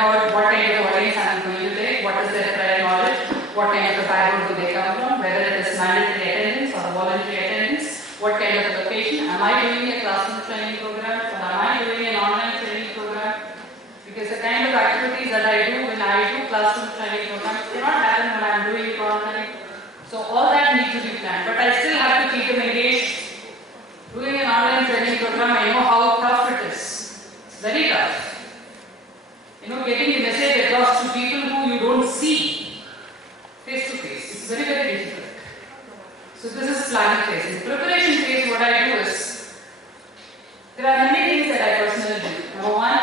is their prior knowledge, what kind of a background do they come from, whether it is mandatory attendance or voluntary attendance, what kind of a location, am I doing a classroom training program or am I doing an online training program? Because the kind of activities that I do when I do classroom training programs cannot happen when I am doing it online. So all that needs to be planned, but I still have to keep them engaged. Doing an online training program, I know how tough it is. It's very tough. Getting the message across to people who you don't see face to face. It's very, very difficult. So this is planning phase. In the preparation phase, what I do is, there are many things that I personally do. Number one,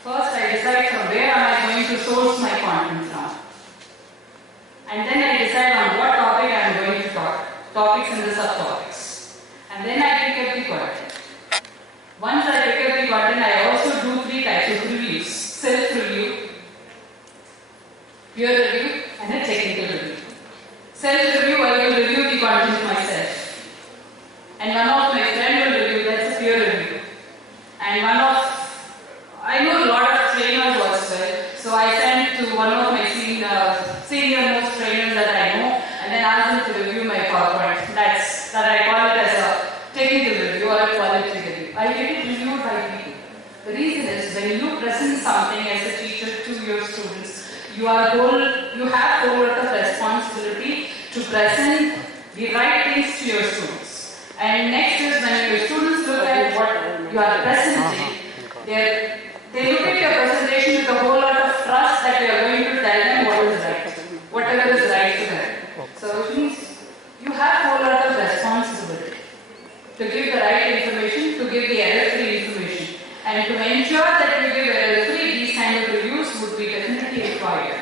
first I decide from where am I going to source my content from. And then I decide on what topic I am going to talk. Topics and the subtopics. And then I pick up the content. Once I pick up the content, I also do 3 types of reviews. Self-review, peer review, and a technical review. Self-review, I will review the content myself. And one of my friend will review, that's a peer review. And I know a lot of trainers also, so I send to one of my senior most trainers that I know, and then ask them to review my PowerPoint. That I call it as a technical review or a quality review. I get it reviewed by people. The reason is when you present something as a teacher to your students, you have whole lot of responsibility to present the right things to your students. And next is when your students look at what you are presenting, they look at your presentation with a whole lot of trust that you are going to tell them what is right, whatever is right to them. So it means you have a whole lot of responsibility to give the right information, to give the error-free information. And to ensure that you give error-free, these kind of reviews would be definitely required.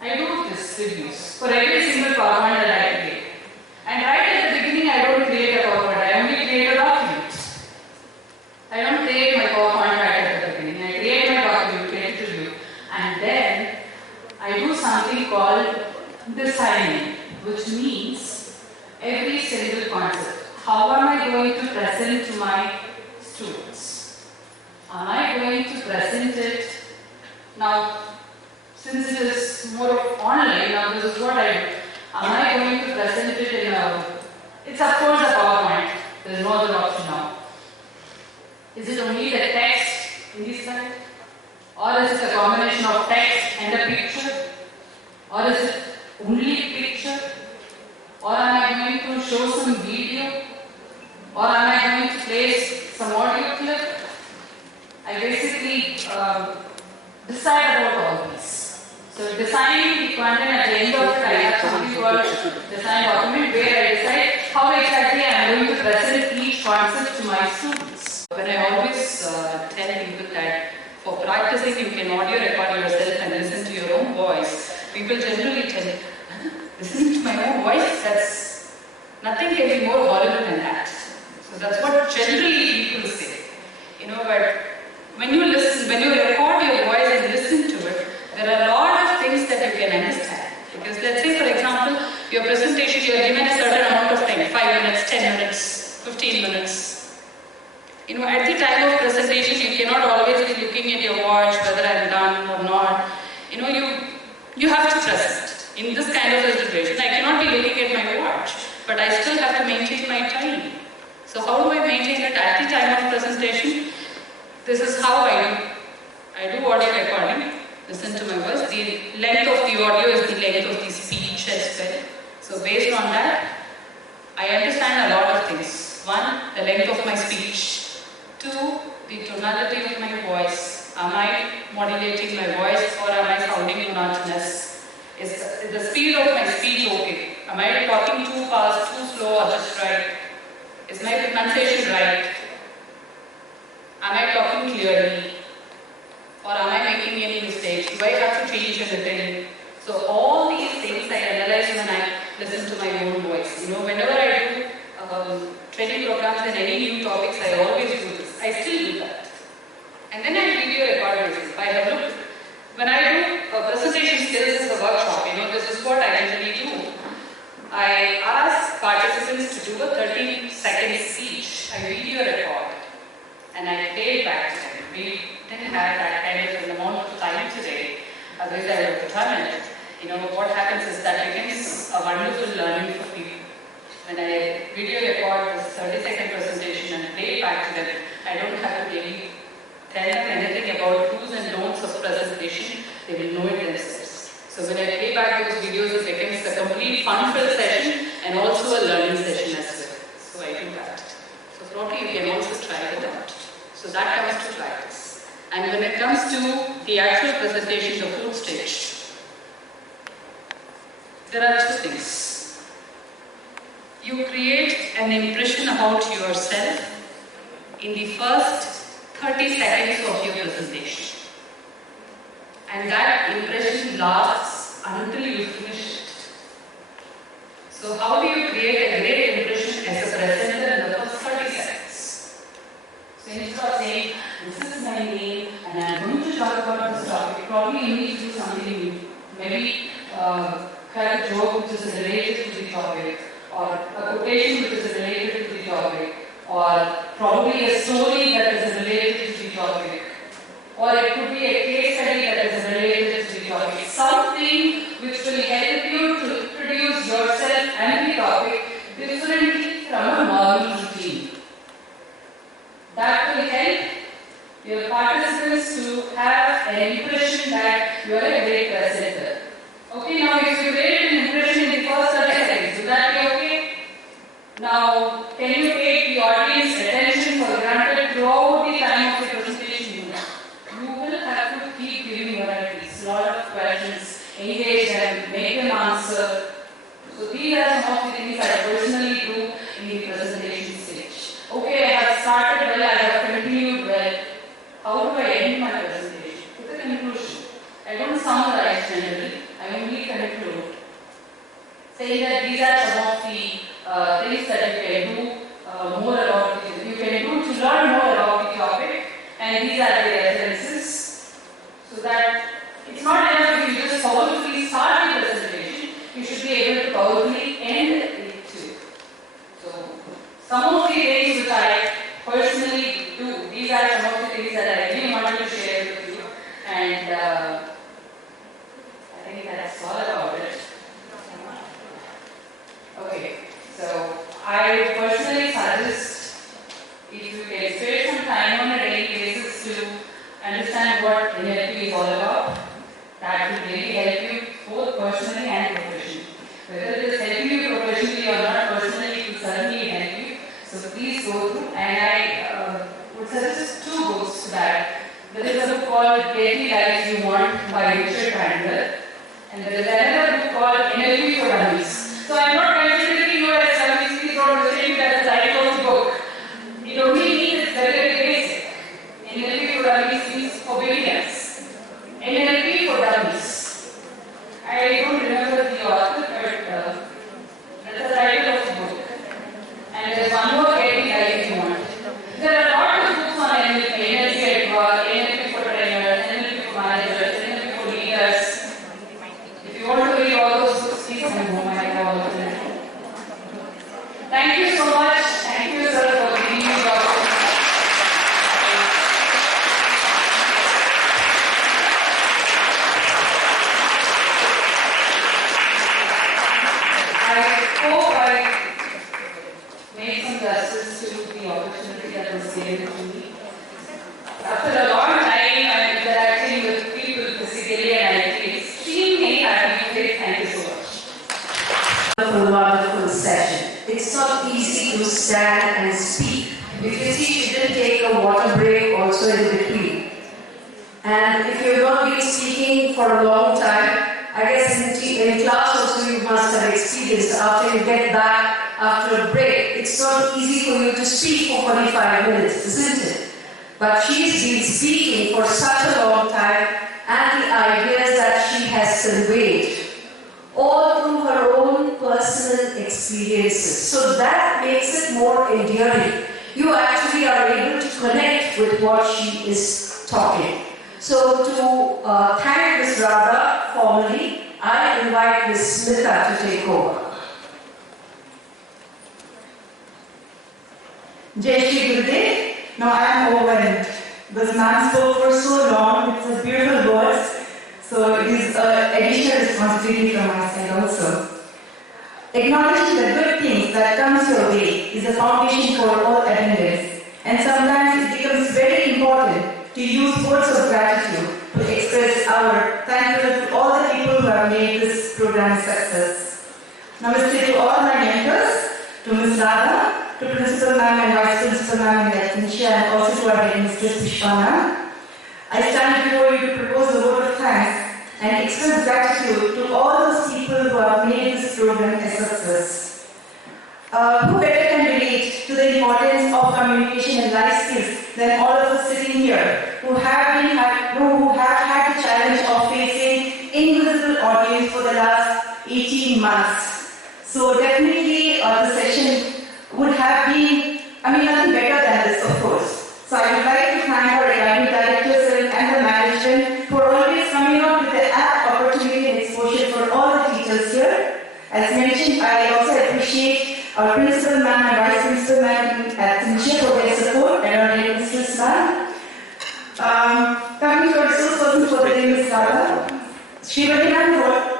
I do these reviews for every single PowerPoint that I create. And right at the beginning, I don't create a PowerPoint, I only create a document. I don't create my PowerPoint right at the beginning. I create my document, create it to you. And then I do something called designing, which means every single concept. How am I going to present to my students? Am I going to present it? Now, since it is more of online, now this is what I do. Am I going to present it in it's of course a PowerPoint. There is no other option now. Is it only the text in this slide? Or is it a combination of text and a picture? Or is it only picture? Or am I going to show some video? Or am I going to place some audio clip? I basically decide about all these. So designing the content at the end of it, I have something called design document where I decide how exactly I am going to present each concept to my students. When I always tell people that for practicing you can audio record yourself and listen to your own voice, people generally tell me, listening to my own voice, that's nothing can be more horrible than that. So that's what generally people say. But when you record your voice and listen to it, there are a lot of things that you can understand. Because let's say, for example, your presentation, you are given a certain amount of time, 5 minutes, 10 minutes, 15 minutes. At the time of presentation, you cannot always be looking at your watch, whether I'm done or not. You have to trust it. In this kind of a situation, I cannot be looking at my watch, but I still have to maintain my time. So how do I maintain it at the time of presentation? This is how I do. I do audio recording, listen to my voice. The length of the audio is the length of the speech as well. So based on that, I understand a lot of things. 1, the length of my speech. 2, the tonality of my voice. Am I modulating my voice or am I sounding monotonous? Is the speed of my speech okay? Am I talking too fast, too slow, or just right? Is my pronunciation right? Am I talking clearly? Or am I making any mistakes? Do I have to change anything? So all these things I analyze when I listen to my own voice. Whenever I do training programs and any new topics, I always do this. I still do that. And then I video record myself. I have looked. When I do presentation skills as a workshop, this is what I usually do. I ask participants to do a 30-second speech. I video record. And I play it back to them. We didn't have that kind of an amount of time today. otherwise I would have done it. What happens is that becomes a wonderful learning for people. When I video record this 30-second presentation and play it back to them, I don't have to really tell them anything about do's and don'ts of presentation. They will know it themselves. So when I play back those videos, it becomes a complete fun-filled session and also a learning session as well. So I do that. So probably you can also try it out. So that comes to practice. And when it comes to the actual presentation, the fourth stage, there are two things. You create an impression about yourself in the first 30 seconds of your presentation. And that impression lasts until you finish it. So how do you create a great impression as a presenter in the first 30 seconds? So instead of saying, this is my name and I am going to talk about this topic, probably you need to do something new. Maybe have a joke which is related to the topic, or a quotation which is related to the topic, or probably a story that is related to the topic, or it could be a case study that is related to the topic. Something which will help you to introduce yourself and the topic differently from a normal routine. That will help your participants to have an impression that you are a great presenter. Okay, now if you create an impression in the first 30 seconds, would that be okay? Now, can you take the audience attention for granted throughout the time of the presentation? You will have to keep giving varieties, lot of questions, engage them, make them answer. So these are some of the things I personally do in the presentation stage. Okay, I have started well, I have continued well. How do I end my presentation? With a conclusion. I don't summarize generally. I only conclude, saying that these are some of the things that you can do more about, you can do to learn more about the topic, and these are the references, so that it's not enough if you just powerfully start the presentation, you should be able to powerfully end it too. So, some of the things which I personally do, these are some of the things that I really wanted to share with you, and I think that's all about it. Okay, so I personally suggest if you can spare some time on a daily basis to understand what NLP is all about, that will really help you both personally and professionally. Whether it is helping you professionally or not personally, it will certainly help you. So please go through, and I would suggest two books to that. There is a book called Get the Life You Want by Richard Bandler. And there is another book called NLP for Dummies. So I am not considering you as dummies, please don't mistake that the title of the book. It only means it's very, very basic. NLP for Dummies means for beginners. NLP for Dummies. I don't remember the author, but that's the title of the book. And there is one more, Get the Life You Want. There are a lot of books on NLP, NLP at work, NLP for trainers, NLP for managers, NLP for leaders. If you want to read all those books, please come home. I have all of them. Thank you so much. Thank you, sir, for giving me the opportunity. I hope I made some justice to the opportunity that was given to me. After a long time, I'm interacting with people physically, and I feel extremely happy. Thank you so much. Wonderful session. It's not easy to stand and speak. If you see, she didn't take a water break also in between. And if you've not been speaking for a long time, I guess in class also you must have experienced after you get back after a break, it's not easy for you to speak for 45 minutes, isn't it? But she's been speaking for such a long time, and the ideas that she has conveyed, all through her own personal experiences. So that makes it more endearing. You actually are able to connect with what she is talking. So to thank Ms Radha formally, I invite Ms Smitha to take over. Jai Shri Gurudev. Now I am overwhelmed. This man spoke for so long with such beautiful words. So it is an additional responsibility from my side also. Acknowledging the good things that comes your way is a foundation for all attendance. And sometimes it becomes very important to use words of gratitude to express our thankfulness to all the people who have made this program a success. Namaste to all my mentors, to Ms Radha, to Principal Ma'am and Vice Principal Ma'am in Latinsia, and also to our Head Mistress Pushpana. I stand before you to propose a vote of thanks and express gratitude to all those people who have made this program a success. Who better can relate to the importance of communication and life skills than all of us sitting here who have had the challenge of facing invisible audience for the last 18 months. So definitely the session would have been, nothing better than this, of course. So I would like to thank our academic directors and the management for always coming up with the apt opportunity and exposure for all the teachers here. As mentioned, I also appreciate our Principal Ma'am and Vice Principal Ma'am at Latinsia for their support and our Head Mistress Ma'am. Coming to our resource person for the day, Ms Radha. Srimati Ma'am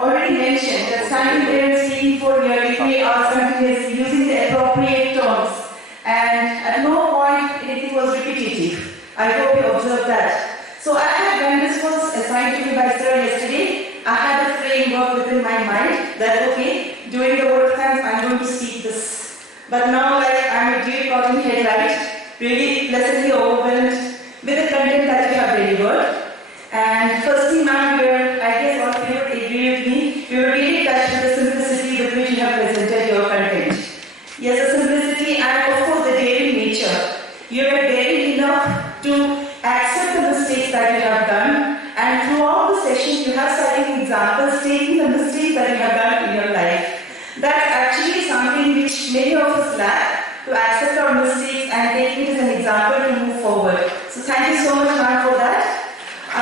already mentioned that standing there and speaking for nearly 3 hours continuously using the appropriate terms, and at no point anything was repetitive. I hope you observed that. So when this was assigned to me by Sir yesterday, I had a framework within my mind that okay, during the word of thanks I'm going to speak this. But now I'm a dear caught in headlight, really pleasantly overwhelmed with the content that you have delivered. And firstly, ma'am, I guess all of you would agree with me, we were really touched with the simplicity with which you have presented your content. Yes, the simplicity and of course the daring nature. You are daring enough to accept the mistakes that you have done, and throughout the session you have cited examples stating the mistakes that you have done in your life. That's actually something which many of us lack, to accept our mistakes and taking it as an example to move forward. So thank you so much, ma'am, for that. I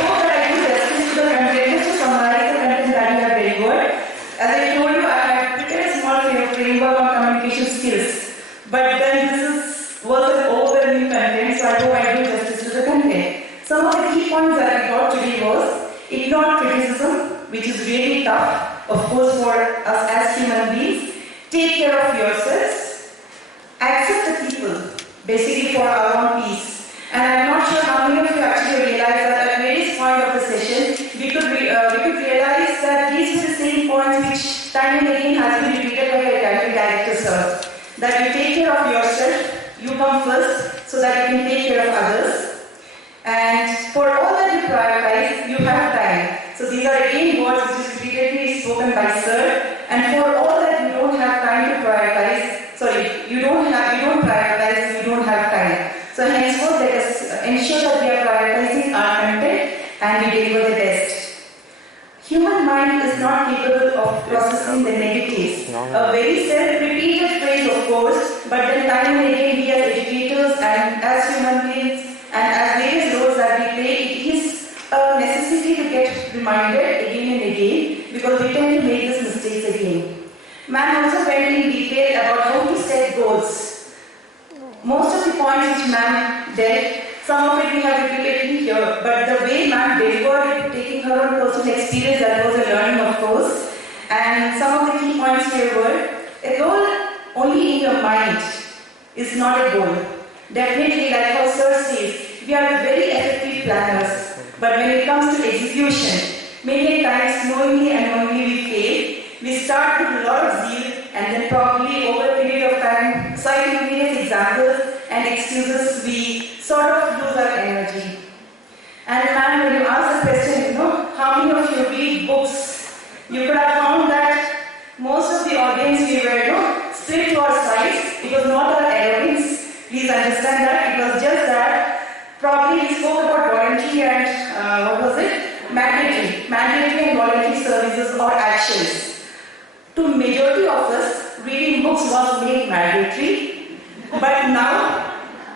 hope that I do justice to the content, just to summarize the content that you have delivered. As I told you, I have prepared a small framework on communication skills, but then this was an overwhelming content, so I hope I do justice to the content. Some of the key points that I got today was ignore criticism, which is really tough, of course, for us as human beings. Take care of yourselves. Accept the people, basically for our own peace. And I'm not sure how many of you actually realize that at various points of the session, we could realize that these are the same points which time and again has been repeated by the academic director, sir. That you take care of yourself, you come first, so that you can take care of others. And for all that you prioritize, you have time. So these are again words which is repeatedly spoken by sir. And for all that you don't have time to prioritize, you don't prioritize, you don't have time. So henceforth, let us ensure that we are prioritizing our content and we deliver the best. Human mind is not capable of processing the negatives. A very self-repeated phrase, of course, but then time and again we as educators and as human beings and as various roles that we play, it is a necessity to get reminded again and again because we tend to make these mistakes again. Ma'am also went in detail about how to set goals. Most of the points which ma'am did, some of it we have repeatedly here, but the way ma'am delivered it, taking her own personal experience, that was a learning, of course. And some of the key points here were, a goal only in your mind is not a goal. Definitely, like how sir says, we are very effective planners, but when it comes to execution, many times knowingly and unknowingly we fail. We start with a lot of zeal and then probably over a period of time, citing various examples and excuses, we sort of lose our energy. And ma'am, when you ask the question, how many of you read books, you could have found that most of the audience we were split to our sides. It was not our arrogance. Please understand that. It was just that probably we spoke about voluntary and mandatory and voluntary services or actions. To majority of us, reading books was made mandatory, but now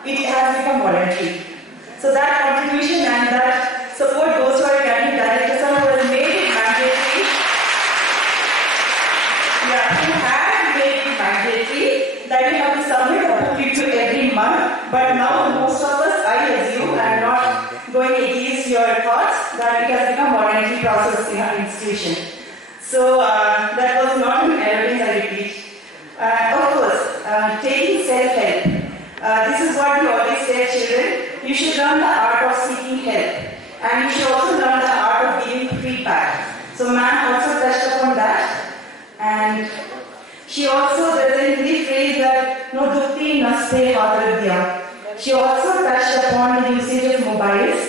it has become voluntary. So that contribution and that support goes to our academic director, who has made it mandatory. Yeah, who has made it mandatory that you have to submit a book to every month. But now most of us, I assume, I'm not going against your thoughts. has become voluntary process in our institution. So that was not an arrogance, I repeat. Of course, taking self-help. This is what we always say, children. You should learn the art of seeking help. And you should also learn the art of giving feedback. So ma'am also touched upon that. And she also, there's a Hindi phrase that, no dukti naste haaradya. She also touched upon the usage of mobiles,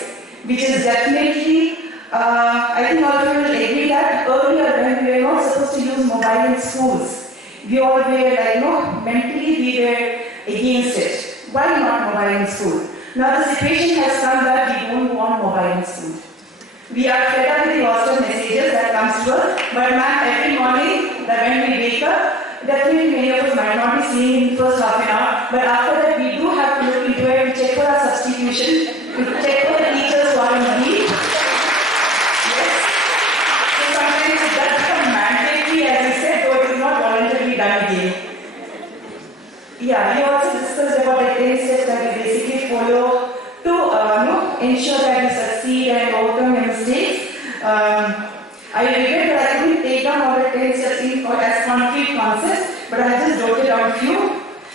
which is definitely, I think all of you will agree that earlier when we were not supposed to use mobile in schools, we all were mentally we were against it. Why not mobile in school? Now the situation has come that we don't want mobile in school. We are fed up with the WhatsApp messages that comes to us, but ma'am, every morning that when we wake up, definitely many of us might not be seeing in the first half an hour, but after that we do have to look into it, we check for our substitution, we check for the teachers who are in need. Yes. So sometimes it does become mandatory, as I said, though it is not voluntarily done again. Yeah, we also discussed about the 10 steps that we basically follow to ensure that we succeed and overcome the mistakes. I regret that I couldn't take down all the 10 steps as concrete concepts, but I just jotted down a few.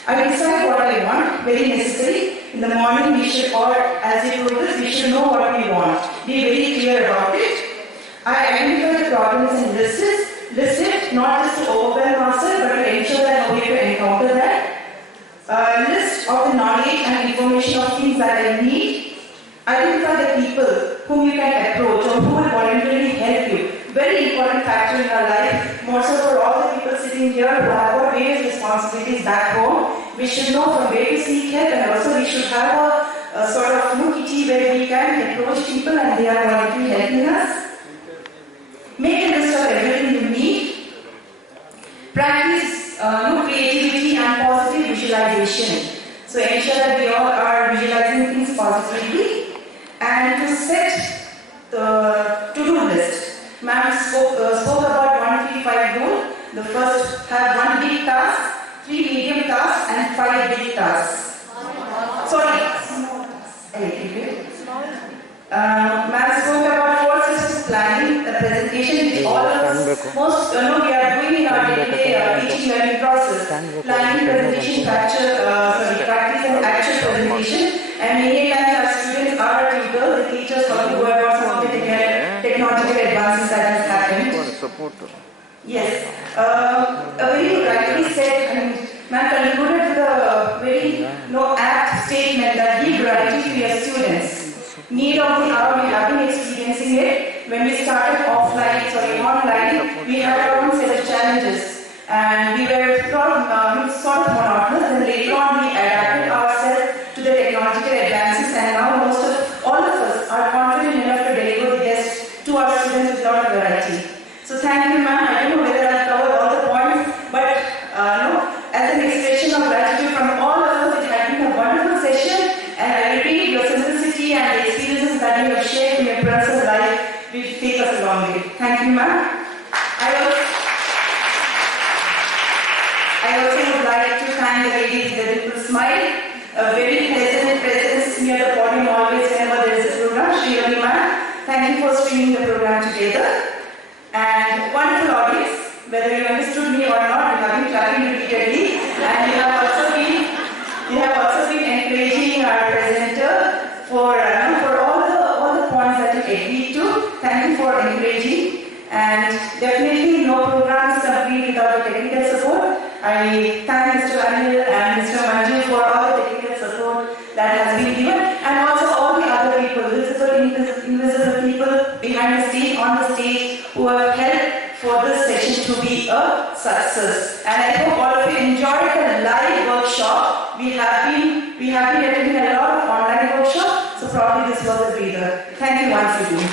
I decide what I want, very necessary. In the morning, we should, or as you told us, we should know what we want. Be very clear about it. I identify the problems and list it, not just to overwhelm ourselves, but to ensure that we will encounter that. List of the knowledge and information of things that I need. Identify the people whom you can approach or who will voluntarily help you. Very important factor in our life, more so for all the people sitting here who have got various responsibilities back home. We should know from where to seek help, and also we should have a sort of kitty where we can approach people and they are voluntarily helping us. Make a list of everything you need. Practice creativity and positive visualization. So ensure that we all are visualizing things positively. And to set the to-do list. Ma'am spoke about 1-3-5 rule. The first have 1 big task, 3 medium tasks, and 5 big tasks. Sorry, small tasks. Ma'am spoke about 4 steps of planning, the presentation which all of us, we are doing in our day-to-day teaching learning process. Planning, presentation, practice and actual presentation. And many times our students are tutors, the teachers how to go about some of the technological advances that has happened. Yes. Very rightly said, and ma'am concluded with a very apt statement that give variety to your students. Need of the hour, we have been experiencing it. When we started online, we had our own set of challenges. And we were sort of monotonous, and later on we adapted ourselves to the technological advances, and now all of us are confident enough to deliver the best to our students with a lot of variety. So thank you, ma'am. I don't know whether I've covered all the points, but as an expression of gratitude from all of us, it has been a wonderful session, and I repeat, your simplicity and the experiences that you have shared in your personal life will take us a long way. Thank you, ma'am. I also would like to thank the ladies with a little smile, a very pleasant presence near the podium always whenever there is a program. Sri ma'am, thank you for stringing the program together. And wonderful audience, whether you understood me or not, you have been clapping repeatedly, and you have also been encouraging our presenter for all the points that you agreed to. Thank you for encouraging. And definitely no program is complete without the technical support. I thank Mr. Anil and Mr. Manju for all the technical support that has been given, and also all the other people, visible, invisible people behind the stage, on the stage, who have helped for this session to be a success. And I hope all of you enjoyed the live workshop. We have been attending a lot of online workshops, so probably this was a breather. Thank you once again.